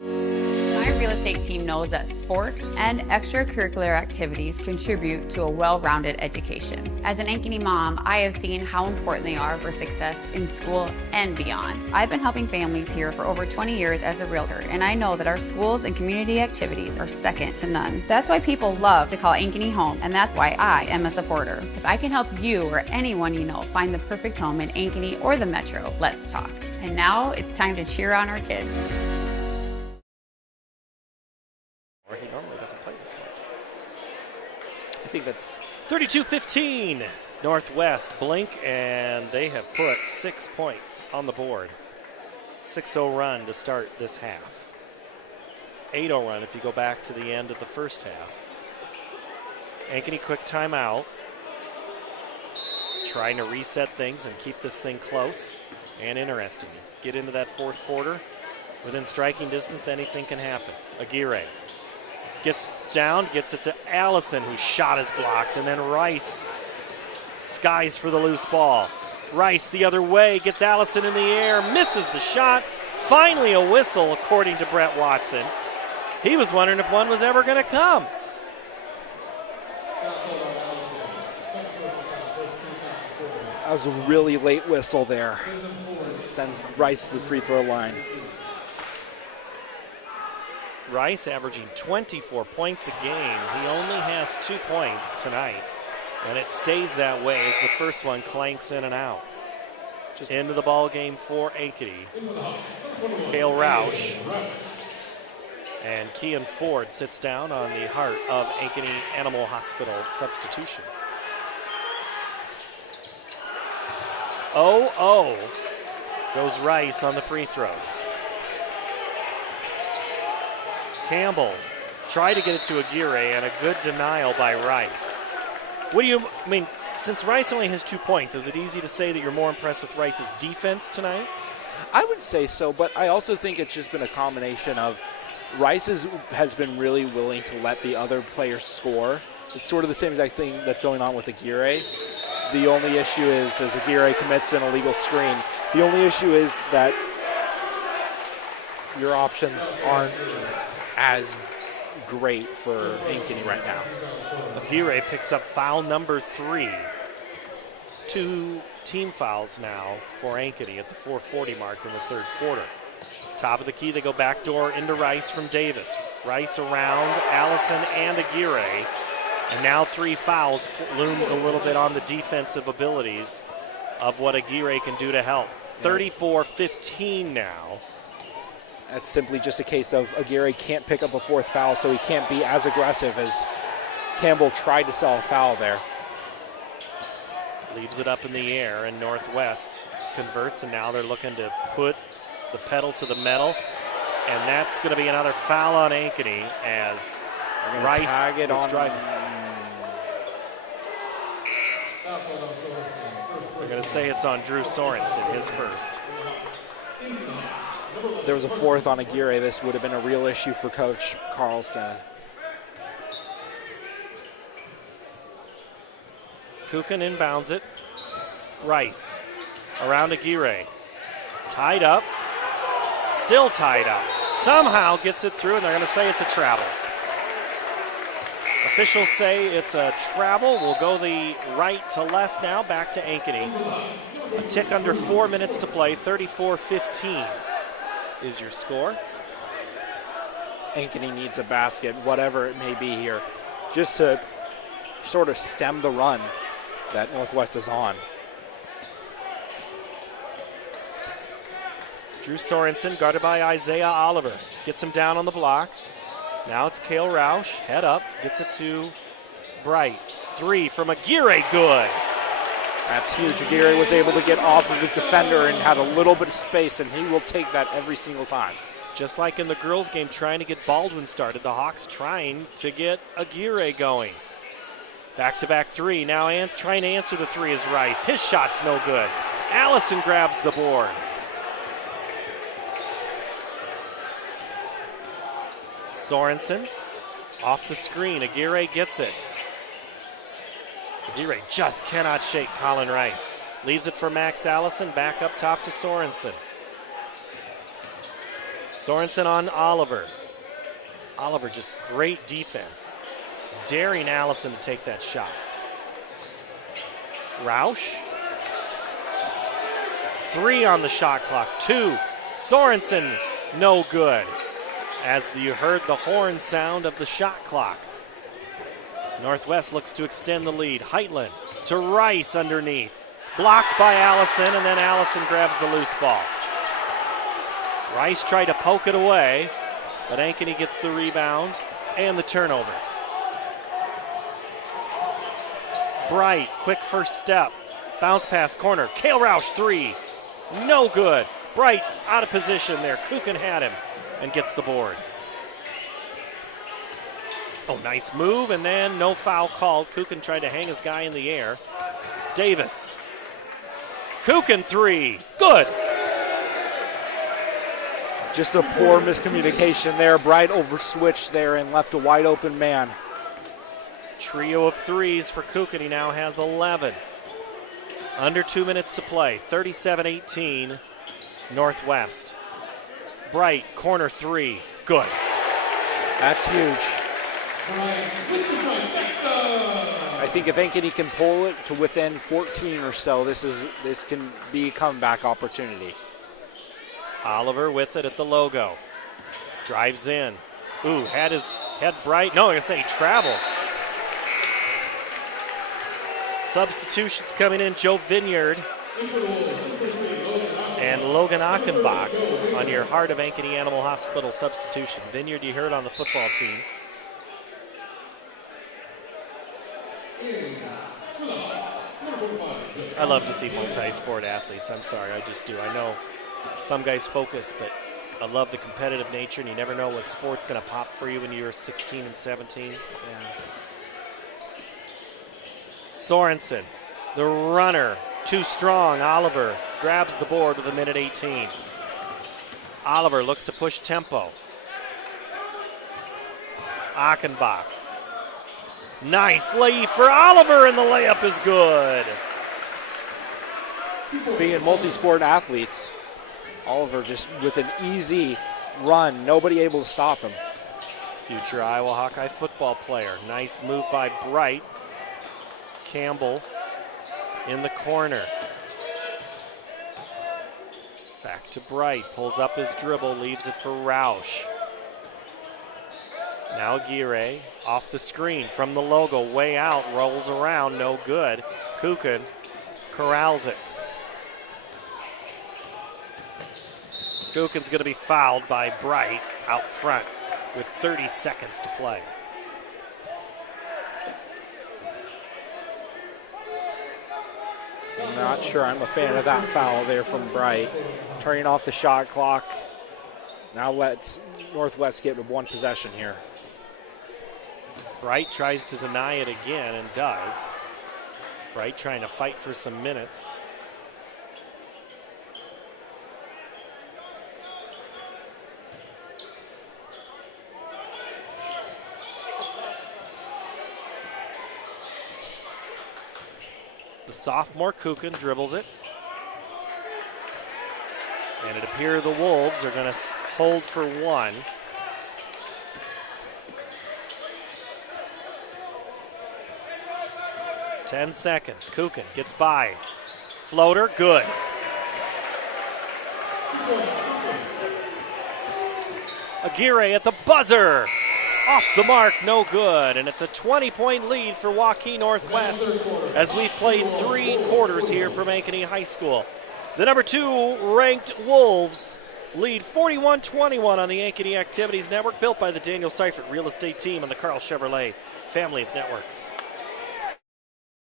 My real estate team knows that sports and extracurricular activities contribute to a well-rounded education. As an Ankeny mom, I have seen how important they are for success in school and beyond. I've been helping families here for over 20 years as a realtor, and I know that our schools and community activities are second to none. That's why people love to call Ankeny home, and that's why I am a supporter. If I can help you or anyone you know find the perfect home in Ankeny or the Metro, let's talk. And now it's time to cheer on our kids. Or he normally doesn't play this much. I think that's 32-15. Northwest blink, and they have put 6 points on the board. 6-0 run to start this half. 8-0 run if you go back to the end of the first half. Ankeny quick timeout. Trying to reset things and keep this thing close and interesting. Get into that fourth quarter. Within striking distance, anything can happen. Aguirre gets down, gets it to Allison, whose shot is blocked, and then Rice skies for the loose ball. Rice the other way, gets Allison in the air, misses the shot. Finally a whistle, according to Brett Watson. He was wondering if one was ever going to come. That was a really late whistle there. Sends Rice to the free throw line. Rice averaging 24 points a game. He only has 2 points tonight, and it stays that way as the first one clanks in and out. Just into the ball game for Ankeny. Cale Roush and Kean Ford sits down on the Heart of Ankeny Animal Hospital substitution. 0-0 goes Rice on the free throws. Campbell tried to get it to Aguirre, and a good denial by Rice. Since Rice only has 2 points, is it easy to say that you're more impressed with Rice's defense tonight? I would say so, but I also think it's just been a combination of Rice has been really willing to let the other players score. It's sort of the same exact thing that's going on with Aguirre. The only issue is, as Aguirre commits an illegal screen, the only issue is that your options aren't as great for Ankeny right now. Aguirre picks up foul number 3. 2 team fouls now for Ankeny at the 4:40 mark in the third quarter. Top of the key, they go backdoor into Rice from Davis. Rice around Allison and Aguirre. And now 3 fouls looms a little bit on the defensive abilities of what Aguirre can do to help. 34-15 now. That's simply just a case of Aguirre can't pick up a 4th foul, so he can't be as aggressive as Campbell tried to sell a foul there. Leaves it up in the air, and Northwest converts, and now they're looking to put the pedal to the metal. And that's going to be another foul on Ankeny as Rice tag it on driving. They're going to say it's on Drew Sorensen, his first. If there was a 4th on Aguirre, this would have been a real issue for Coach Carlson. Kukin inbounds it. Rice around Aguirre. Tied up. Still tied up. Somehow gets it through, and they're going to say it's a travel. Officials say it's a travel. We'll go the right to left now, back to Ankeny. A tick under 4 minutes to play, 34-15 is your score. Ankeny needs a basket, whatever it may be here, just to sort of stem the run that Northwest is on. Drew Sorensen, guarded by Isaiah Oliver, gets him down on the block. Now it's Cale Roush, head up, gets it to Bright. 3 from Aguirre, good. That's huge. Aguirre was able to get off of his defender and had a little bit of space, and he will take that every single time. Just like in the girls' game, trying to get Baldwin started, the Hawks trying to get Aguirre going. Back-to-back 3. Now trying to answer the 3 is Rice. His shot's no good. Allison grabs the board. Sorensen Off the screen, Aguirre gets it. Aguirre just cannot shake Colin Rice. Leaves it for Max Allison, back up top to Sorensen. Sorensen on Oliver. Oliver just great defense. Daring Allison to take that shot. Roush. 3 on the shot clock, 2. Sorensen, no good. As you heard the horn sound of the shot clock. Northwest looks to extend the lead. Heitland to Rice underneath. Blocked by Allison, and then Allison grabs the loose ball. Rice tried to poke it away, but Ankeny gets the rebound and the turnover. Bright, quick first step. Bounce pass corner. Cale Roush 3. No good. Bright out of position there. Kuchen had him and gets the board. Oh, nice move, and then no foul called. Kuchen tried to hang his guy in the air. Davis. Kuchen 3. Good. Just a poor miscommunication there. Bright overswitched there and left a wide open man. Trio of threes for Kuchen. He now has 11. Under 2 minutes to play. 37-18 Northwest. Bright, corner 3. Good. That's huge. I think if Ankeny can pull it to within 14 or so, this can be a comeback opportunity. Oliver with it at the logo. Drives in. Ooh, had Bright. No, I'm going to say travel. Substitutions coming in. Joe Vineyard and Logan Achenbach on your Heart of Ankeny Animal Hospital substitution. Vineyard, you heard on the football team. I love to see multi-sport athletes. I'm sorry, I just do. I know some guys focus, but I love the competitive nature, and you never know what sport's going to pop for you when you're 16 and 17. Yeah. Sorensen, the runner, too strong. Oliver grabs the board with 1:18. Oliver looks to push tempo. Achenbach. Nice lead for Oliver, and the layup is good. Speaking of multi-sport athletes, Oliver just with an easy run, nobody able to stop him. Future Iowa Hawkeye football player. Nice move by Bright. Campbell in the corner. Back to Bright, pulls up his dribble, leaves it for Roush. Now Aguirre off the screen from the logo, way out, rolls around, no good. Kuchen corrals it. Kuchen's going to be fouled by Bright out front with 30 seconds to play. I'm not sure I'm a fan of that foul there from Bright. Turning off the shot clock. Now let's Northwest get one possession here. Bright tries to deny it again and does. Bright trying to fight for some minutes. The sophomore Kuchen dribbles it. And it appears the Wolves are going to hold for one. Ten seconds. Kuchen gets by. Floater, good. Aguirre at the buzzer. Off the mark, no good. And it's a 20-point lead for Waukee Northwest as we've played 3 quarters here from Ankeny High School. The number 2 ranked Wolves lead 41-21 on the Ankeny Activities Network, built by the Daniel Seifert Real Estate Team and the Carl Chevrolet family of networks.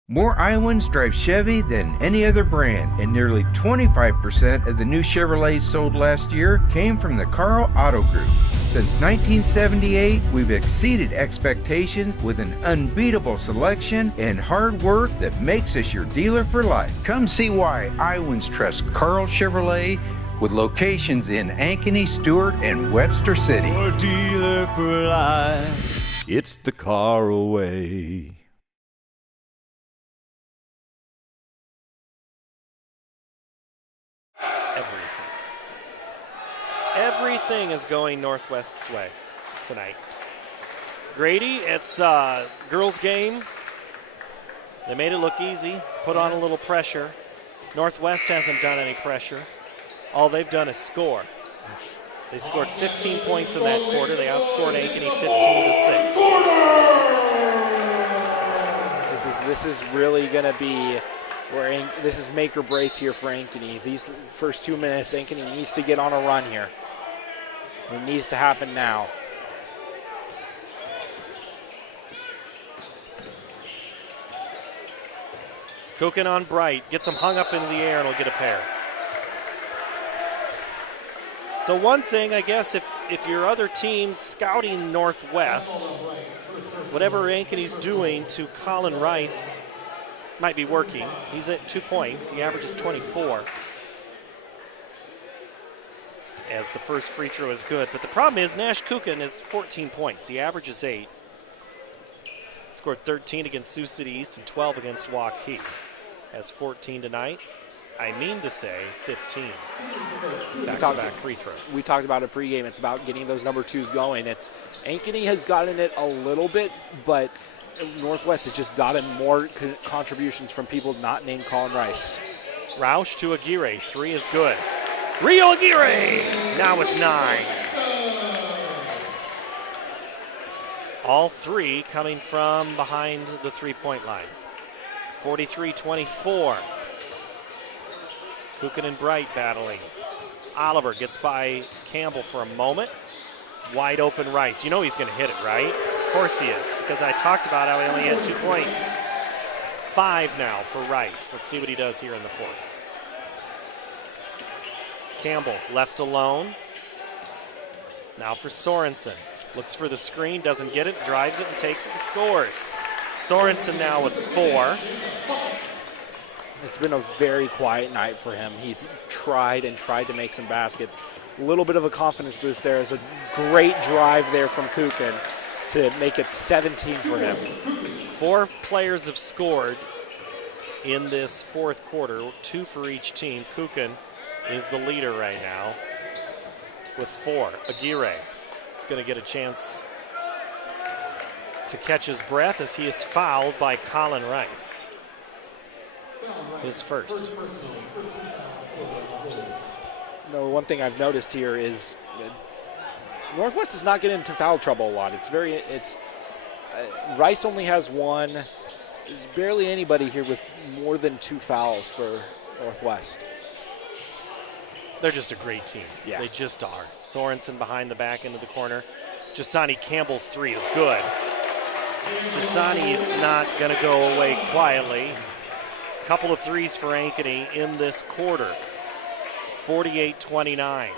More Iowans drive Chevy than any other brand, and nearly 25% of the new Chevrolets sold last year came from the Carl Auto Group. Since 1978, we've exceeded expectations with an unbeatable selection and hard work that makes us your dealer for life. Come see why Iowans trust Carl Chevrolet with locations in Ankeny, Stewart, and Webster City. Your dealer for life. It's the Caraway. Everything is going Northwest's way tonight. Grady, it's girls' game. They made it look easy, put on a little pressure. Northwest hasn't done any pressure. All they've done is score. They scored 15 points in that quarter. They outscored Ankeny 15-6. This is really going to be where this is make or break here for Ankeny. These first 2 minutes, Ankeny needs to get on a run here. It needs to happen now. Kukin on Bright, gets him hung up into the air and will get a pair. So one thing, I guess, if your other team's scouting Northwest, whatever Ankeny's doing to Colin Rice might be working. He's at 2 points. He averages 24. As the first free throw is good. But the problem is Nash Kukin is 14 points. He averages 8. Scored 13 against Sioux City East and 12 against Waukee. Has 14 tonight. I mean to say 15. Back-to-back free throws. We talked about it pregame. It's about getting those number twos going. Ankeny has gotten it a little bit, but Northwest has just gotten more contributions from people not named Colin Rice. Roush to Aguirre. 3 is good. Rio Aguirre now with 9. All 3 coming from behind the three-point line. 43-24. Kukin and Bright battling. Oliver gets by Campbell for a moment. Wide open Rice. You know he's going to hit it, right? Of course he is, because I talked about how he only had 2 points. 5 now for Rice. Let's see what he does here in the fourth. Campbell left alone. Now for Sorensen. Looks for the screen, doesn't get it, drives it and takes it and scores. Sorensen now with 4. It's been a very quiet night for him. He's tried to make some baskets. A little bit of a confidence boost there. Is a great drive there from Kukin to make it 17 for him. 4 players have scored in this fourth quarter, 2 for each team. Kukin is the leader right now with 4. Aguirre is going to get a chance to catch his breath as he is fouled by Colin Rice. His first. No, one thing I've noticed here is Northwest does not get into foul trouble a lot. Rice only has 1. There's barely anybody here with more than 2 fouls for Northwest. They're just a great team. Yeah. They just are. Sorensen behind the back into the corner. Jasani Campbell's 3 is good. Jasani's not going to go away quietly. Couple of threes for Ankeny in this quarter. 48-29.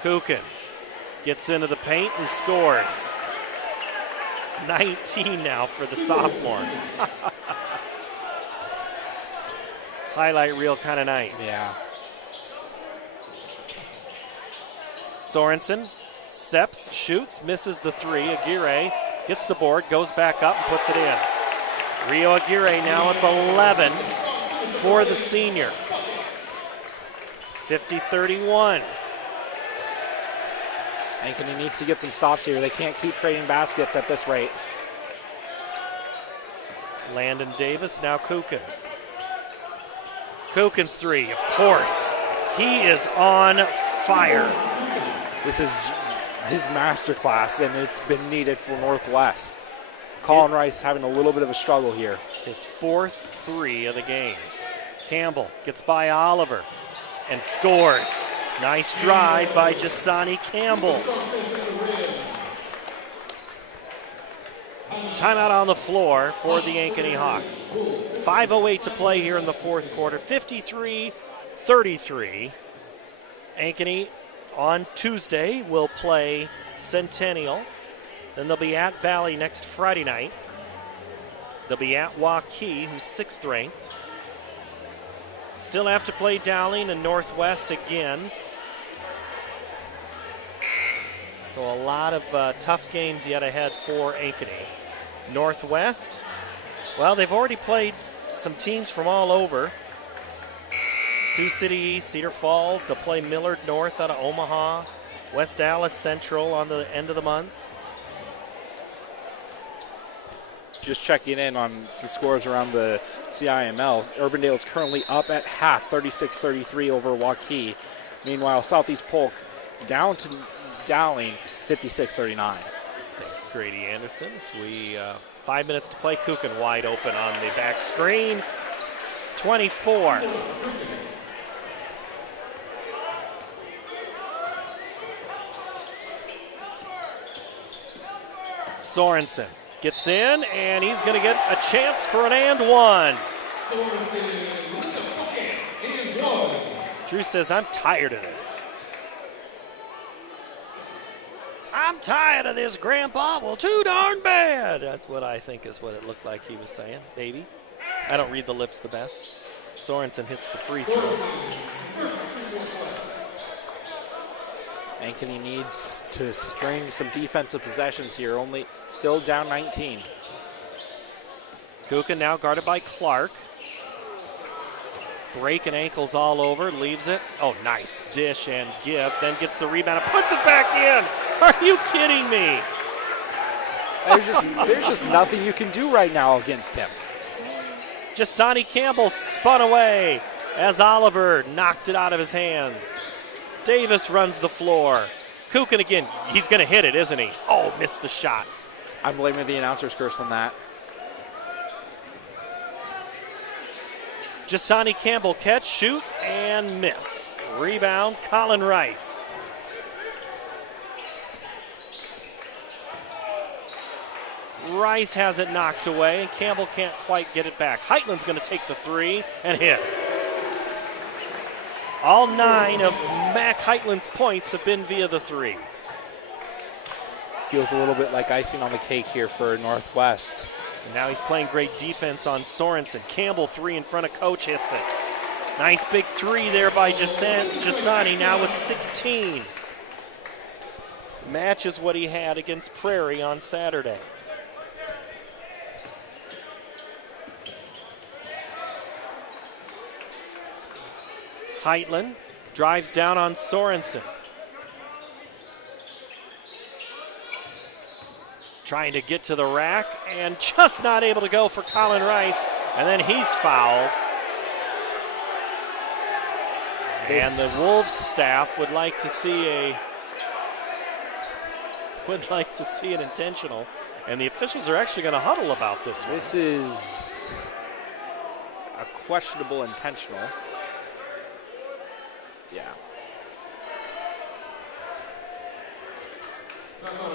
Kukin gets into the paint and scores. 19 now for the sophomore. Highlight reel kind of night. Yeah. Sorensen steps, shoots, misses the 3. Aguirre gets the board, goes back up and puts it in. Rio Aguirre now with 11 for the senior. 50-31. Ankeny needs to get some stops here. They can't keep trading baskets at this rate. Landon Davis, now Kukin. Kukin's 3, of course. He is on fire. This is his masterclass, and it's been needed for Northwest. Colin Rice having a little bit of a struggle here. His 4th 3 of the game. Campbell gets by Oliver and scores. Nice drive by Jasani Campbell. Timeout on the floor for the Ankeny Hawks. 5:08 to play here in the fourth quarter. 53-33. Ankeny on Tuesday will play Centennial. Then they'll be at Valley next Friday night. They'll be at Waukee, who's 6th ranked. Still have to play Dowling and Northwest again. So a lot of tough games yet ahead for Ankeny. Northwest, well, they've already played some teams from all over. Sioux City East, Cedar Falls. They'll play Millard North out of Omaha. West Dallas Central on the end of the month. Just checking in on some scores around the CIML. Urbandale is currently up at half, 36-33 over Waukee. Meanwhile, Southeast Polk down to Dowling, 56-39. Grady Anderson. 5 minutes to play. Kuchen wide open on the back screen. 24. Sorensen gets in, and he's going to get a chance for an and one. Drew says, I'm tired of this. I'm tired of this, Grandpa. Well, too darn bad. That's what I think is what it looked like he was saying, baby. I don't read the lips the best. Sorensen hits the free throw. Ankeny needs to string some defensive possessions here, only still down 19. Kuchen now guarded by Clark. Breaking ankles all over, leaves it. Oh, nice dish and give, then gets the rebound and puts it back in. Are you kidding me? There's just nothing you can do right now against him. Jasani Campbell spun away as Oliver knocked it out of his hands. Davis runs the floor. Kuchen again, he's going to hit it, isn't he? Oh, missed the shot. I'm blaming the announcer's curse on that. Jasani Campbell catch, shoot, and miss. Rebound, Colin Rice. Rice has it knocked away, and Campbell can't quite get it back. Heitland's going to take the three and hit. All 9 of Mac Heitland's points have been via the three. Feels a little bit like icing on the cake here for Northwest. And now he's playing great defense on Sorensen. Campbell three in front of coach, hits it. Nice big three there by Jasani, now with 16. Matches what he had against Prairie on Saturday. Heitland drives down on Sorensen. Trying to get to the rack and just not able to go for Colin Rice. And then he's fouled. And the Wolves staff would like to see an intentional. And the officials are actually going to huddle about this one. This is a questionable intentional. Yeah.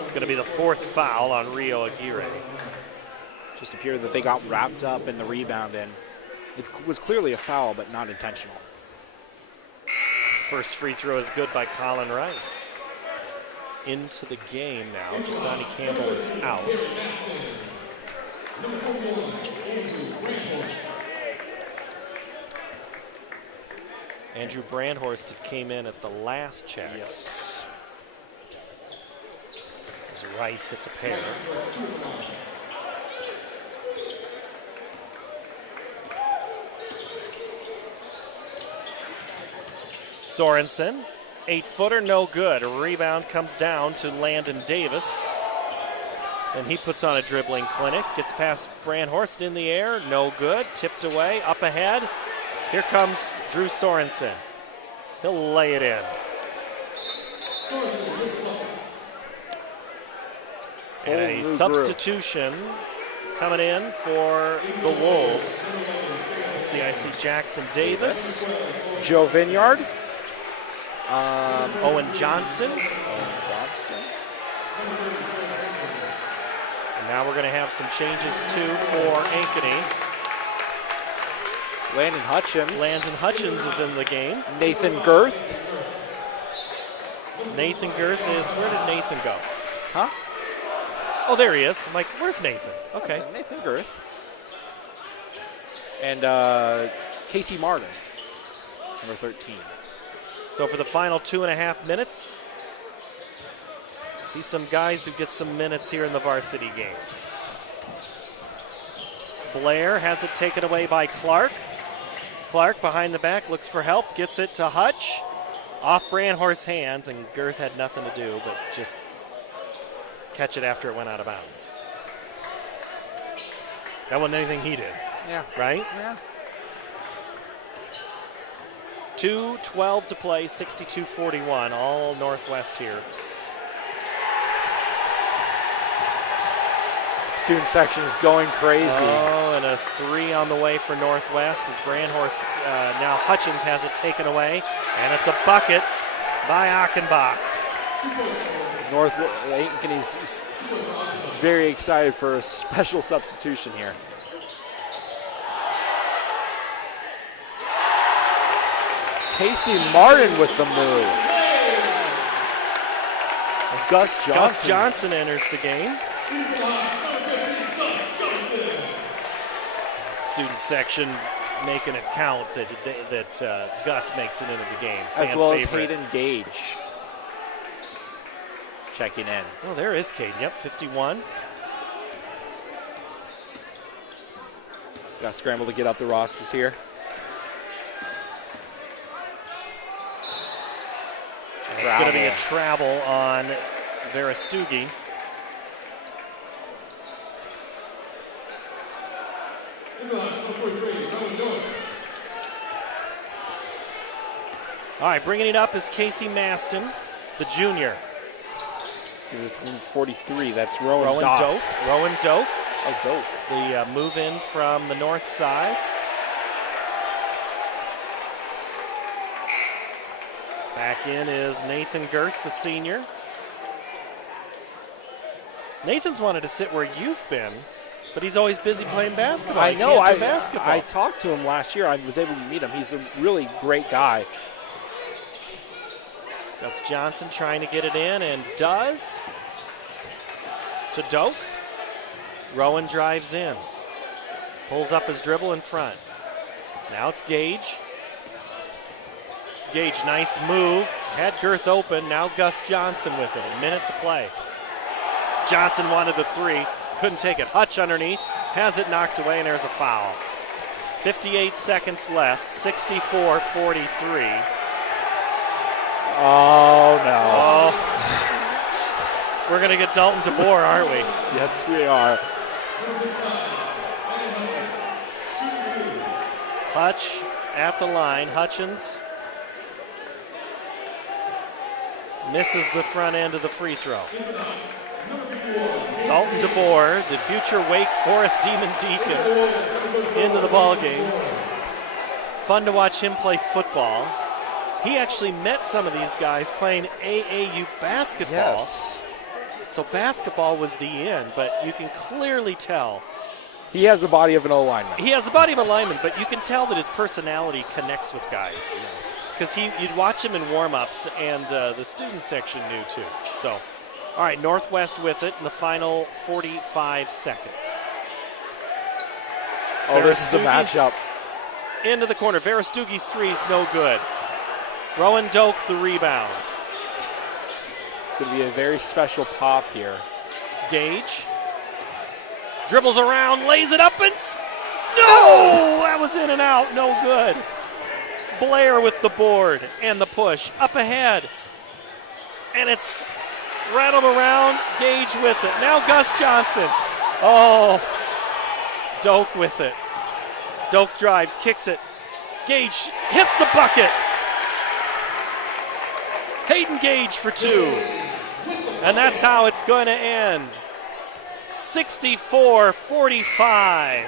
It's going to be the 4th foul on Rio Aguirre. Just appeared that they got wrapped up in the rebound, and it was clearly a foul, but not intentional. First free throw is good by Colin Rice. Into the game now. Jasani Campbell is out. Andrew Brandhorst came in at the last check. Yes. As Rice hits a pair. Sorensen, 8-footer, no good. A rebound comes down to Landon Davis. And he puts on a dribbling clinic. Gets past Brandhorst in the air, no good. Tipped away, up ahead. Here comes Drew Sorensen. He'll lay it in. And a substitution coming in for the Wolves. Let's see, I see Jackson Davis. Joe Vineyard. Owen Johnston. And now we're going to have some changes too for Ankeny. Landon Hutchins. Landon Hutchins is in the game. Nathan Girth. Nathan Girth is, where did Nathan go? Huh? Oh, there he is. I'm like, where's Nathan? Okay. Nathan Girth. And Casey Martin. Number 13. So for the final 2.5 minutes, see some guys who get some minutes here in the varsity game. Blair has it taken away by Clark. Clark behind the back, looks for help, gets it to Hutch. Off Brandhorst's hands, and Girth had nothing to do but just catch it after it went out of bounds. That wasn't anything he did. Yeah. Right? Yeah. 2:12 to play, 62-41, all Northwest here. Student section is going crazy. Oh, and a 3 on the way for Northwest as Brandhorst, now Hutchins has it taken away, and it's a bucket by Achenbach. Ankeny is very excited for a special substitution here. Casey Martin with the move. It's Gus Johnson. Gus Johnson enters the game. Student section making it count that Gus makes it into the game. As well as Hayden Gage checking in. Oh, there is Caden. Yep, 51. Got to scramble to get up the rosters here. And it's going to be a travel on Verastugi. All right, bringing it up is Casey Maston, the junior. 43, that's Rowan Doss. Rowan Doak. Oh, Doak. The move in from the north side. Back in is Nathan Girth, the senior. Nathan's wanted to sit where you've been, but he's always busy playing basketball. I know. Basketball. I talked to him last year. I was able to meet him. He's a really great guy. Gus Johnson trying to get it in and does. To Doak. Rowan drives in. Pulls up his dribble in front. Now it's Gage. Gage, nice move. Had Girth open. Now Gus Johnson with it. A minute to play. Johnson wanted the 3. Couldn't take it. Hutch underneath. Has it knocked away, and there's a foul. 58 seconds left. 64-43. Oh, no. Oh. We're going to get Dalton DeBoer, aren't we? Yes, we are. Hutch at the line. Hutchins misses the front end of the free throw. Dalton DeBoer, the future Wake Forest Demon Deacon, into the ball game. Fun to watch him play football. He actually met some of these guys playing AAU basketball. Yes. So basketball was the end, but you can clearly tell. He has the body of an O-lineman. He has the body of a lineman, but you can tell that his personality connects with guys. Because you'd watch him in warm-ups, and the student section knew too. So, all right, Northwest with it in the final 45 seconds. Oh, this is the matchup. Into the corner. Verastugi's 3 is no good. Rowan Doak the rebound. It's going to be a very special pop here. Gage. Dribbles around, lays it up, and no! That was in and out, no good. Blair with the board and the push. Up ahead. And it's rattled around. Gage with it. Now Gus Johnson. Oh. Doak with it. Doak drives, kicks it. Gage hits the bucket. Hayden Gage for 2. And that's how it's going to end. 64-45.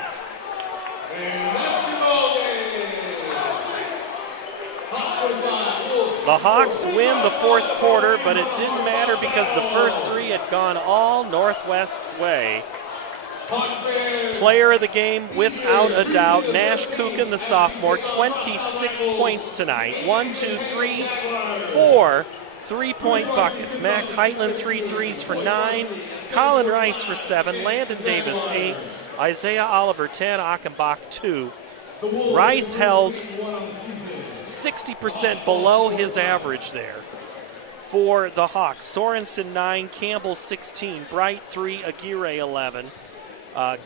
The Hawks win the fourth quarter, but it didn't matter because the first 3 had gone all Northwest's way. Player of the game, without a doubt, Nash Kukin, the sophomore, 26 points tonight. 1, 2, 3, 4 3-point buckets. Mac Heitland, 3 threes for 9. Colin Rice for 7. Landon Davis, 8. Isaiah Oliver, 10. Achenbach, 2. Rice held 60% below his average there for the Hawks. Sorensen 9, Campbell 16, Bright 3, Aguirre 11.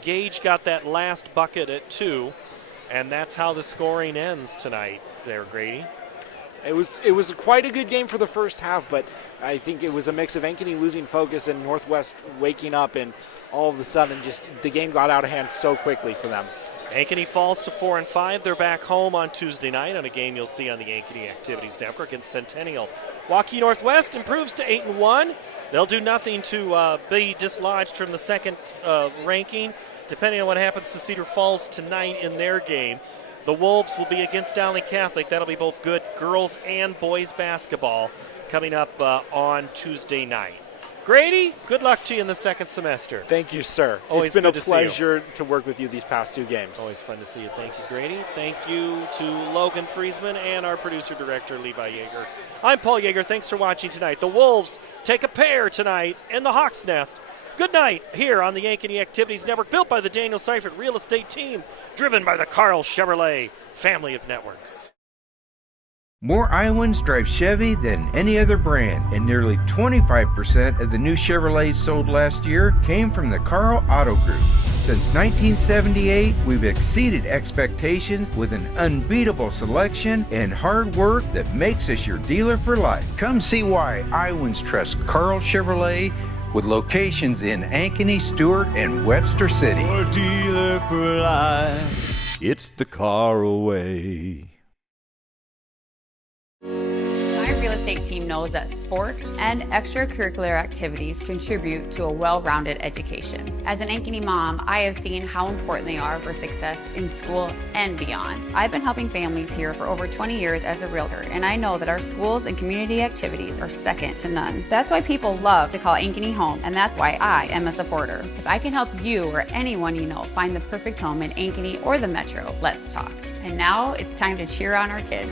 Gage got that last bucket at 2, and that's how the scoring ends tonight there, Grady. It was quite a good game for the first half, but I think it was a mix of Ankeny losing focus and Northwest waking up, and all of a sudden just the game got out of hand so quickly for them. Ankeny falls to 4-5. They're back home on Tuesday night on a game you'll see on the Ankeny Activities Network against Centennial. Waukee Northwest improves to 8-1. They'll do nothing to be dislodged from the second ranking, depending on what happens to Cedar Falls tonight in their game. The Wolves will be against Downey Catholic. That'll be both good girls and boys basketball coming up on Tuesday night. Grady, good luck to you in the second semester. Thank you, sir. Always it's been good a to pleasure to work with you these past 2 games. Always fun to see you. Thank you, Grady. Thank you to Logan Friesman and our producer-director, Levi Yeager. I'm Paul Yeager. Thanks for watching tonight. The Wolves take a pair tonight in the Hawks' Nest. Good night here on the Ankeny Activities Network, built by the Daniel Seifert Real Estate Team, driven by the Carl Chevrolet family of networks. More Iowans drive Chevy than any other brand, and nearly 25% of the new Chevrolets sold last year came from the Carl Auto Group. Since 1978, we've exceeded expectations with an unbeatable selection and hard work that makes us your dealer for life. Come see why Iowans trust Carl Chevrolet, with locations in Ankeny, Stewart, and Webster City. Your dealer for life. It's the Carl way. My real estate team knows that sports and extracurricular activities contribute to a well-rounded education. As an Ankeny mom, I have seen how important they are for success in school and beyond. I've been helping families here for over 20 years as a realtor, and I know that our schools and community activities are second to none. That's why people love to call Ankeny home, and that's why I am a supporter. If I can help you or anyone you know find the perfect home in Ankeny or the Metro, let's talk. And now it's time to cheer on our kids.